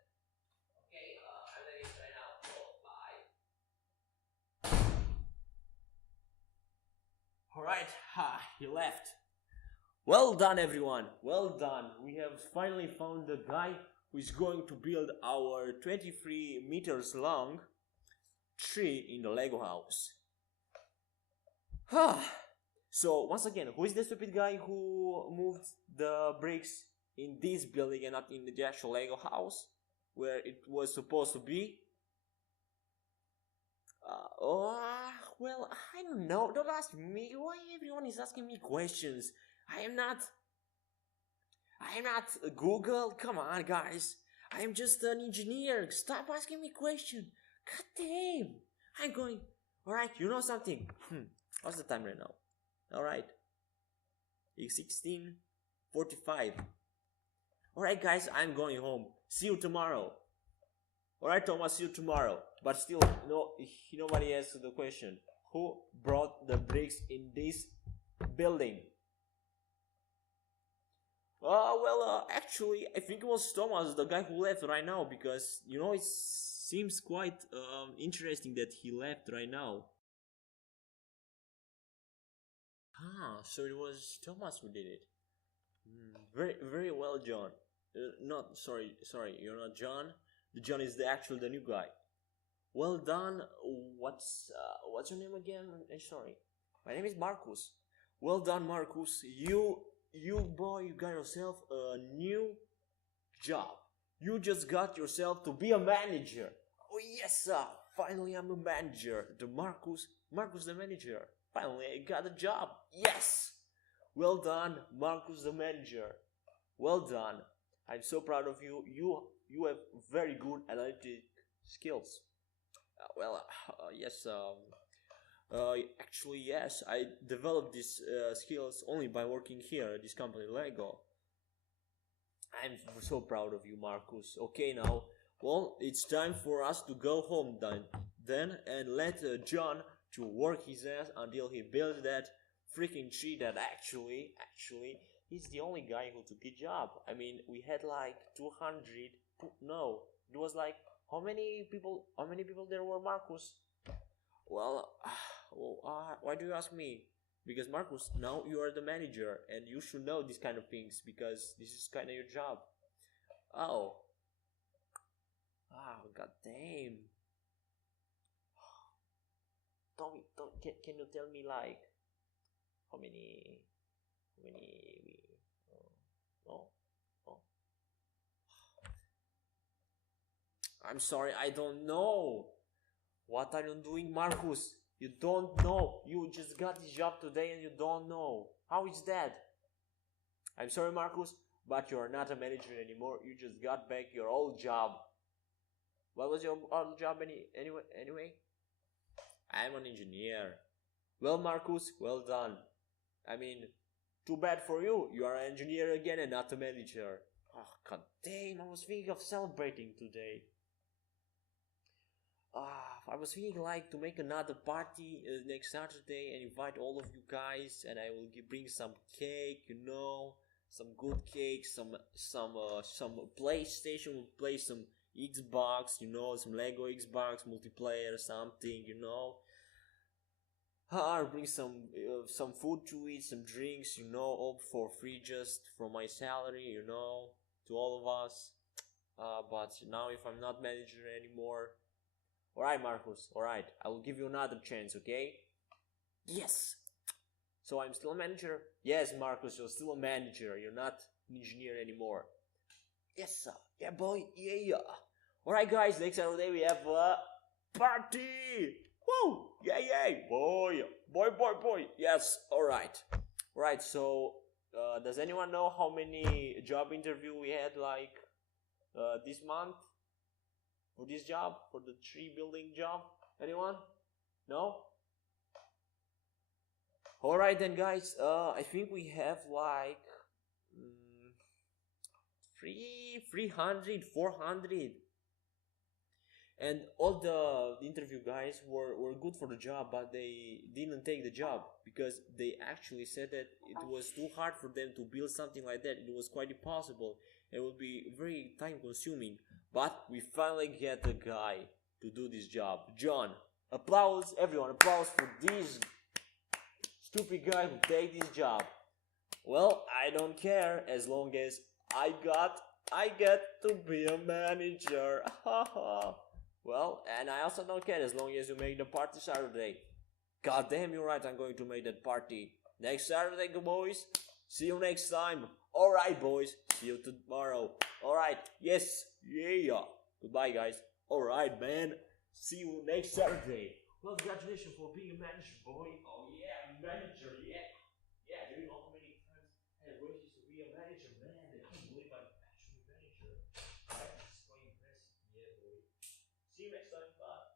Okay. I'm leaving right now. So bye. All right. Ha! He left. Well done, everyone. Well done. We have finally found the guy who is going to build our 23 meters long tree in the Lego house. So once again, who is the stupid guy who moved the bricks in this building and not in the actual Lego house where it was supposed to be? Well, I don't know. Don't ask me. Why everyone is asking me questions? I am not Google. Come on, guys. I am just an engineer. Stop asking me questions. God damn. I'm going. Alright, you know something? What's the time right now? Alright. It's 16:45. Alright, guys, I'm going home. See you tomorrow. Alright, Thomas, see you tomorrow. But still, nobody answered the question. Who brought the bricks in this building? Actually, I think it was Thomas, the guy who left right now, because, it seems quite interesting that he left right now. So it was Thomas who did it. Very, very well, John. Sorry, you're not John. The John is the new guy. Well done. What's your name again? Sorry. My name is Marcus. Well done, Marcus. You boy, you got yourself a new job. You just got yourself to be a manager. Oh yes, sir. Finally, I'm a manager. Marcus the manager. Finally, I got a job. Yes. Well done, Marcus the manager. Well done. I'm so proud of you. You have very good analytic skills. Yes. Actually, yes. I developed these skills only by working here at this company, Lego. I'm so proud of you, Marcus. Okay, now, well, it's time for us to go home then and let John to work his ass until he builds that freaking tree that actually he's the only guy who took a job. I mean, we had like 200. No, it was like how many people there were, Marcus? Well, why do you ask me? Because Marcus, now you are the manager and you should know these kind of things because this is kind of your job. Oh, god damn. Can you tell me like how many oh. I'm sorry, I don't know. What are you doing, Marcus? You don't know. You just got this job today and you don't know. How is that? I'm sorry, Marcus, but you're not a manager anymore. You just got back your old job. What was your old job anyway? I'm an engineer. Well, Marcus, well done. I mean, too bad for you. You are an engineer again and not a manager. Oh, god damn, I was thinking of celebrating today. I was thinking like to make another party next Saturday and invite all of you guys, and I will bring some cake, some good cake, some PlayStation. We'll play some Xbox, some Lego Xbox multiplayer, something, I'll bring some food to eat, some drinks, all for free, just from my salary, to all of us. But now if I'm not manager anymore. Alright, Marcus, alright, I will give you another chance, okay? Yes! So I'm still a manager? Yes, Marcus, you're still a manager, you're not an engineer anymore. Yes, sir. Yeah, boy, yeah. Alright, guys, next Saturday we have a party! Woo! Yeah, boy, yes, alright. Alright, so, does anyone know how many job interview we had, this month? For this job? For the tree building job? Anyone? No? Alright then, guys, I think we have 300, 400. And all the interview guys were good for the job, but they didn't take the job because they actually said that it was too hard for them to build something like that. It was quite impossible. It would be very time consuming. But we finally get a guy to do this job. John, applause, everyone, applause for this stupid guy who take this job. Well, I don't care as long as I get to be a manager. Well, and I also don't care as long as you make the party Saturday. God damn, you're right, I'm going to make that party next Saturday, boys. See you next time. Alright, boys. See you tomorrow. Alright, yes, yeah. Goodbye, guys. Alright, man. See you next Saturday. Well, congratulations for being a manager, boy. Oh, yeah, manager, yeah. Yeah, do you know how many times I had wishes to be a manager, man? I can't believe I'm actually a manager. That is quite impressive. Yeah, boy. See you next time. Bye.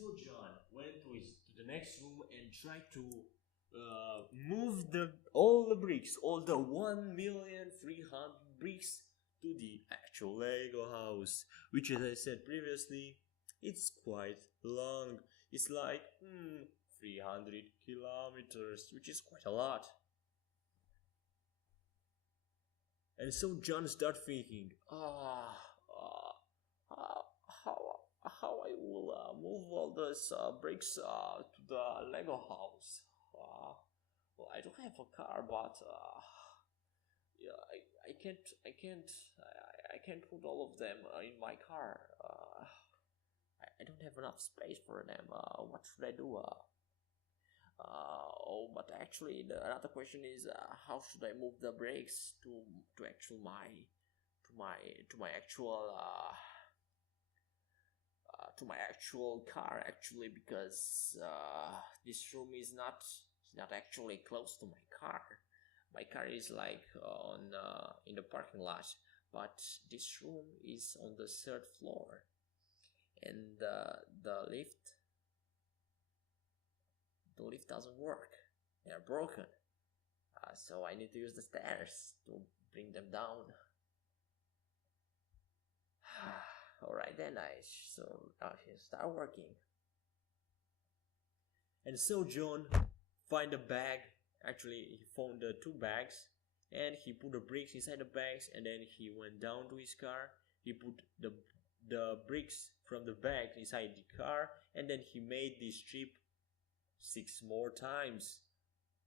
So John went to the next room and tried to move all the bricks, all the 1,300,000 bricks to the actual Lego house, which, as I said previously, it's quite long. It's like 300 kilometers, which is quite a lot. And so John started thinking, how I will move all those bricks to the Lego house. Well, I don't have a car, but yeah, I can't put all of them in my car. I don't have enough space for them. What should I do? But actually, another question is, how should I move the brakes to actual to my actual to my actual car, actually, because this room is not actually close to my car. My car is like on in the parking lot, but this room is on the third floor, and the lift doesn't work. They're broken. So I need to use the stairs to bring them down. Alright then, so I should start working. And so John find a bag. Actually, he found two bags, and he put the bricks inside the bags, and then he went down to his car. He put the bricks from the bag inside the car, and then he made this trip 6 more times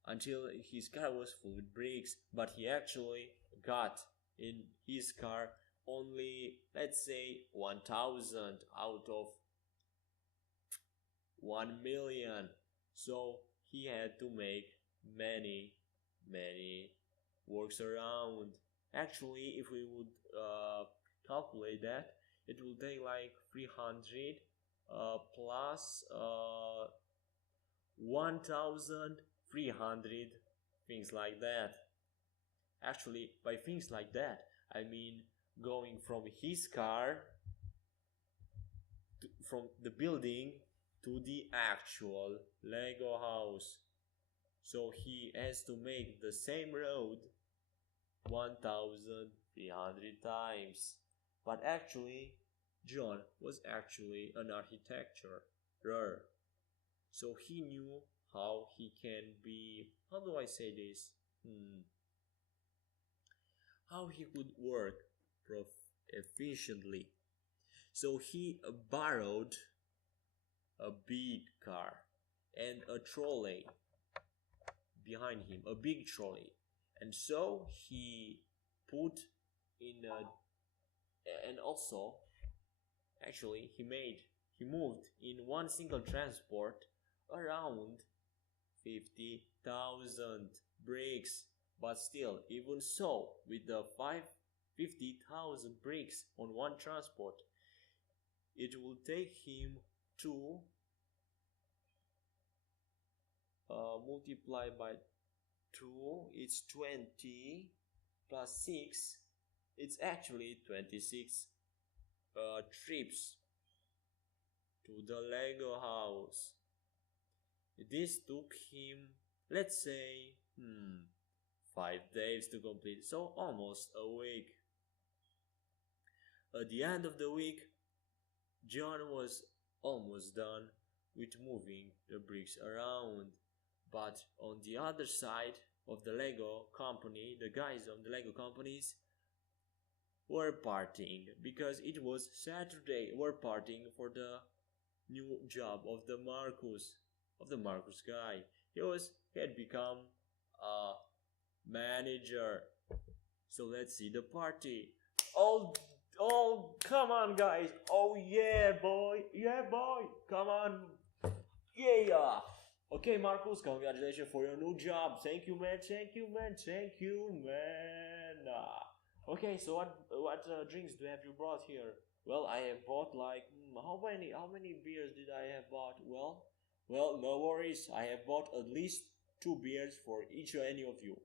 until his car was full with bricks. But he actually got in his car only, let's say, 1,000 out of 1,000,000. So he had to make many works around. Actually, if we would calculate that, it will take like 300 plus 1,300, things like that. Actually, by things like that, I mean going from his car from the building to the actual Lego house. So he has to make the same road 1,300 times. But actually, John was actually an architecturer. So he knew how he can be, how do I say this? How he could work efficiently. So he borrowed a big car and a trolley behind him, a big trolley. And so he put in and also actually he moved in one single transport around 50,000 bricks. But still, even so, with the 50,000 bricks on one transport, it will take him to multiply by 2, it's 20, plus 6, it's actually 26 trips to the Lego house. This took him, let's say, 5 days to complete, so almost a week. at the end of the week, John was almost done with moving the bricks around. But on the other side of the Lego company, the guys on the Lego companies were partying because it was Saturday. Were partying for the new job of the Marcus guy. He had become a manager. So let's see the party. Oh, come on, guys. Oh yeah, boy. Come on. Yeah. Okay, Marcus, congratulations for your new job. Thank you, man. Okay, so what drinks do have you brought here? Well, I have bought like how many beers did I have bought? Well, no worries. I have bought at least 2 beers for each and any of you.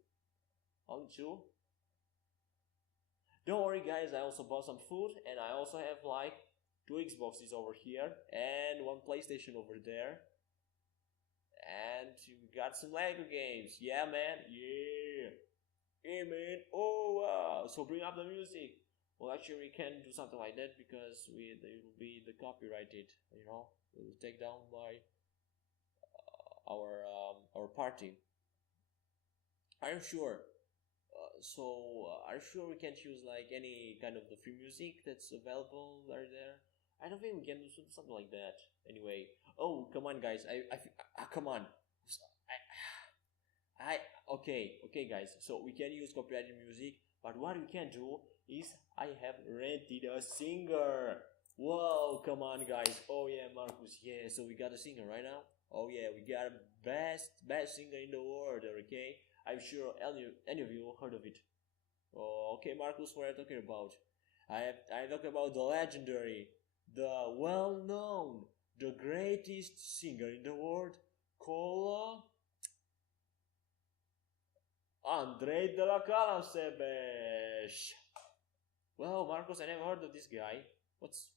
Only 2? Don't worry, guys. I also bought some food, and I also have like 2 Xboxes over here and 1 PlayStation over there. And we got some Lego games. Yeah, man. Yeah. Hey, man. Oh, wow. So bring up the music. Well, actually, we can't do something like that because it will be the copyrighted. You know, it will take down by our party. Are you sure? Are you sure we can't use like any kind of the free music that's available right there? I don't think we can do something like that. Anyway, oh come on, guys! Come on! Okay, guys. So we can use copyrighted music, but what we can do is I have rented a singer. Whoa, come on, guys! Oh yeah, Marcus. Yeah, so we got a singer right now. Oh yeah, we got a best singer in the world. Okay, I'm sure any of you heard of it. Oh, okay, Marcus, what are you talking about? I talk about the legendary, the well-known, the greatest singer in the world, called Andrei de la Calasebesh. Well, Marcus, I never heard of this guy. What's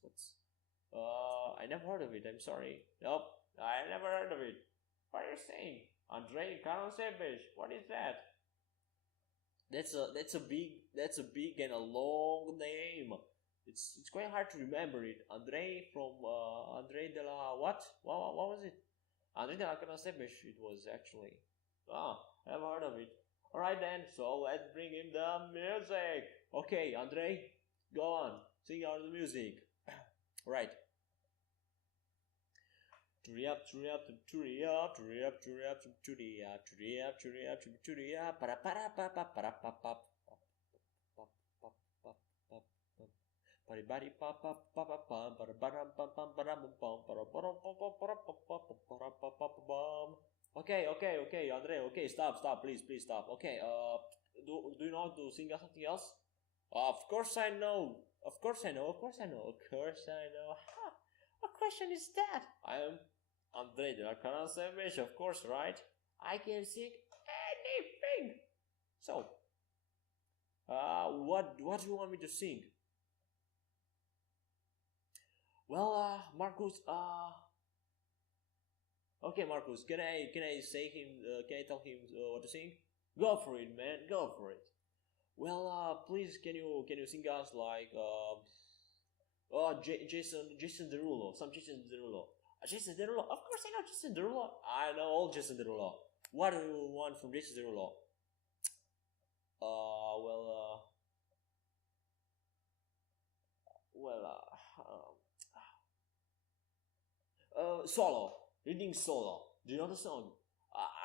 I never heard of it. I'm sorry. Nope, I never heard of it. What are you saying? Andrei Calasebesh. What is that? That's a big and a long name. It's quite hard to remember it. Andrei from Andrei de la what? What was it? Andrei de la Calasebesh. It was actually. I never heard of it. All right then. So let's bring him the music. Okay, Andrei, go on. Sing out the music. Right. Turry up, turry up, turry up, turry up, turry up, turry up, turry up, turry up, turry up, para para pa pa para pa pa body body pa pa pa pa pa para para pa pa para pam para para pa pa para pa pa para pa pa bum. Okay, Andre. Okay, stop, please stop. Okay, do you know how to sing something else? Of course I know. What question is that? I am Andre de la Calasebesh, of course, right? I can sing anything. So, what do you want me to sing? Well, Marcus, okay, Marcus, can I say him? Can I tell him what to sing? Go for it, man. Go for it. Well, please, can you sing us like Jason Derulo, some Jason Derulo. Jason Derulo, of course I know Jason Derulo. I know all Jason Derulo. What do you want from Jason Derulo? Solo, reading solo. Do you know the song?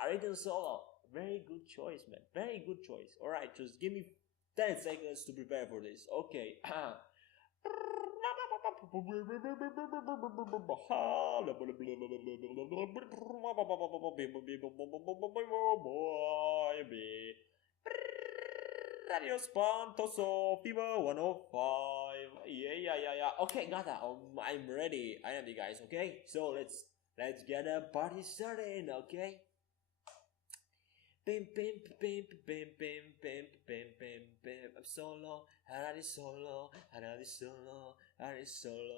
Reading solo. Very good choice, man. Very good choice. All right, just give me 10 seconds to prepare for this. Okay. Radio Spontoso Fever 105. Yeah. Okay, got that. I'm ready. I am the guys. Okay, so let's get a party started. Okay. Bim. I'm solo.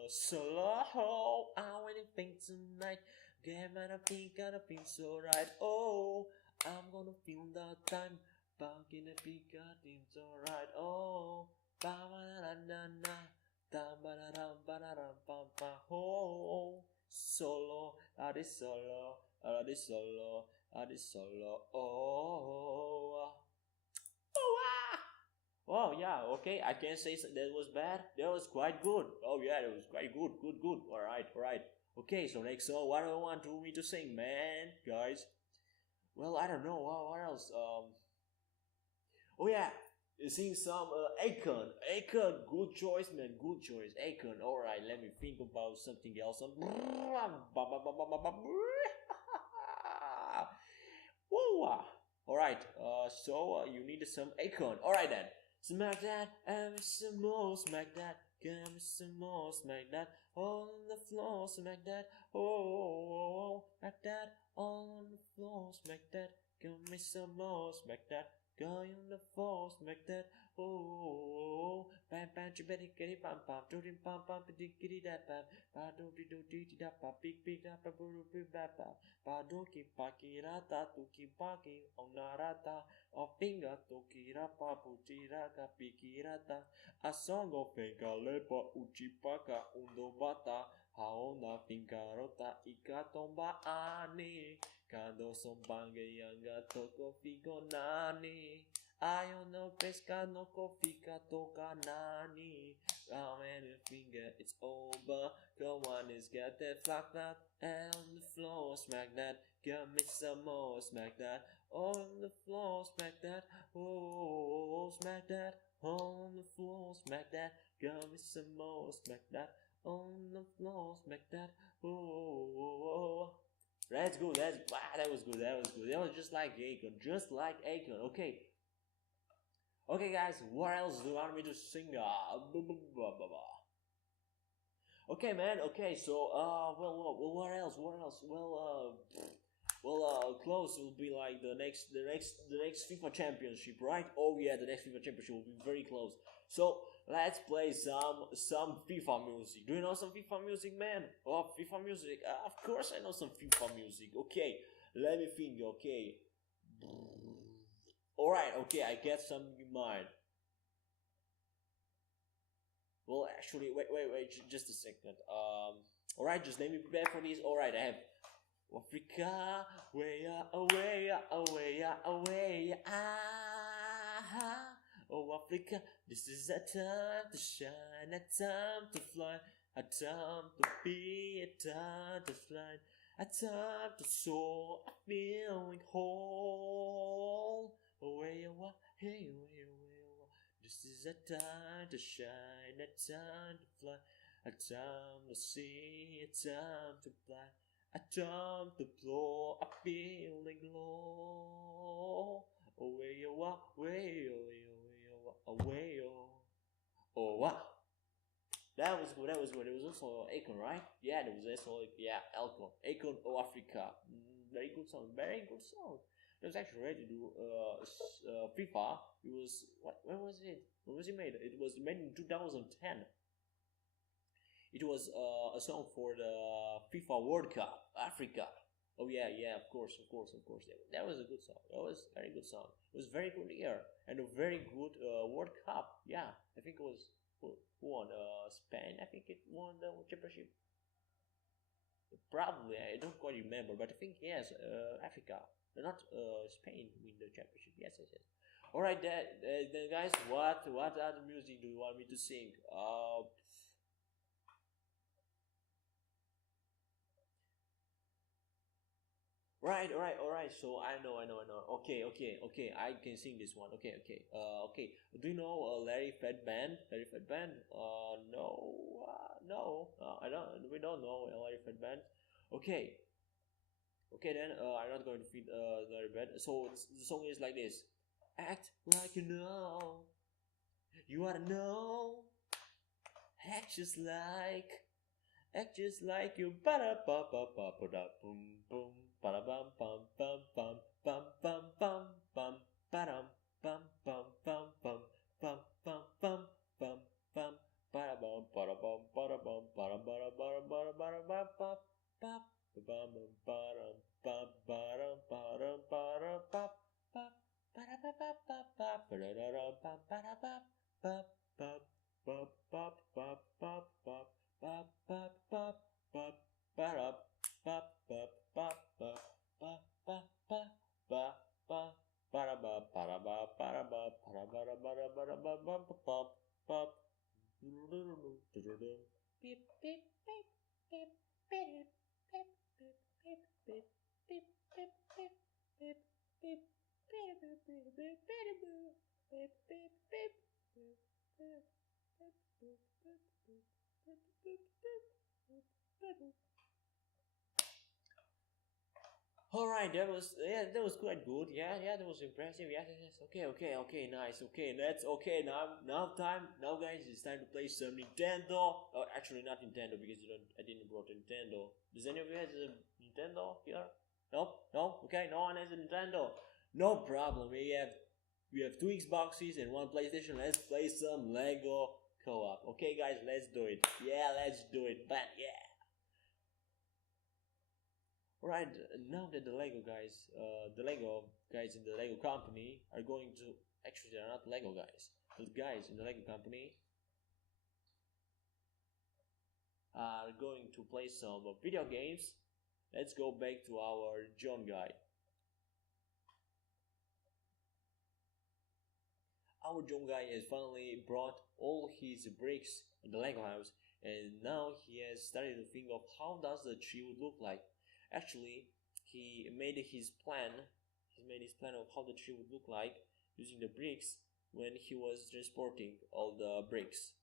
Solo. I want to think tonight. Get my think gonna feel so right. Oh, I'm gonna feel the time. Back in the peak, it's alright. Oh, ba na na na. Dum ba dum ba dum bum ba ho. Solo, adi solo, adi solo, adi solo. Oh. Oh, ah. Oh yeah, okay. I can't say that was bad. That was quite good. Oh yeah, that was quite good. Good, good. All right, all right. Okay, so next song. What do you want to me to sing, man, guys? Well, I don't know. What else? Oh yeah, you sing some Akon. Akon, good choice, man. Good choice. Akon. All right, let me think about something else. Woo! All right. So you need some Akon. All right then. Smack that, and some more. Smack that, give me some more. Smack that on the floor. Smack that. Oh, smack that on the floor. Smack that. Give me some more. Smack that. Go on the floor. Smack that. Oh, bam bam, chibidi kitty bam bam, doody bam bam, bidi kitty da bam, ba do di do di da ba, big big da ba boo boo ba ba, ba do ki pa ki rata, tu ki pa ki onarata, o pinga to ki rapa, puti raka, piki rata, a songo finga lepa, uchi paka, undo bata, haona finga rota, ika tomba ani, kado son bange yanga toko figo nani. Ayo no pesca no kofika toka nani. How many finger it's over. Come on, it's got that flap that and on the floor smack that. Give me some more smack that on the floor smack that. Oh, smack that on the floor smack that. Give me some more smack that on the floor smack that. Oh. That's good. That was good. That was good. That was just like Akon. Just like Akon. Okay. Okay, guys, what else do you want me to sing? Okay, man. Okay, so well, what else? What else? Close will be like the next FIFA Championship, right? Oh yeah, the next FIFA Championship will be very close. So let's play some FIFA music. Do you know some FIFA music, man? Oh, FIFA music. Of course, I know some FIFA music. Okay, let me think. Okay. All right. Okay, I get some in mind. Well, actually, wait, just a second. All right, just let me prepare for this. All right, I have Africa, way away, away, away, ah. Oh, Africa, this is a time to shine, a time to fly, a time to be, a time to fly, a time to soar, a feeling whole. Away, away, hey, away, away, away. This is a time to shine, a time to fly, a time to see, a time to fly. I jump the floor, I feel like glow. Away, away, away, away, away, oh, wow. That was good, that was good. It was also Akon, right? Yeah, there was also, yeah, Alcon. Akon, Oh Africa. Very good song, very good song. It was actually ready to do FIFA. It was, when was it? When was it made? It was made in 2010. It was a song for the FIFA World Cup, Africa. Oh yeah, yeah, of course, of course, of course. That was a good song. That was a very good song. It was very good year and a very good World Cup. Yeah, I think it was who won Spain. I think it won the championship. Probably, I don't quite remember, but I think yes, Africa, not Spain win the championship. Yes, yes, yes. All right, then guys, what other music do you want me to sing? Right, all right, all right. So I know. Okay, okay, okay. I can sing this one. Okay, okay. Okay. Do you know Larry Fat Band? Larry Fat Band? No, no. I don't. We don't know Larry Fat Band. Okay, okay. Then I'm not going to feed Larry Fat. So the song is like this. Act like you know. You oughta know. Act just like. Act just like you. Ba da ba ba ba ba da boom boom. Ba da bum bum bum bum bum bum bum bum ba dum bum bum bum bum bum bum bum bum bum ba da bum ba da bum ba da bum ba da ba da ba da ba da ba da ba ba ba ba bum ba dum ba ba dum ba dum ba da ba ba ba da ba ba ba ba ba da da da ba ba da ba ba ba ba ba ba ba All right, that was quite good. Yeah, that was impressive. Yes. Okay, nice. Okay, that's okay. Now, guys, it's time to play some Nintendo. Oh, actually, not Nintendo because I didn't brought a Nintendo. Does any of you have a Nintendo here? No. Okay, no one has a Nintendo. No problem. We have two Xboxes and one PlayStation. Let's play some Lego co-op. Okay, guys, let's do it. Yeah, let's do it. But yeah. Right now that the Lego guys in the Lego company are going to actually they're not Lego guys. The guys in the Lego company are going to play some video games. Let's go back to our John guy. Our John guy has finally brought all his bricks in the Lego house, and now he has started to think of how does the tree would look like. Actually, he made his plan. He made his plan of how the tree would look like using the bricks when he was transporting all the bricks.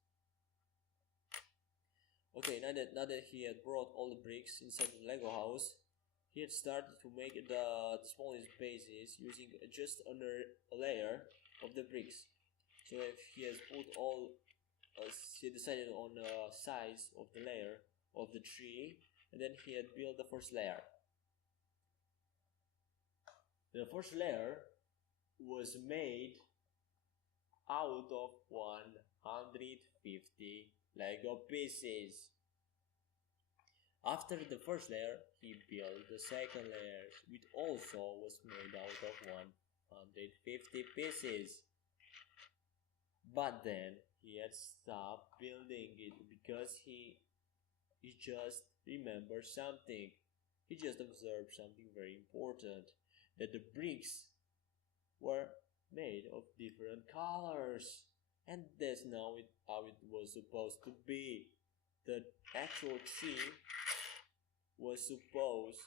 Okay, now that he had brought all the bricks inside the Lego house, he had started to make the smallest bases using just under a layer of the bricks. So if he has put all, he decided on the size of the layer of the tree, and then he had built the first layer. The first layer was made out of 150 Lego pieces. After the first layer, he built the second layer, which also was made out of 150 pieces. But then he had stopped building it because he just remembered something. He just observed something very important, that the bricks were made of different colors. And that's now how it was supposed to be. The actual tree was supposed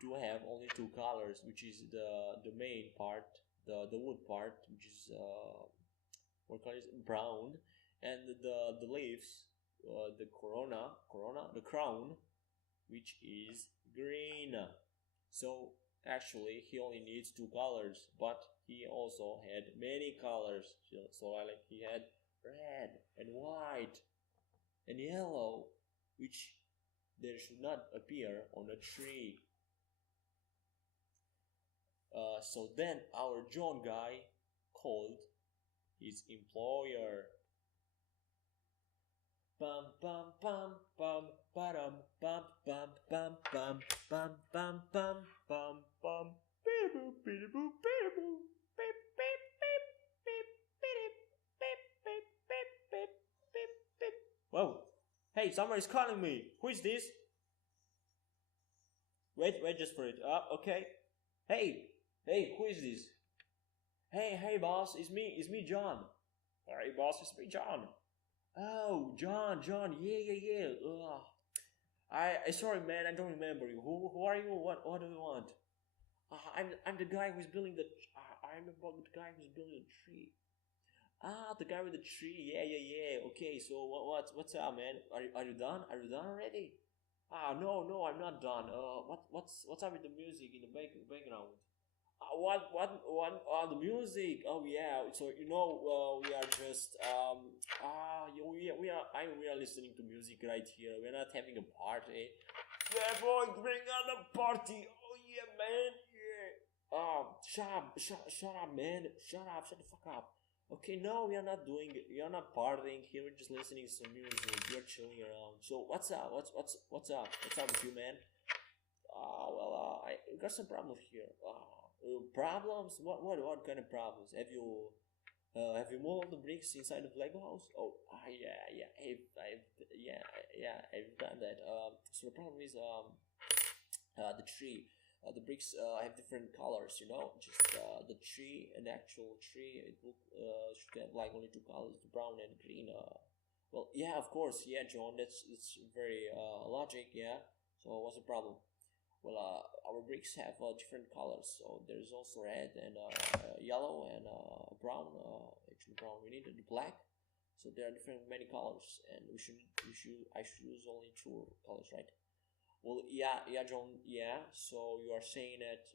to have only two colors, which is the main part, the wood part, which is what color is it? Brown, and the leaves, the the crown, which is green. So actually he only needs two colors, but he also had many colors. So like he had red and white and yellow, which there should not appear on a tree. So then our John guy called his employer. Bum bum bum bum bum bum bum bum bum bum bum bum bum bum beep boop beep boop beep boop beep beep beep beep beep beep beep beep beep beep beep. Whoa! Hey, someone is calling me. Who is this? Wait just for it. Okay. Hey, who is this? Hey, boss, it's me, John. Hey, boss, it's me, John. Oh, John, yeah. I sorry, man, I don't remember you. Who are you? What do you want? I'm the guy who's building the. I'm the guy who's building the tree. The guy with the tree. Yeah. Okay, so what's up, man? Are you done? Are you done already? No, I'm not done. What's up with the music in the background? The music. Oh yeah. So we are just we are listening to music right here. We're not having a party. Yeah, boy, bring on a party. Oh yeah, man. Yeah. Shut up, man. Shut the fuck up. Okay, no, we are not doing it. We are not partying here. We're just listening to some music. We're chilling around. So what's up? What's up? What's up with you, man? I got some problems here. Problems? What kind of problems? Have you moved all the bricks inside of Lego house? Oh, yeah. I've done that. So the problem is the tree. The bricks have different colors. Just the tree, an actual tree. It should have like only two colors, the brown and green. Well, yeah, of course, yeah, John. It's very logic, yeah. So what's the problem? Well, our bricks have different colors. So there's also red and yellow and brown. Actually, brown. We need the black. So there are different many colors, and I should use only two colors, right? Well, yeah, John, yeah. So you are saying that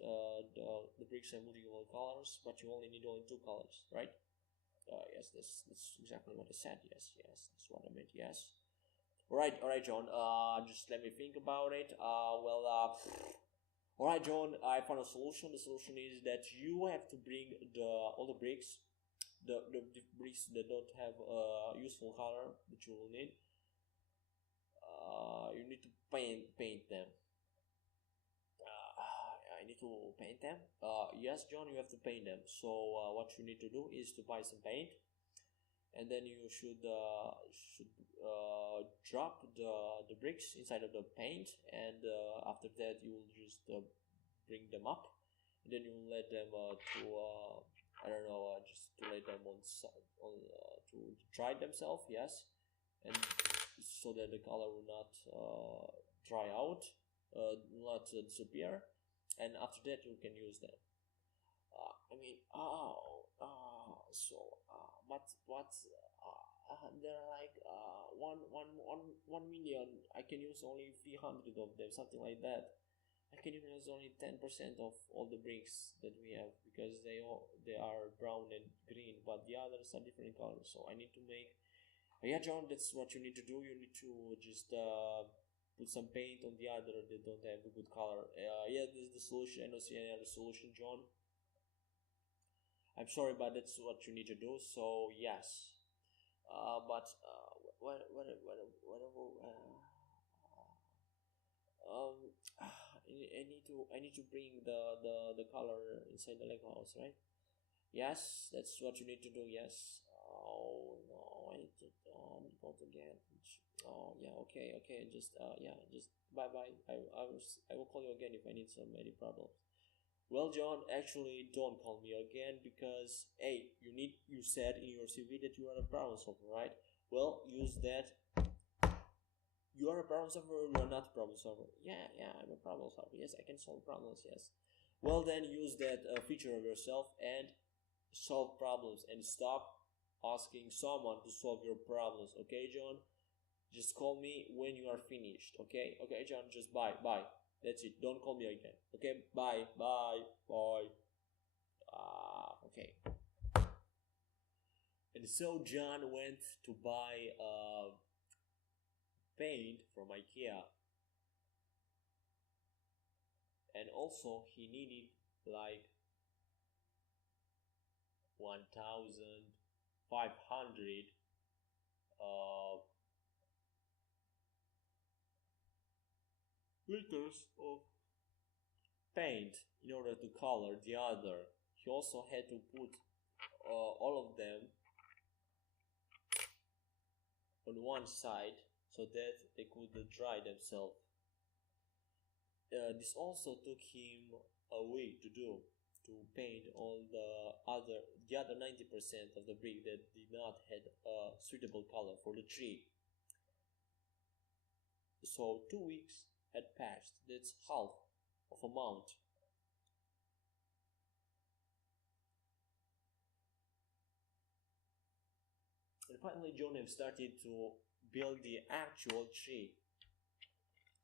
the bricks have multiple colors, but you only need only two colors, right? Yes, that's exactly what I said. Yes, that's what I meant. Yes. All right, John. Just let me think about it. All right, John. I found a solution. The solution is that you have to bring the all the bricks, the bricks that don't have a useful color that you will need. You need to paint them. I need to paint them. Yes, John, you have to paint them. So what you need to do is to buy some paint, and then you should drop the bricks inside of the paint, and after that you will just bring them up, and then you will let them to I don't know, just to let them to dry themselves. Yes, and so that the color will not dry out, not disappear, and after that you can use them. There are like 1 million. I can use only 300 of them, something like that. I can even use only 10% of all the bricks that we have because they are brown and green, but the others are different colors. So I need to make. Yeah, John, that's what you need to do. You need to just put some paint on the other that don't have a good color. Yeah, this is the solution. I don't see any other solution, John. I'm sorry, but that's what you need to do. So yes, but um, I need to bring the color inside the Lego house, right? Yes, that's what you need to do. Yes. Oh no, I need to go again. Oh yeah, okay. Just yeah, just bye bye. I will call you again if I need some any problems. Well, John, actually, don't call me again because hey, you said in your CV that you are a problem solver, right? Well, use that. You are a problem solver or you are not a problem solver? Yeah, I'm a problem solver. Yes, I can solve problems. Yes. Well, then use that feature of yourself and solve problems and stop asking someone to solve your problems. Okay, John? Just call me when you are finished. Okay, John. Just bye. That's it. Don't call me again. Okay, bye. Okay. And so John went to buy paint from IKEA, and also he needed like 1,500 liters of paint in order to color the other. He also had to put all of them on one side so that they could dry themselves. This also took him a week to do, to paint all the other 90% of the brick that did not have a suitable color for the tree. So 2 weeks had passed. That's half of a month. And finally, Jonas started to build the actual tree.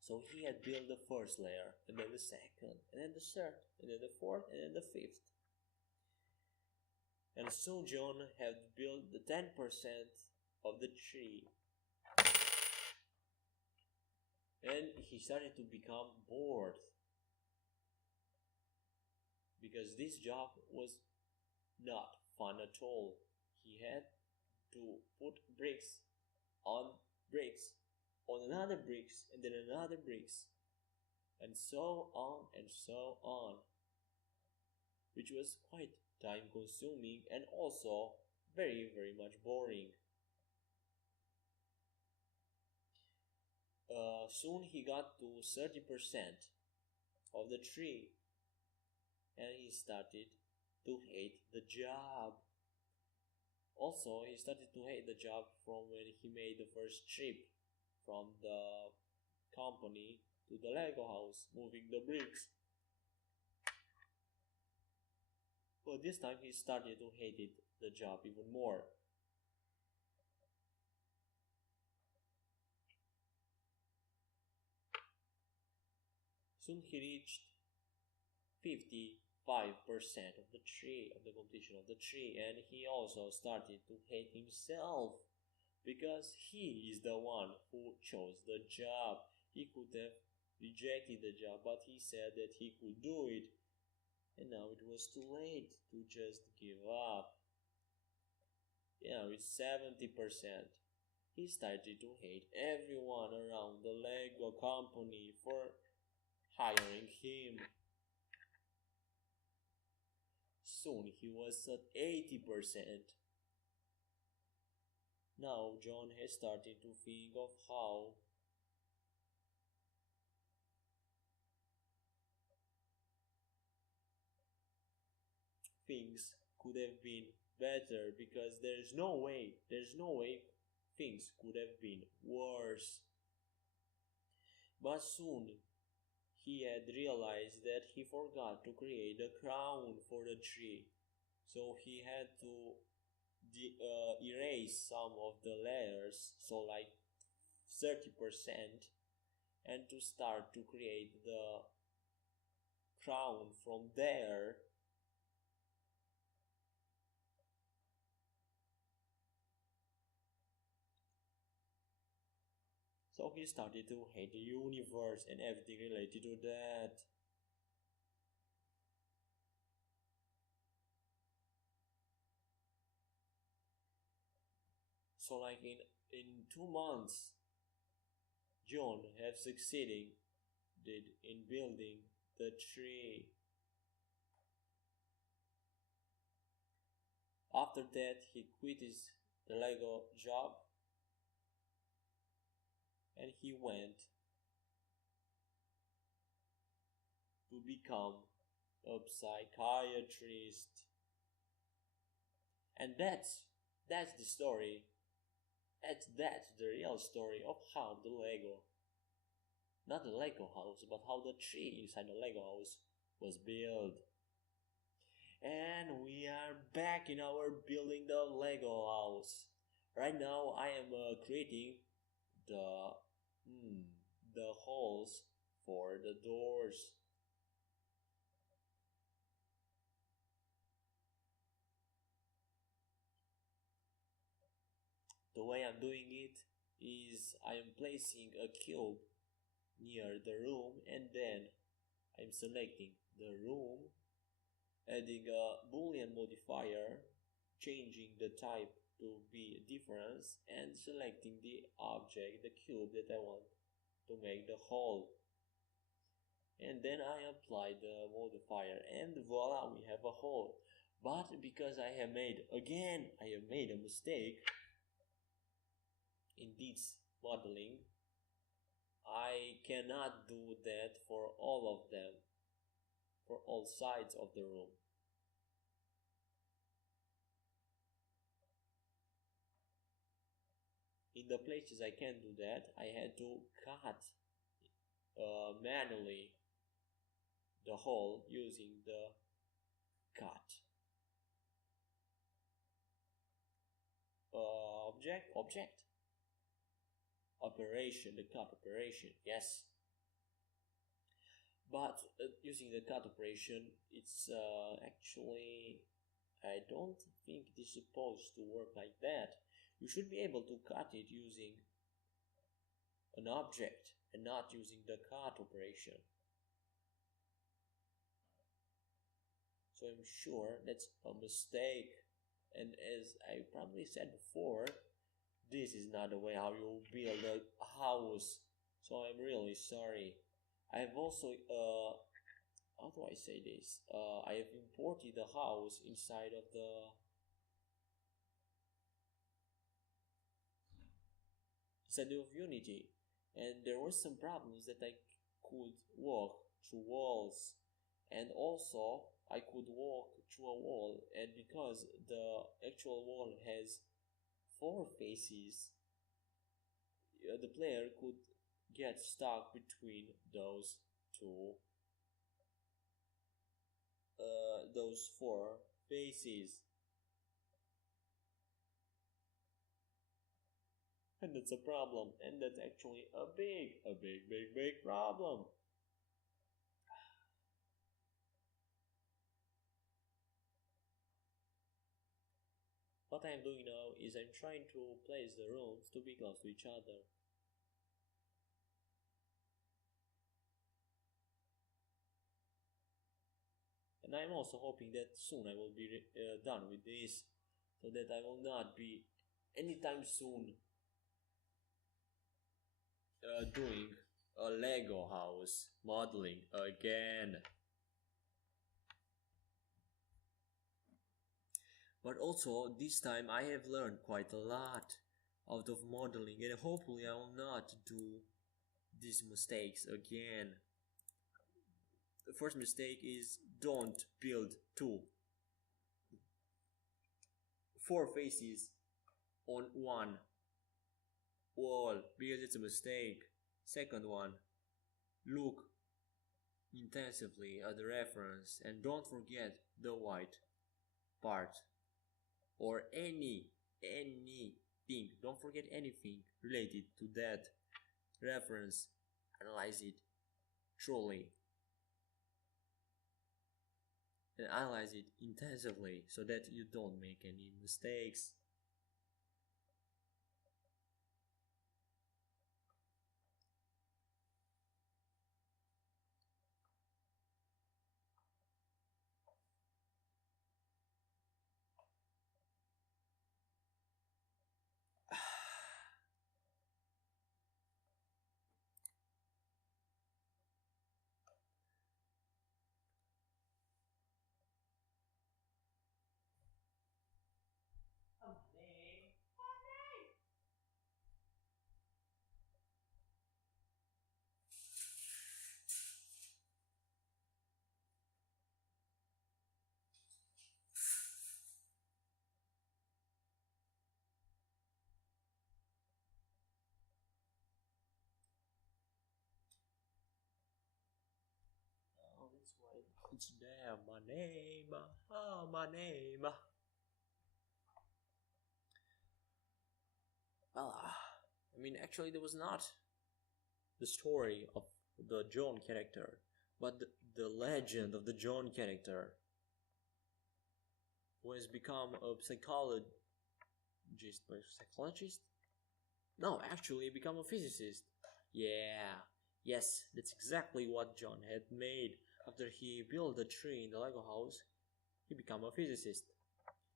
So he had built the first layer, and then the second, and then the third, and then the fourth, and then the fifth. And so John had built the 10% of the tree. And he started to become bored because this job was not fun at all. He had to put bricks on another bricks and then another bricks and so on, which was quite time consuming and also very much boring. Soon he got to 30% of the tree and he started to hate the job. Also, he started to hate the job from when he made the first trip from the company to the Lego house, moving the bricks. But this time he started to hate the job even more. Soon he reached 55% of the tree, of the completion of the tree, and he also started to hate himself because he is the one who chose the job. He could have rejected the job, but he said that he could do it, and now it was too late to just give up. It's 70%. He started to hate everyone around the Lego company for hiring him. Soon he was at 80%. Now John has started to think of how things could have been better, because there's no way things could have been worse. But soon he had realized that he forgot to create a crown for the tree, so he had to erase some of the layers, so like 30%, and to start to create the crown from there. So he started to hate the universe and everything related to that. So like in 2 months, John have succeeded in building the tree. After that, he quit the Lego job and he went to become a psychiatrist. And that's the story. That's the real story of how the Lego, not the Lego house, but how the tree inside the Lego house was built. And we are back in our building the Lego house. Right now I am creating the the holes for the doors. The way I'm doing it is I am placing a cube near the room, and then I'm selecting the room, adding a boolean modifier, changing the type to be difference, and selecting the object, the cube that I want to make the hole. And then I apply the modifier, and voila, we have a hole. But because I have made a mistake in this modeling, I cannot do that for all of them, for all sides of the room. In the places I can do that, I had to cut manually the hole using the cut object operation, the cut operation, yes. But using the cut operation, it's actually, I don't think it is supposed to work like that. You should be able to cut it using an object and not using the cut operation. So I'm sure that's a mistake. And as I probably said before, this is not the way how you build a house. So I'm really sorry. I've also, how do I say this? I have imported the house inside of the of Unity, and there were some problems that I could walk through walls, and also I could walk through a wall, and because the actual wall has four faces, the player could get stuck between those four faces, and that's a problem, and that's actually a big problem. What I'm doing now is I'm trying to place the rooms to be close to each other. And I'm also hoping that soon I will be done with this, so that I will not be anytime soon doing a Lego house modeling again. But also this time I have learned quite a lot out of modeling, and hopefully I will not do these mistakes again. The first mistake is don't build four faces on one wall, because it's a mistake. Second one, look intensively at the reference and don't forget the white part, or anything. Don't forget anything related to that reference. Analyze it truly and analyze it intensively so that you don't make any mistakes. Oh, that's why it's there. My name. Oh, my name. Well, I mean, actually, there was not the story of the John character, but the legend of the John character, who has become a psychologist? No, actually, become a physicist. Yeah, yes, that's exactly what John had made. After he built a tree in the Lego house, he became a physicist,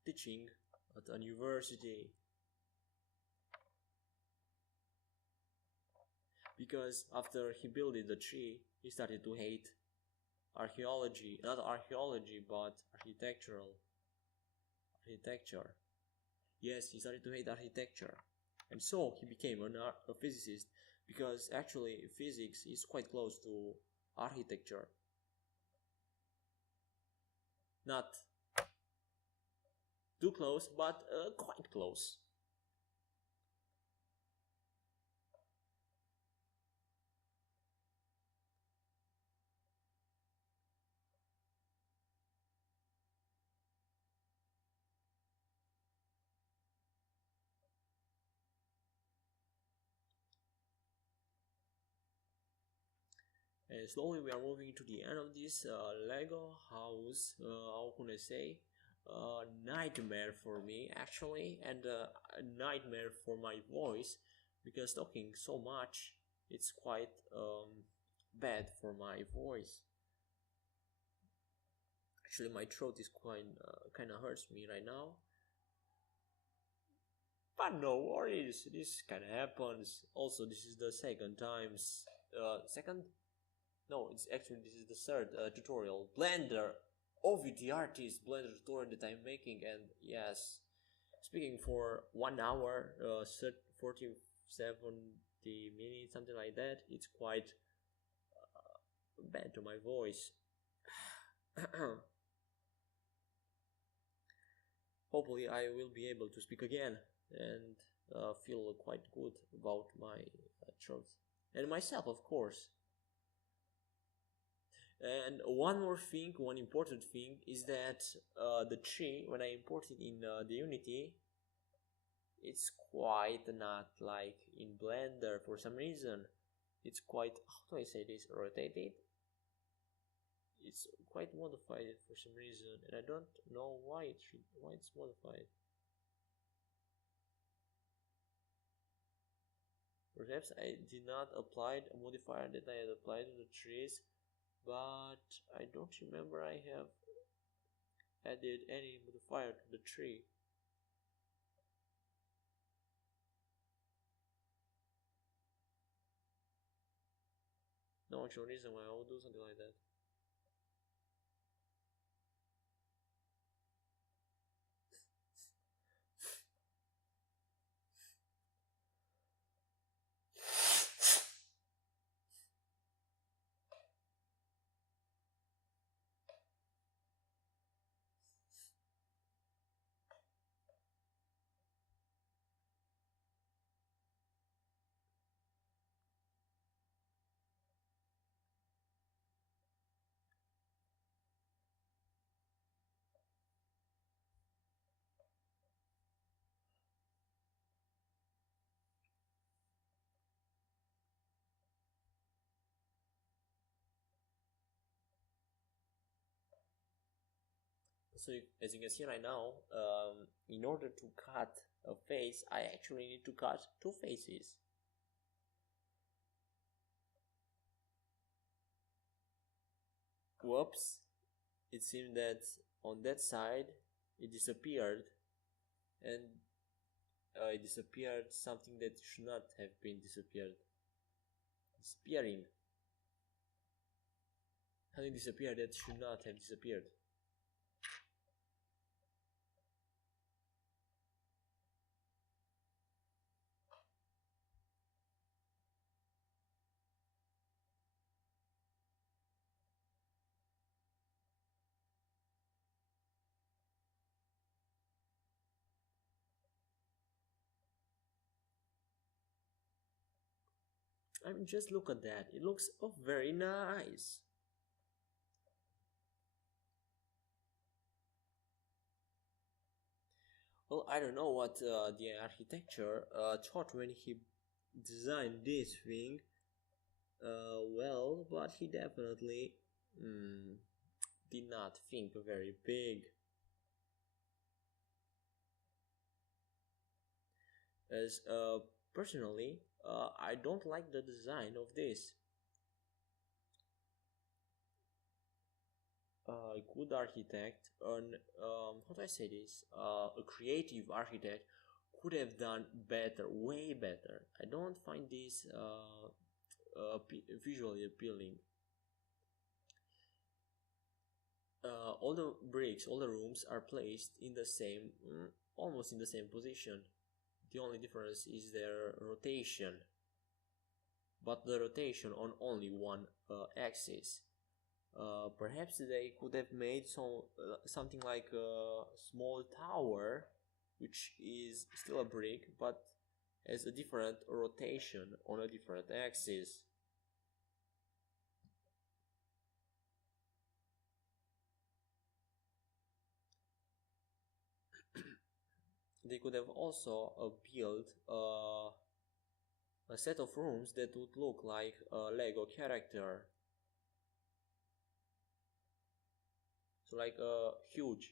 teaching at a university. Because after he built the tree, he started to hate archaeology, not archaeology, but architecture. Yes, he started to hate architecture. And so he became a physicist, because actually physics is quite close to architecture. Not too close, but quite close. And slowly we are moving to the end of this Lego house. How can I say? Nightmare for me actually, and a nightmare for my voice, because talking so much, it's quite bad for my voice. Actually, my throat is quite kind of hurts me right now. But no worries, this kind of happens. Also, this is the second times. Second? No, it's actually this is the third tutorial. Blender, OVT artist Blender tutorial that I'm making, and yes, speaking for 1 hour, 40, 70 minutes, something like that. It's quite bad to my voice. hopefully I will be able to speak again and feel quite good about my throat and myself, of course. And one more thing, one important thing is that the tree, when I import it in the Unity, it's quite not like in Blender for some reason. It's quite, how do I say this, rotated? It's quite modified for some reason, and I don't know why it's modified. Perhaps I did not apply a modifier that I had applied to the trees, but I don't remember I have added any modifier to the tree. No actual reason why I would do something like that. So as you can see right now, in order to cut a face, I actually need to cut two faces. Whoops, it seemed that on that side it disappeared, and it disappeared something that should not have been disappearing something disappeared that should not have disappeared. I mean, just look at that, it looks very nice. Well, I don't know what the architecture thought when he designed this thing, well, but he definitely did not think very big. As personally, I don't like the design of this. A good architect, how do I say this? A creative architect could have done better, way better. I don't find this visually appealing. All the bricks, all the rooms are placed in the same, almost in the same position. The only difference is their rotation, but the rotation on only one axis. Perhaps they could have made something like a small tower, which is still a brick, but has a different rotation on a different axis. They could have also built a set of rooms that would look like a Lego character. So like a huge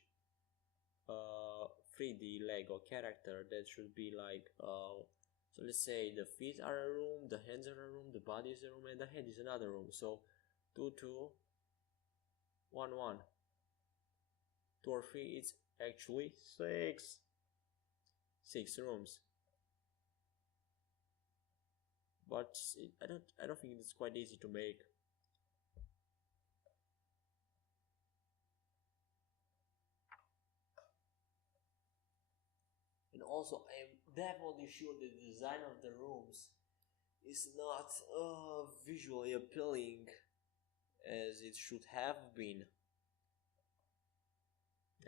3D Lego character that should be like so let's say the feet are a room, the hands are a room, the body is a room, and the head is another room. So 2 2 1 1 2 or 3, it's actually 6 rooms. But I don't think it's quite easy to make. And also, I am definitely sure the design of the rooms is not visually appealing as it should have been.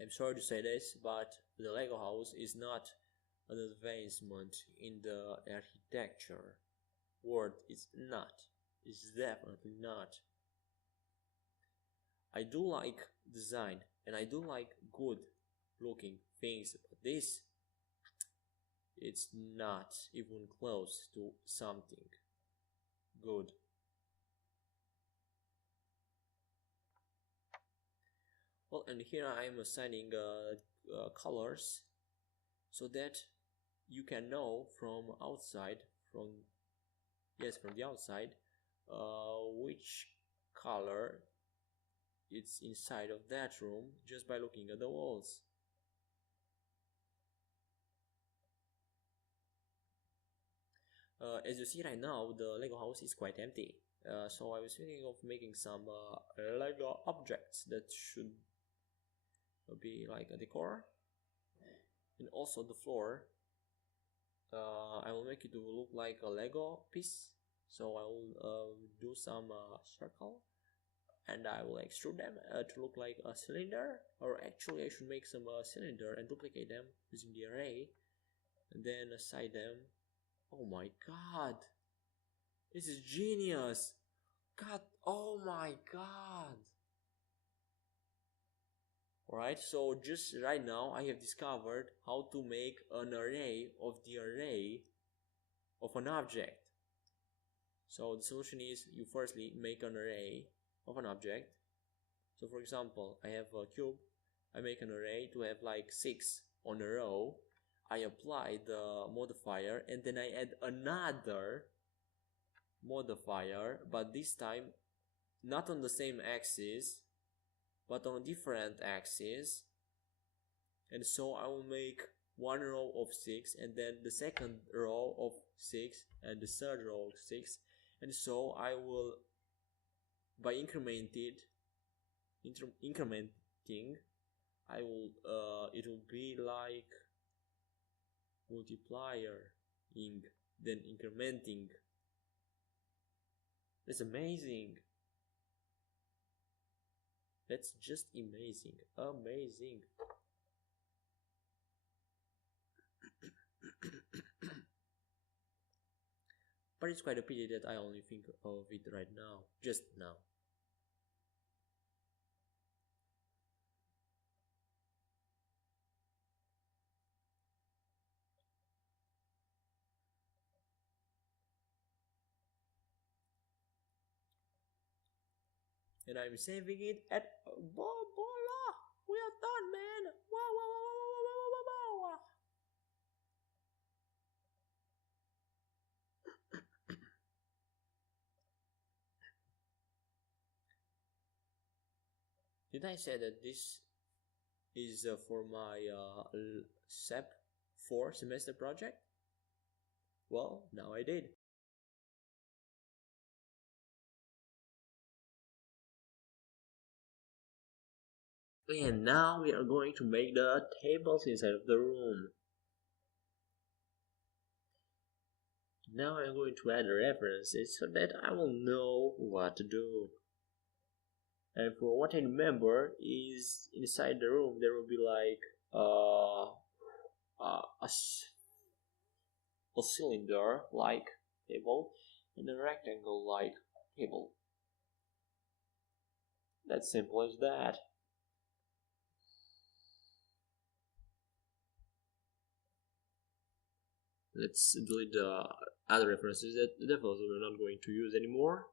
I'm sorry to say this, but the Lego house is not an advancement in the architecture world. It's not. It's definitely not. I do like design and I do like good looking things, but this, it's not even close to something good. Well, and here I am assigning colors so that you can know from outside, from the outside, which color it's inside of that room just by looking at the walls. As you see right now, the Lego house is quite empty. So I was thinking of making some Lego objects that should be like a decor. And also the floor, I will make it to look like a Lego piece. So I will do some circle and I will extrude them to look like a cylinder. Or actually I should make some cylinder and duplicate them using the array and then assign them. Oh my god, this is genius. God, oh my god. Alright, so just right now I have discovered how to make an array of the array of an object. So the solution is you firstly make an array of an object. So for example, I have a cube. I make an array to have like 6 on a row. I apply the modifier and then I add another modifier, but this time not on the same axis but on a different axis. And so I will make one row of 6 and then the second row of 6 and the third row of 6, and so I will, by incrementing, I will it will be like multiplying then incrementing. That's amazing. That's just amazing. But it's quite a pity that I only think of it right now, just now. And I'm saving it at Bola. We are done, man. Wow, wow, wow, wow, wow, wow, wow, wow. Did I say that this is for my SEP 4 semester project? Well, now I did. And now we are going to make the tables inside of the room. Now I'm going to add references so that I will know what to do. And for what I remember is inside the room there will be like a cylinder like table and a rectangle like table. That's simple as that. Let's delete the other references that definitely we're not going to use anymore.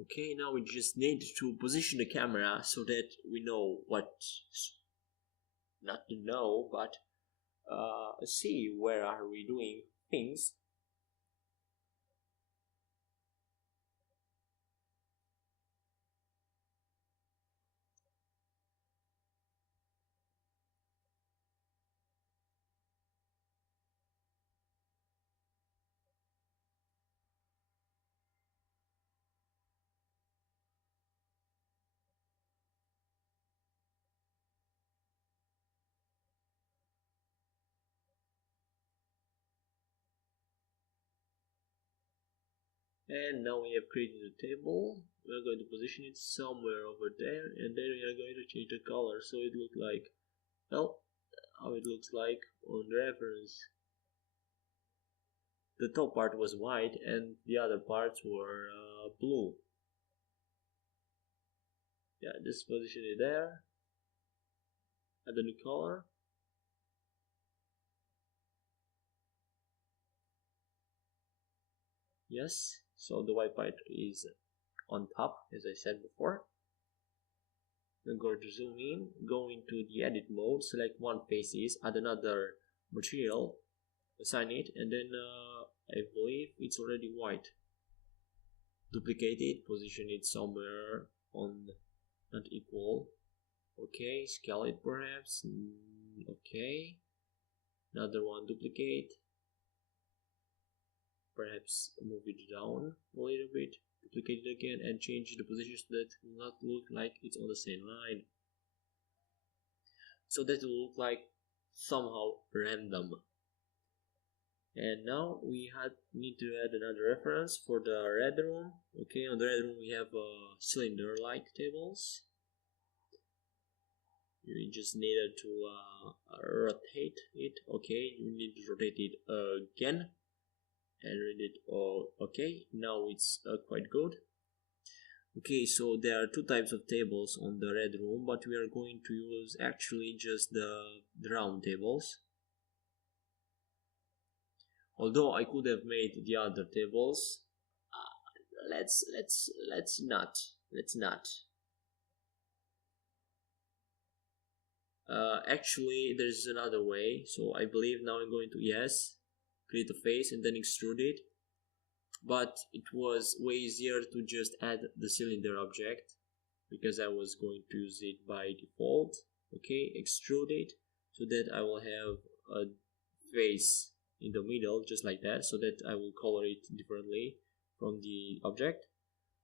Okay, now we just need to position the camera so that we know what not to know, but see where are we doing things. And now we have created a table. We're going to position it somewhere over there, and then we are going to change the color so it looks like, well, how it looks like on the reference. The top part was white and the other parts were blue. Yeah, just position it there. Add a new color. Yes, so the white part is on top, as I said before. I'm going to zoom in, go into the edit mode, select one faces, add another material, assign it, and then I believe it's already white. Duplicate it, position it somewhere on not equal. Okay, scale it perhaps. Okay, another one, duplicate. Perhaps move it down a little bit, duplicate it again, and change the position so that it will not look like it's on the same line. So that will look like somehow random. And now we need to add another reference for the red room. Okay, on the red room we have cylinder-like tables. You just needed to rotate it. Okay, you need to rotate it again and read it. Okay, now it's quite good. Okay, so there are two types of tables on the red room, but we are going to use actually just the round tables. Although I could have made the other tables, let's not. Actually, there's another way. So I believe now I'm going to, yes, create a face and then extrude it. But it was way easier to just add the cylinder object because I was going to use it by default. Okay, extrude it so that I will have a face in the middle just like that, so that I will color it differently from the object.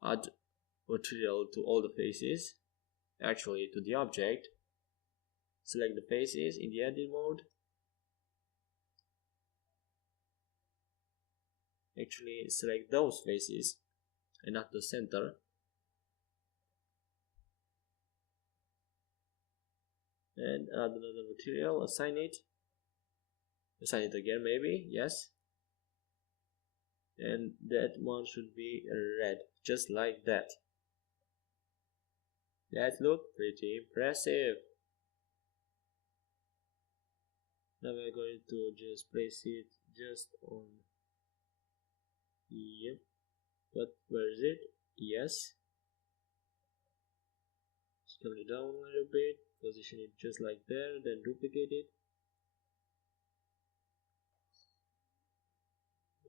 Add material to all the faces, actually to the object. Select the faces in the edit mode. Actually select those faces and not the center. And add another material, assign it again maybe, yes. And that one should be red, just like that. That look pretty impressive. Now we're going to just place it just on, yep, but where is it? Yes, scale it down a little bit, position it just like there, then duplicate it.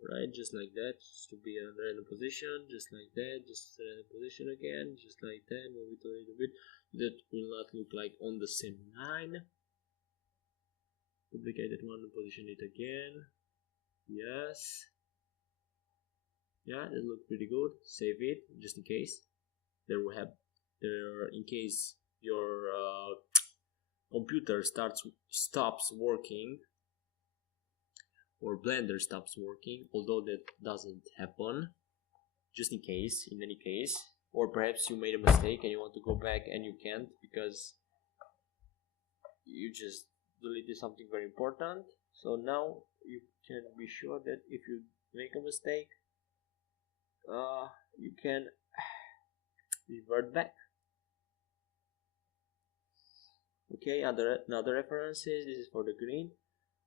Right, just like that, just to be in a random position, just like that, just random position again, just like that, move it a little bit, that will not look like on the same line. Duplicate that one and position it again. Yes. Yeah, that looks pretty good. Save it just in case. In case your computer stops working, or Blender stops working, although that doesn't happen. Just in case, in any case. Or perhaps you made a mistake and you want to go back and you can't because you just deleted something very important. So now you can be sure that if you make a mistake, you can revert back. Okay, another references. This is for the green.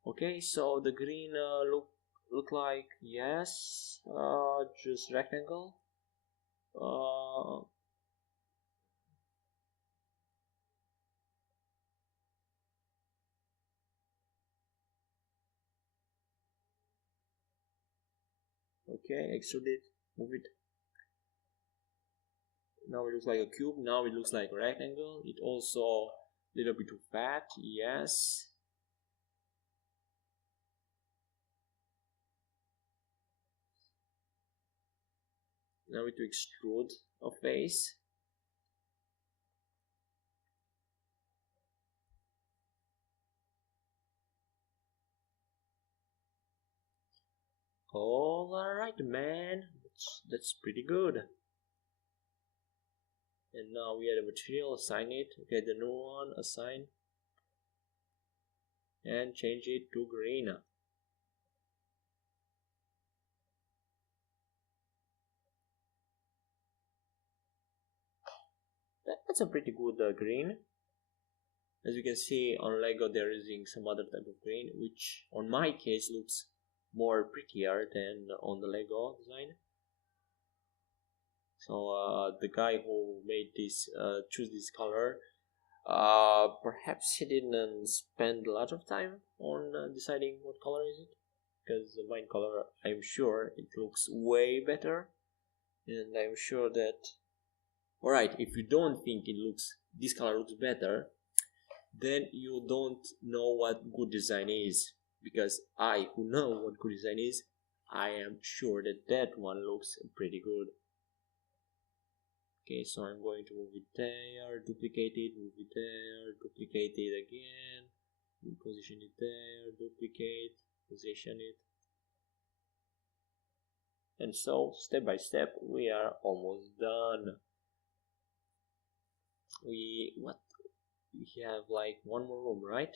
Okay, so the green look like, yes, just rectangle. Okay, extrude it, move it. Now it looks like a cube. Now it looks like a rectangle. It also a little bit too fat. Yes. Now we need to extrude a face. Alright, man. That's pretty good. And now we add a material, assign it, get the new one, assign, and change it to green. That's a pretty good green. As you can see on Lego they're using some other type of green, which on my case looks more prettier than on the Lego design. So the guy who made this choose this color, perhaps he didn't spend a lot of time on deciding what color is it, because the mine color, I'm sure it looks way better, and I'm sure that, alright, if you don't think this color looks better, then you don't know what good design is, because I, who know what good design is, I am sure that that one looks pretty good. Okay, so I'm going to move it there, duplicate it, move it there, duplicate it again, position it there, duplicate, position it, and so step by step we are almost done. We have like one more room, right?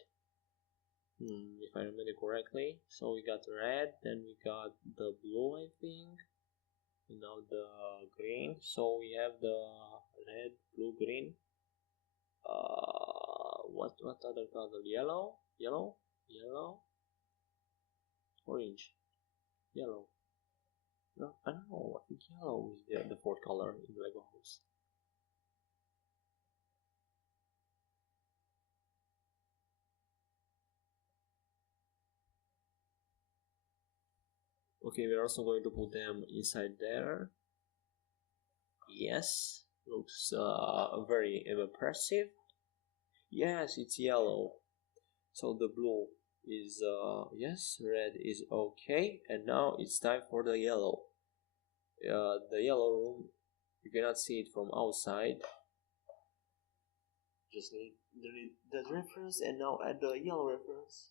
If I remember correctly. So we got red, then we got the blue, I think, and now the green. So we have the red, blue, green. What other color? Yellow, orange, yellow. No, I don't know what yellow is the fourth color in Lego house. Okay, we're also going to put them inside there. Yes, looks very impressive. Yes, it's yellow. So the blue is yes, red is okay, and now it's time for the yellow. The yellow room, you cannot see it from outside. Just delete that reference and now add the yellow reference.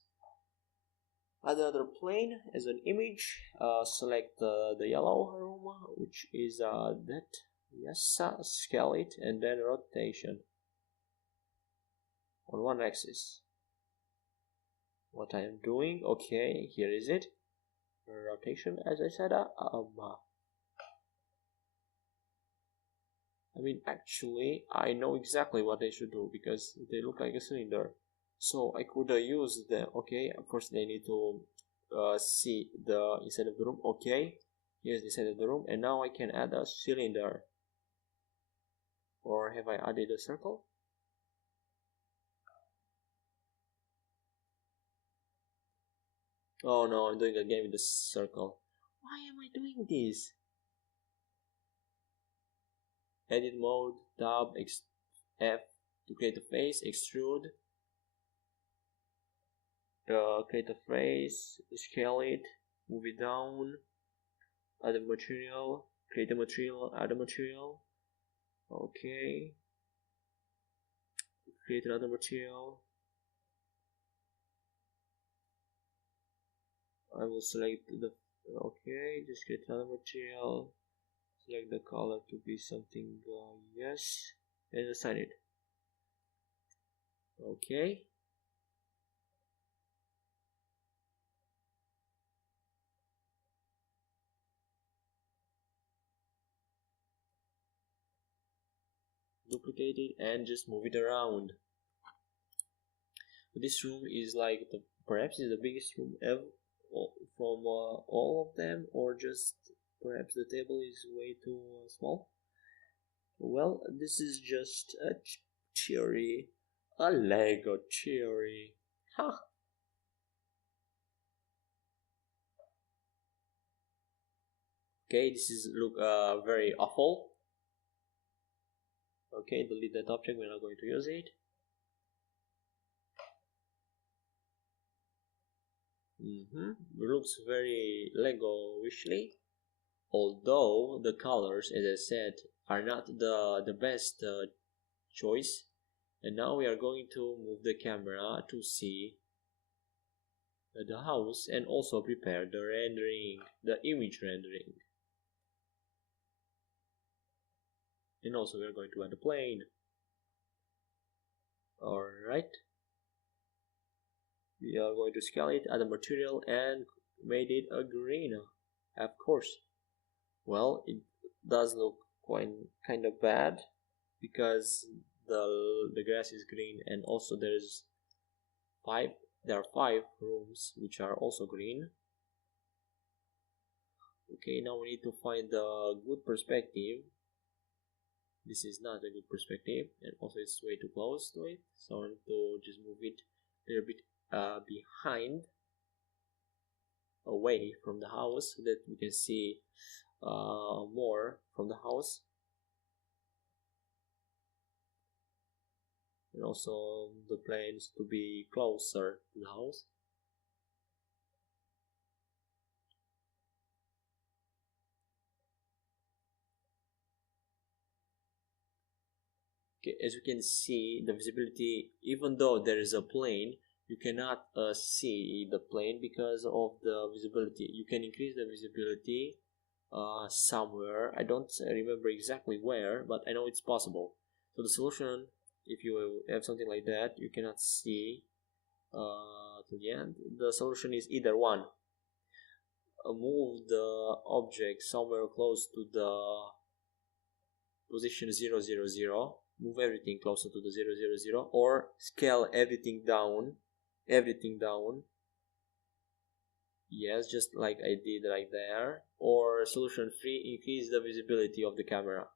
Add another plane as an image. Select the yellow room, which is that. Yes, scale it and then rotation on one axis. What I am doing, okay, here is it. Rotation, as I said. I mean, actually, I know exactly what they should do because they look like a cylinder. So I could use them. Okay, of course they need to see the inside of the room. Okay, here's the inside of the room, and now I can add a cylinder. Or have I added a circle? Oh no, I'm doing again with the circle. Why am I doing this? Edit mode, tab, F to create a face, extrude. Create a face, scale it, move it down, add a material, create a material, add a material. Okay. Create another material. I will select the, okay, just create another material. Select the color to be something, yes, and assign it. Okay. Duplicate it and just move it around. This room is like perhaps is the biggest room ever from all of them, or just perhaps the table is way too small. Well, this is just a theory, a Lego theory. Huh. Okay, this is look very awful. Okay, delete that object, we're not going to use it. It looks very Lego-ishly, although the colors, as I said, are not the best choice. And now we are going to move the camera to see the house and also prepare the rendering, the image rendering. And also we're going to add a plane. Alright, we are going to scale it, add a material, and made it a green. Of course, well, it does look quite kind of bad because the grass is green, and also there are 5 rooms which are also green. Okay, now we need to find a good perspective. This is not a good perspective, and also it's way too close to it, so I need to just move it a little bit behind, away from the house, so that we can see more from the house. And also the planes to be closer to the house. Okay, as you can see, the visibility, even though there is a plane, you cannot see the plane because of the visibility. You can increase the visibility somewhere. I don't remember exactly where, but I know it's possible. So the solution, if you have something like that, you cannot see to the end. The solution is either one, move the object somewhere close to the position 000, move everything closer to the 000, or scale everything down, yes, just like I did right there. Or solution 3, increase the visibility of the camera.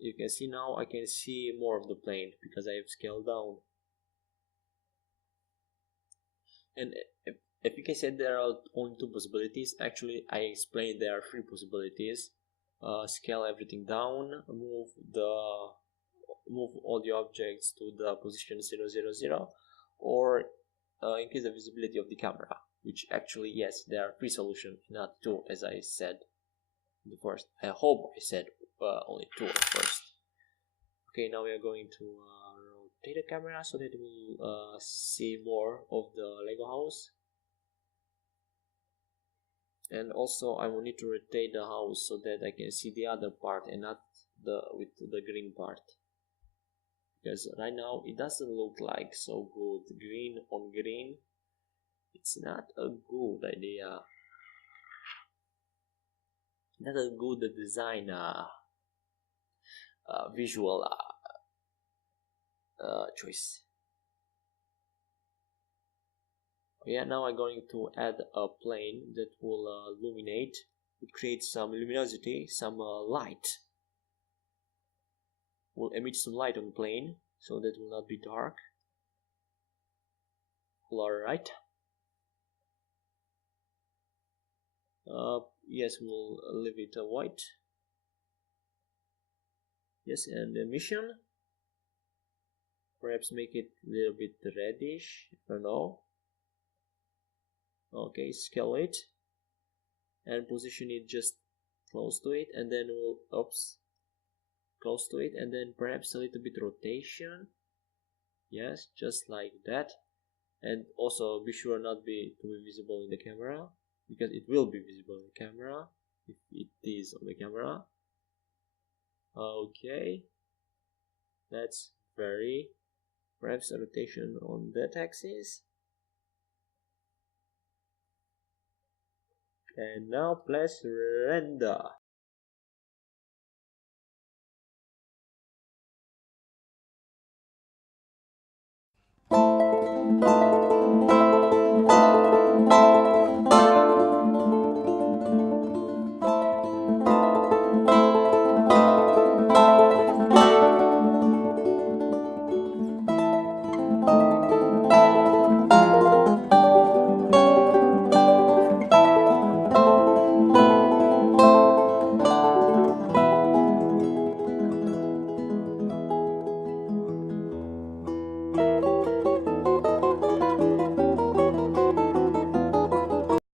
You can see now I can see more of the plane because I have scaled down. And if you can say there are only 2 possibilities, actually I explained there are 3 possibilities. Scale everything down, move all the objects to the position 000, or increase the visibility of the camera, which actually, yes, there are 3 solutions, not 2, as I said the first. I hope I said only 2 at first. Okay, now we are going to rotate the camera so that we'll see more of the Lego house. And also I will need to rotate the house so that I can see the other part and not with the green part, because right now it doesn't look like so good. Green on green, it's not a good idea, not a good design visual choice. Yeah, now I'm going to add a plane that will illuminate, it creates some luminosity, some light, will emit some light on the plane so that it will not be dark. Alright. Yes, we'll leave it white. Yes, and the emission, perhaps make it a little bit reddish, I don't know. Okay, scale it and position it just close to it, and then we'll close to it, and then perhaps a little bit rotation. Yes, just like that. And also be sure not to be visible in the camera, because it will be visible in the camera if it is on the camera. Okay, that's perhaps a rotation on that axis. And now press render.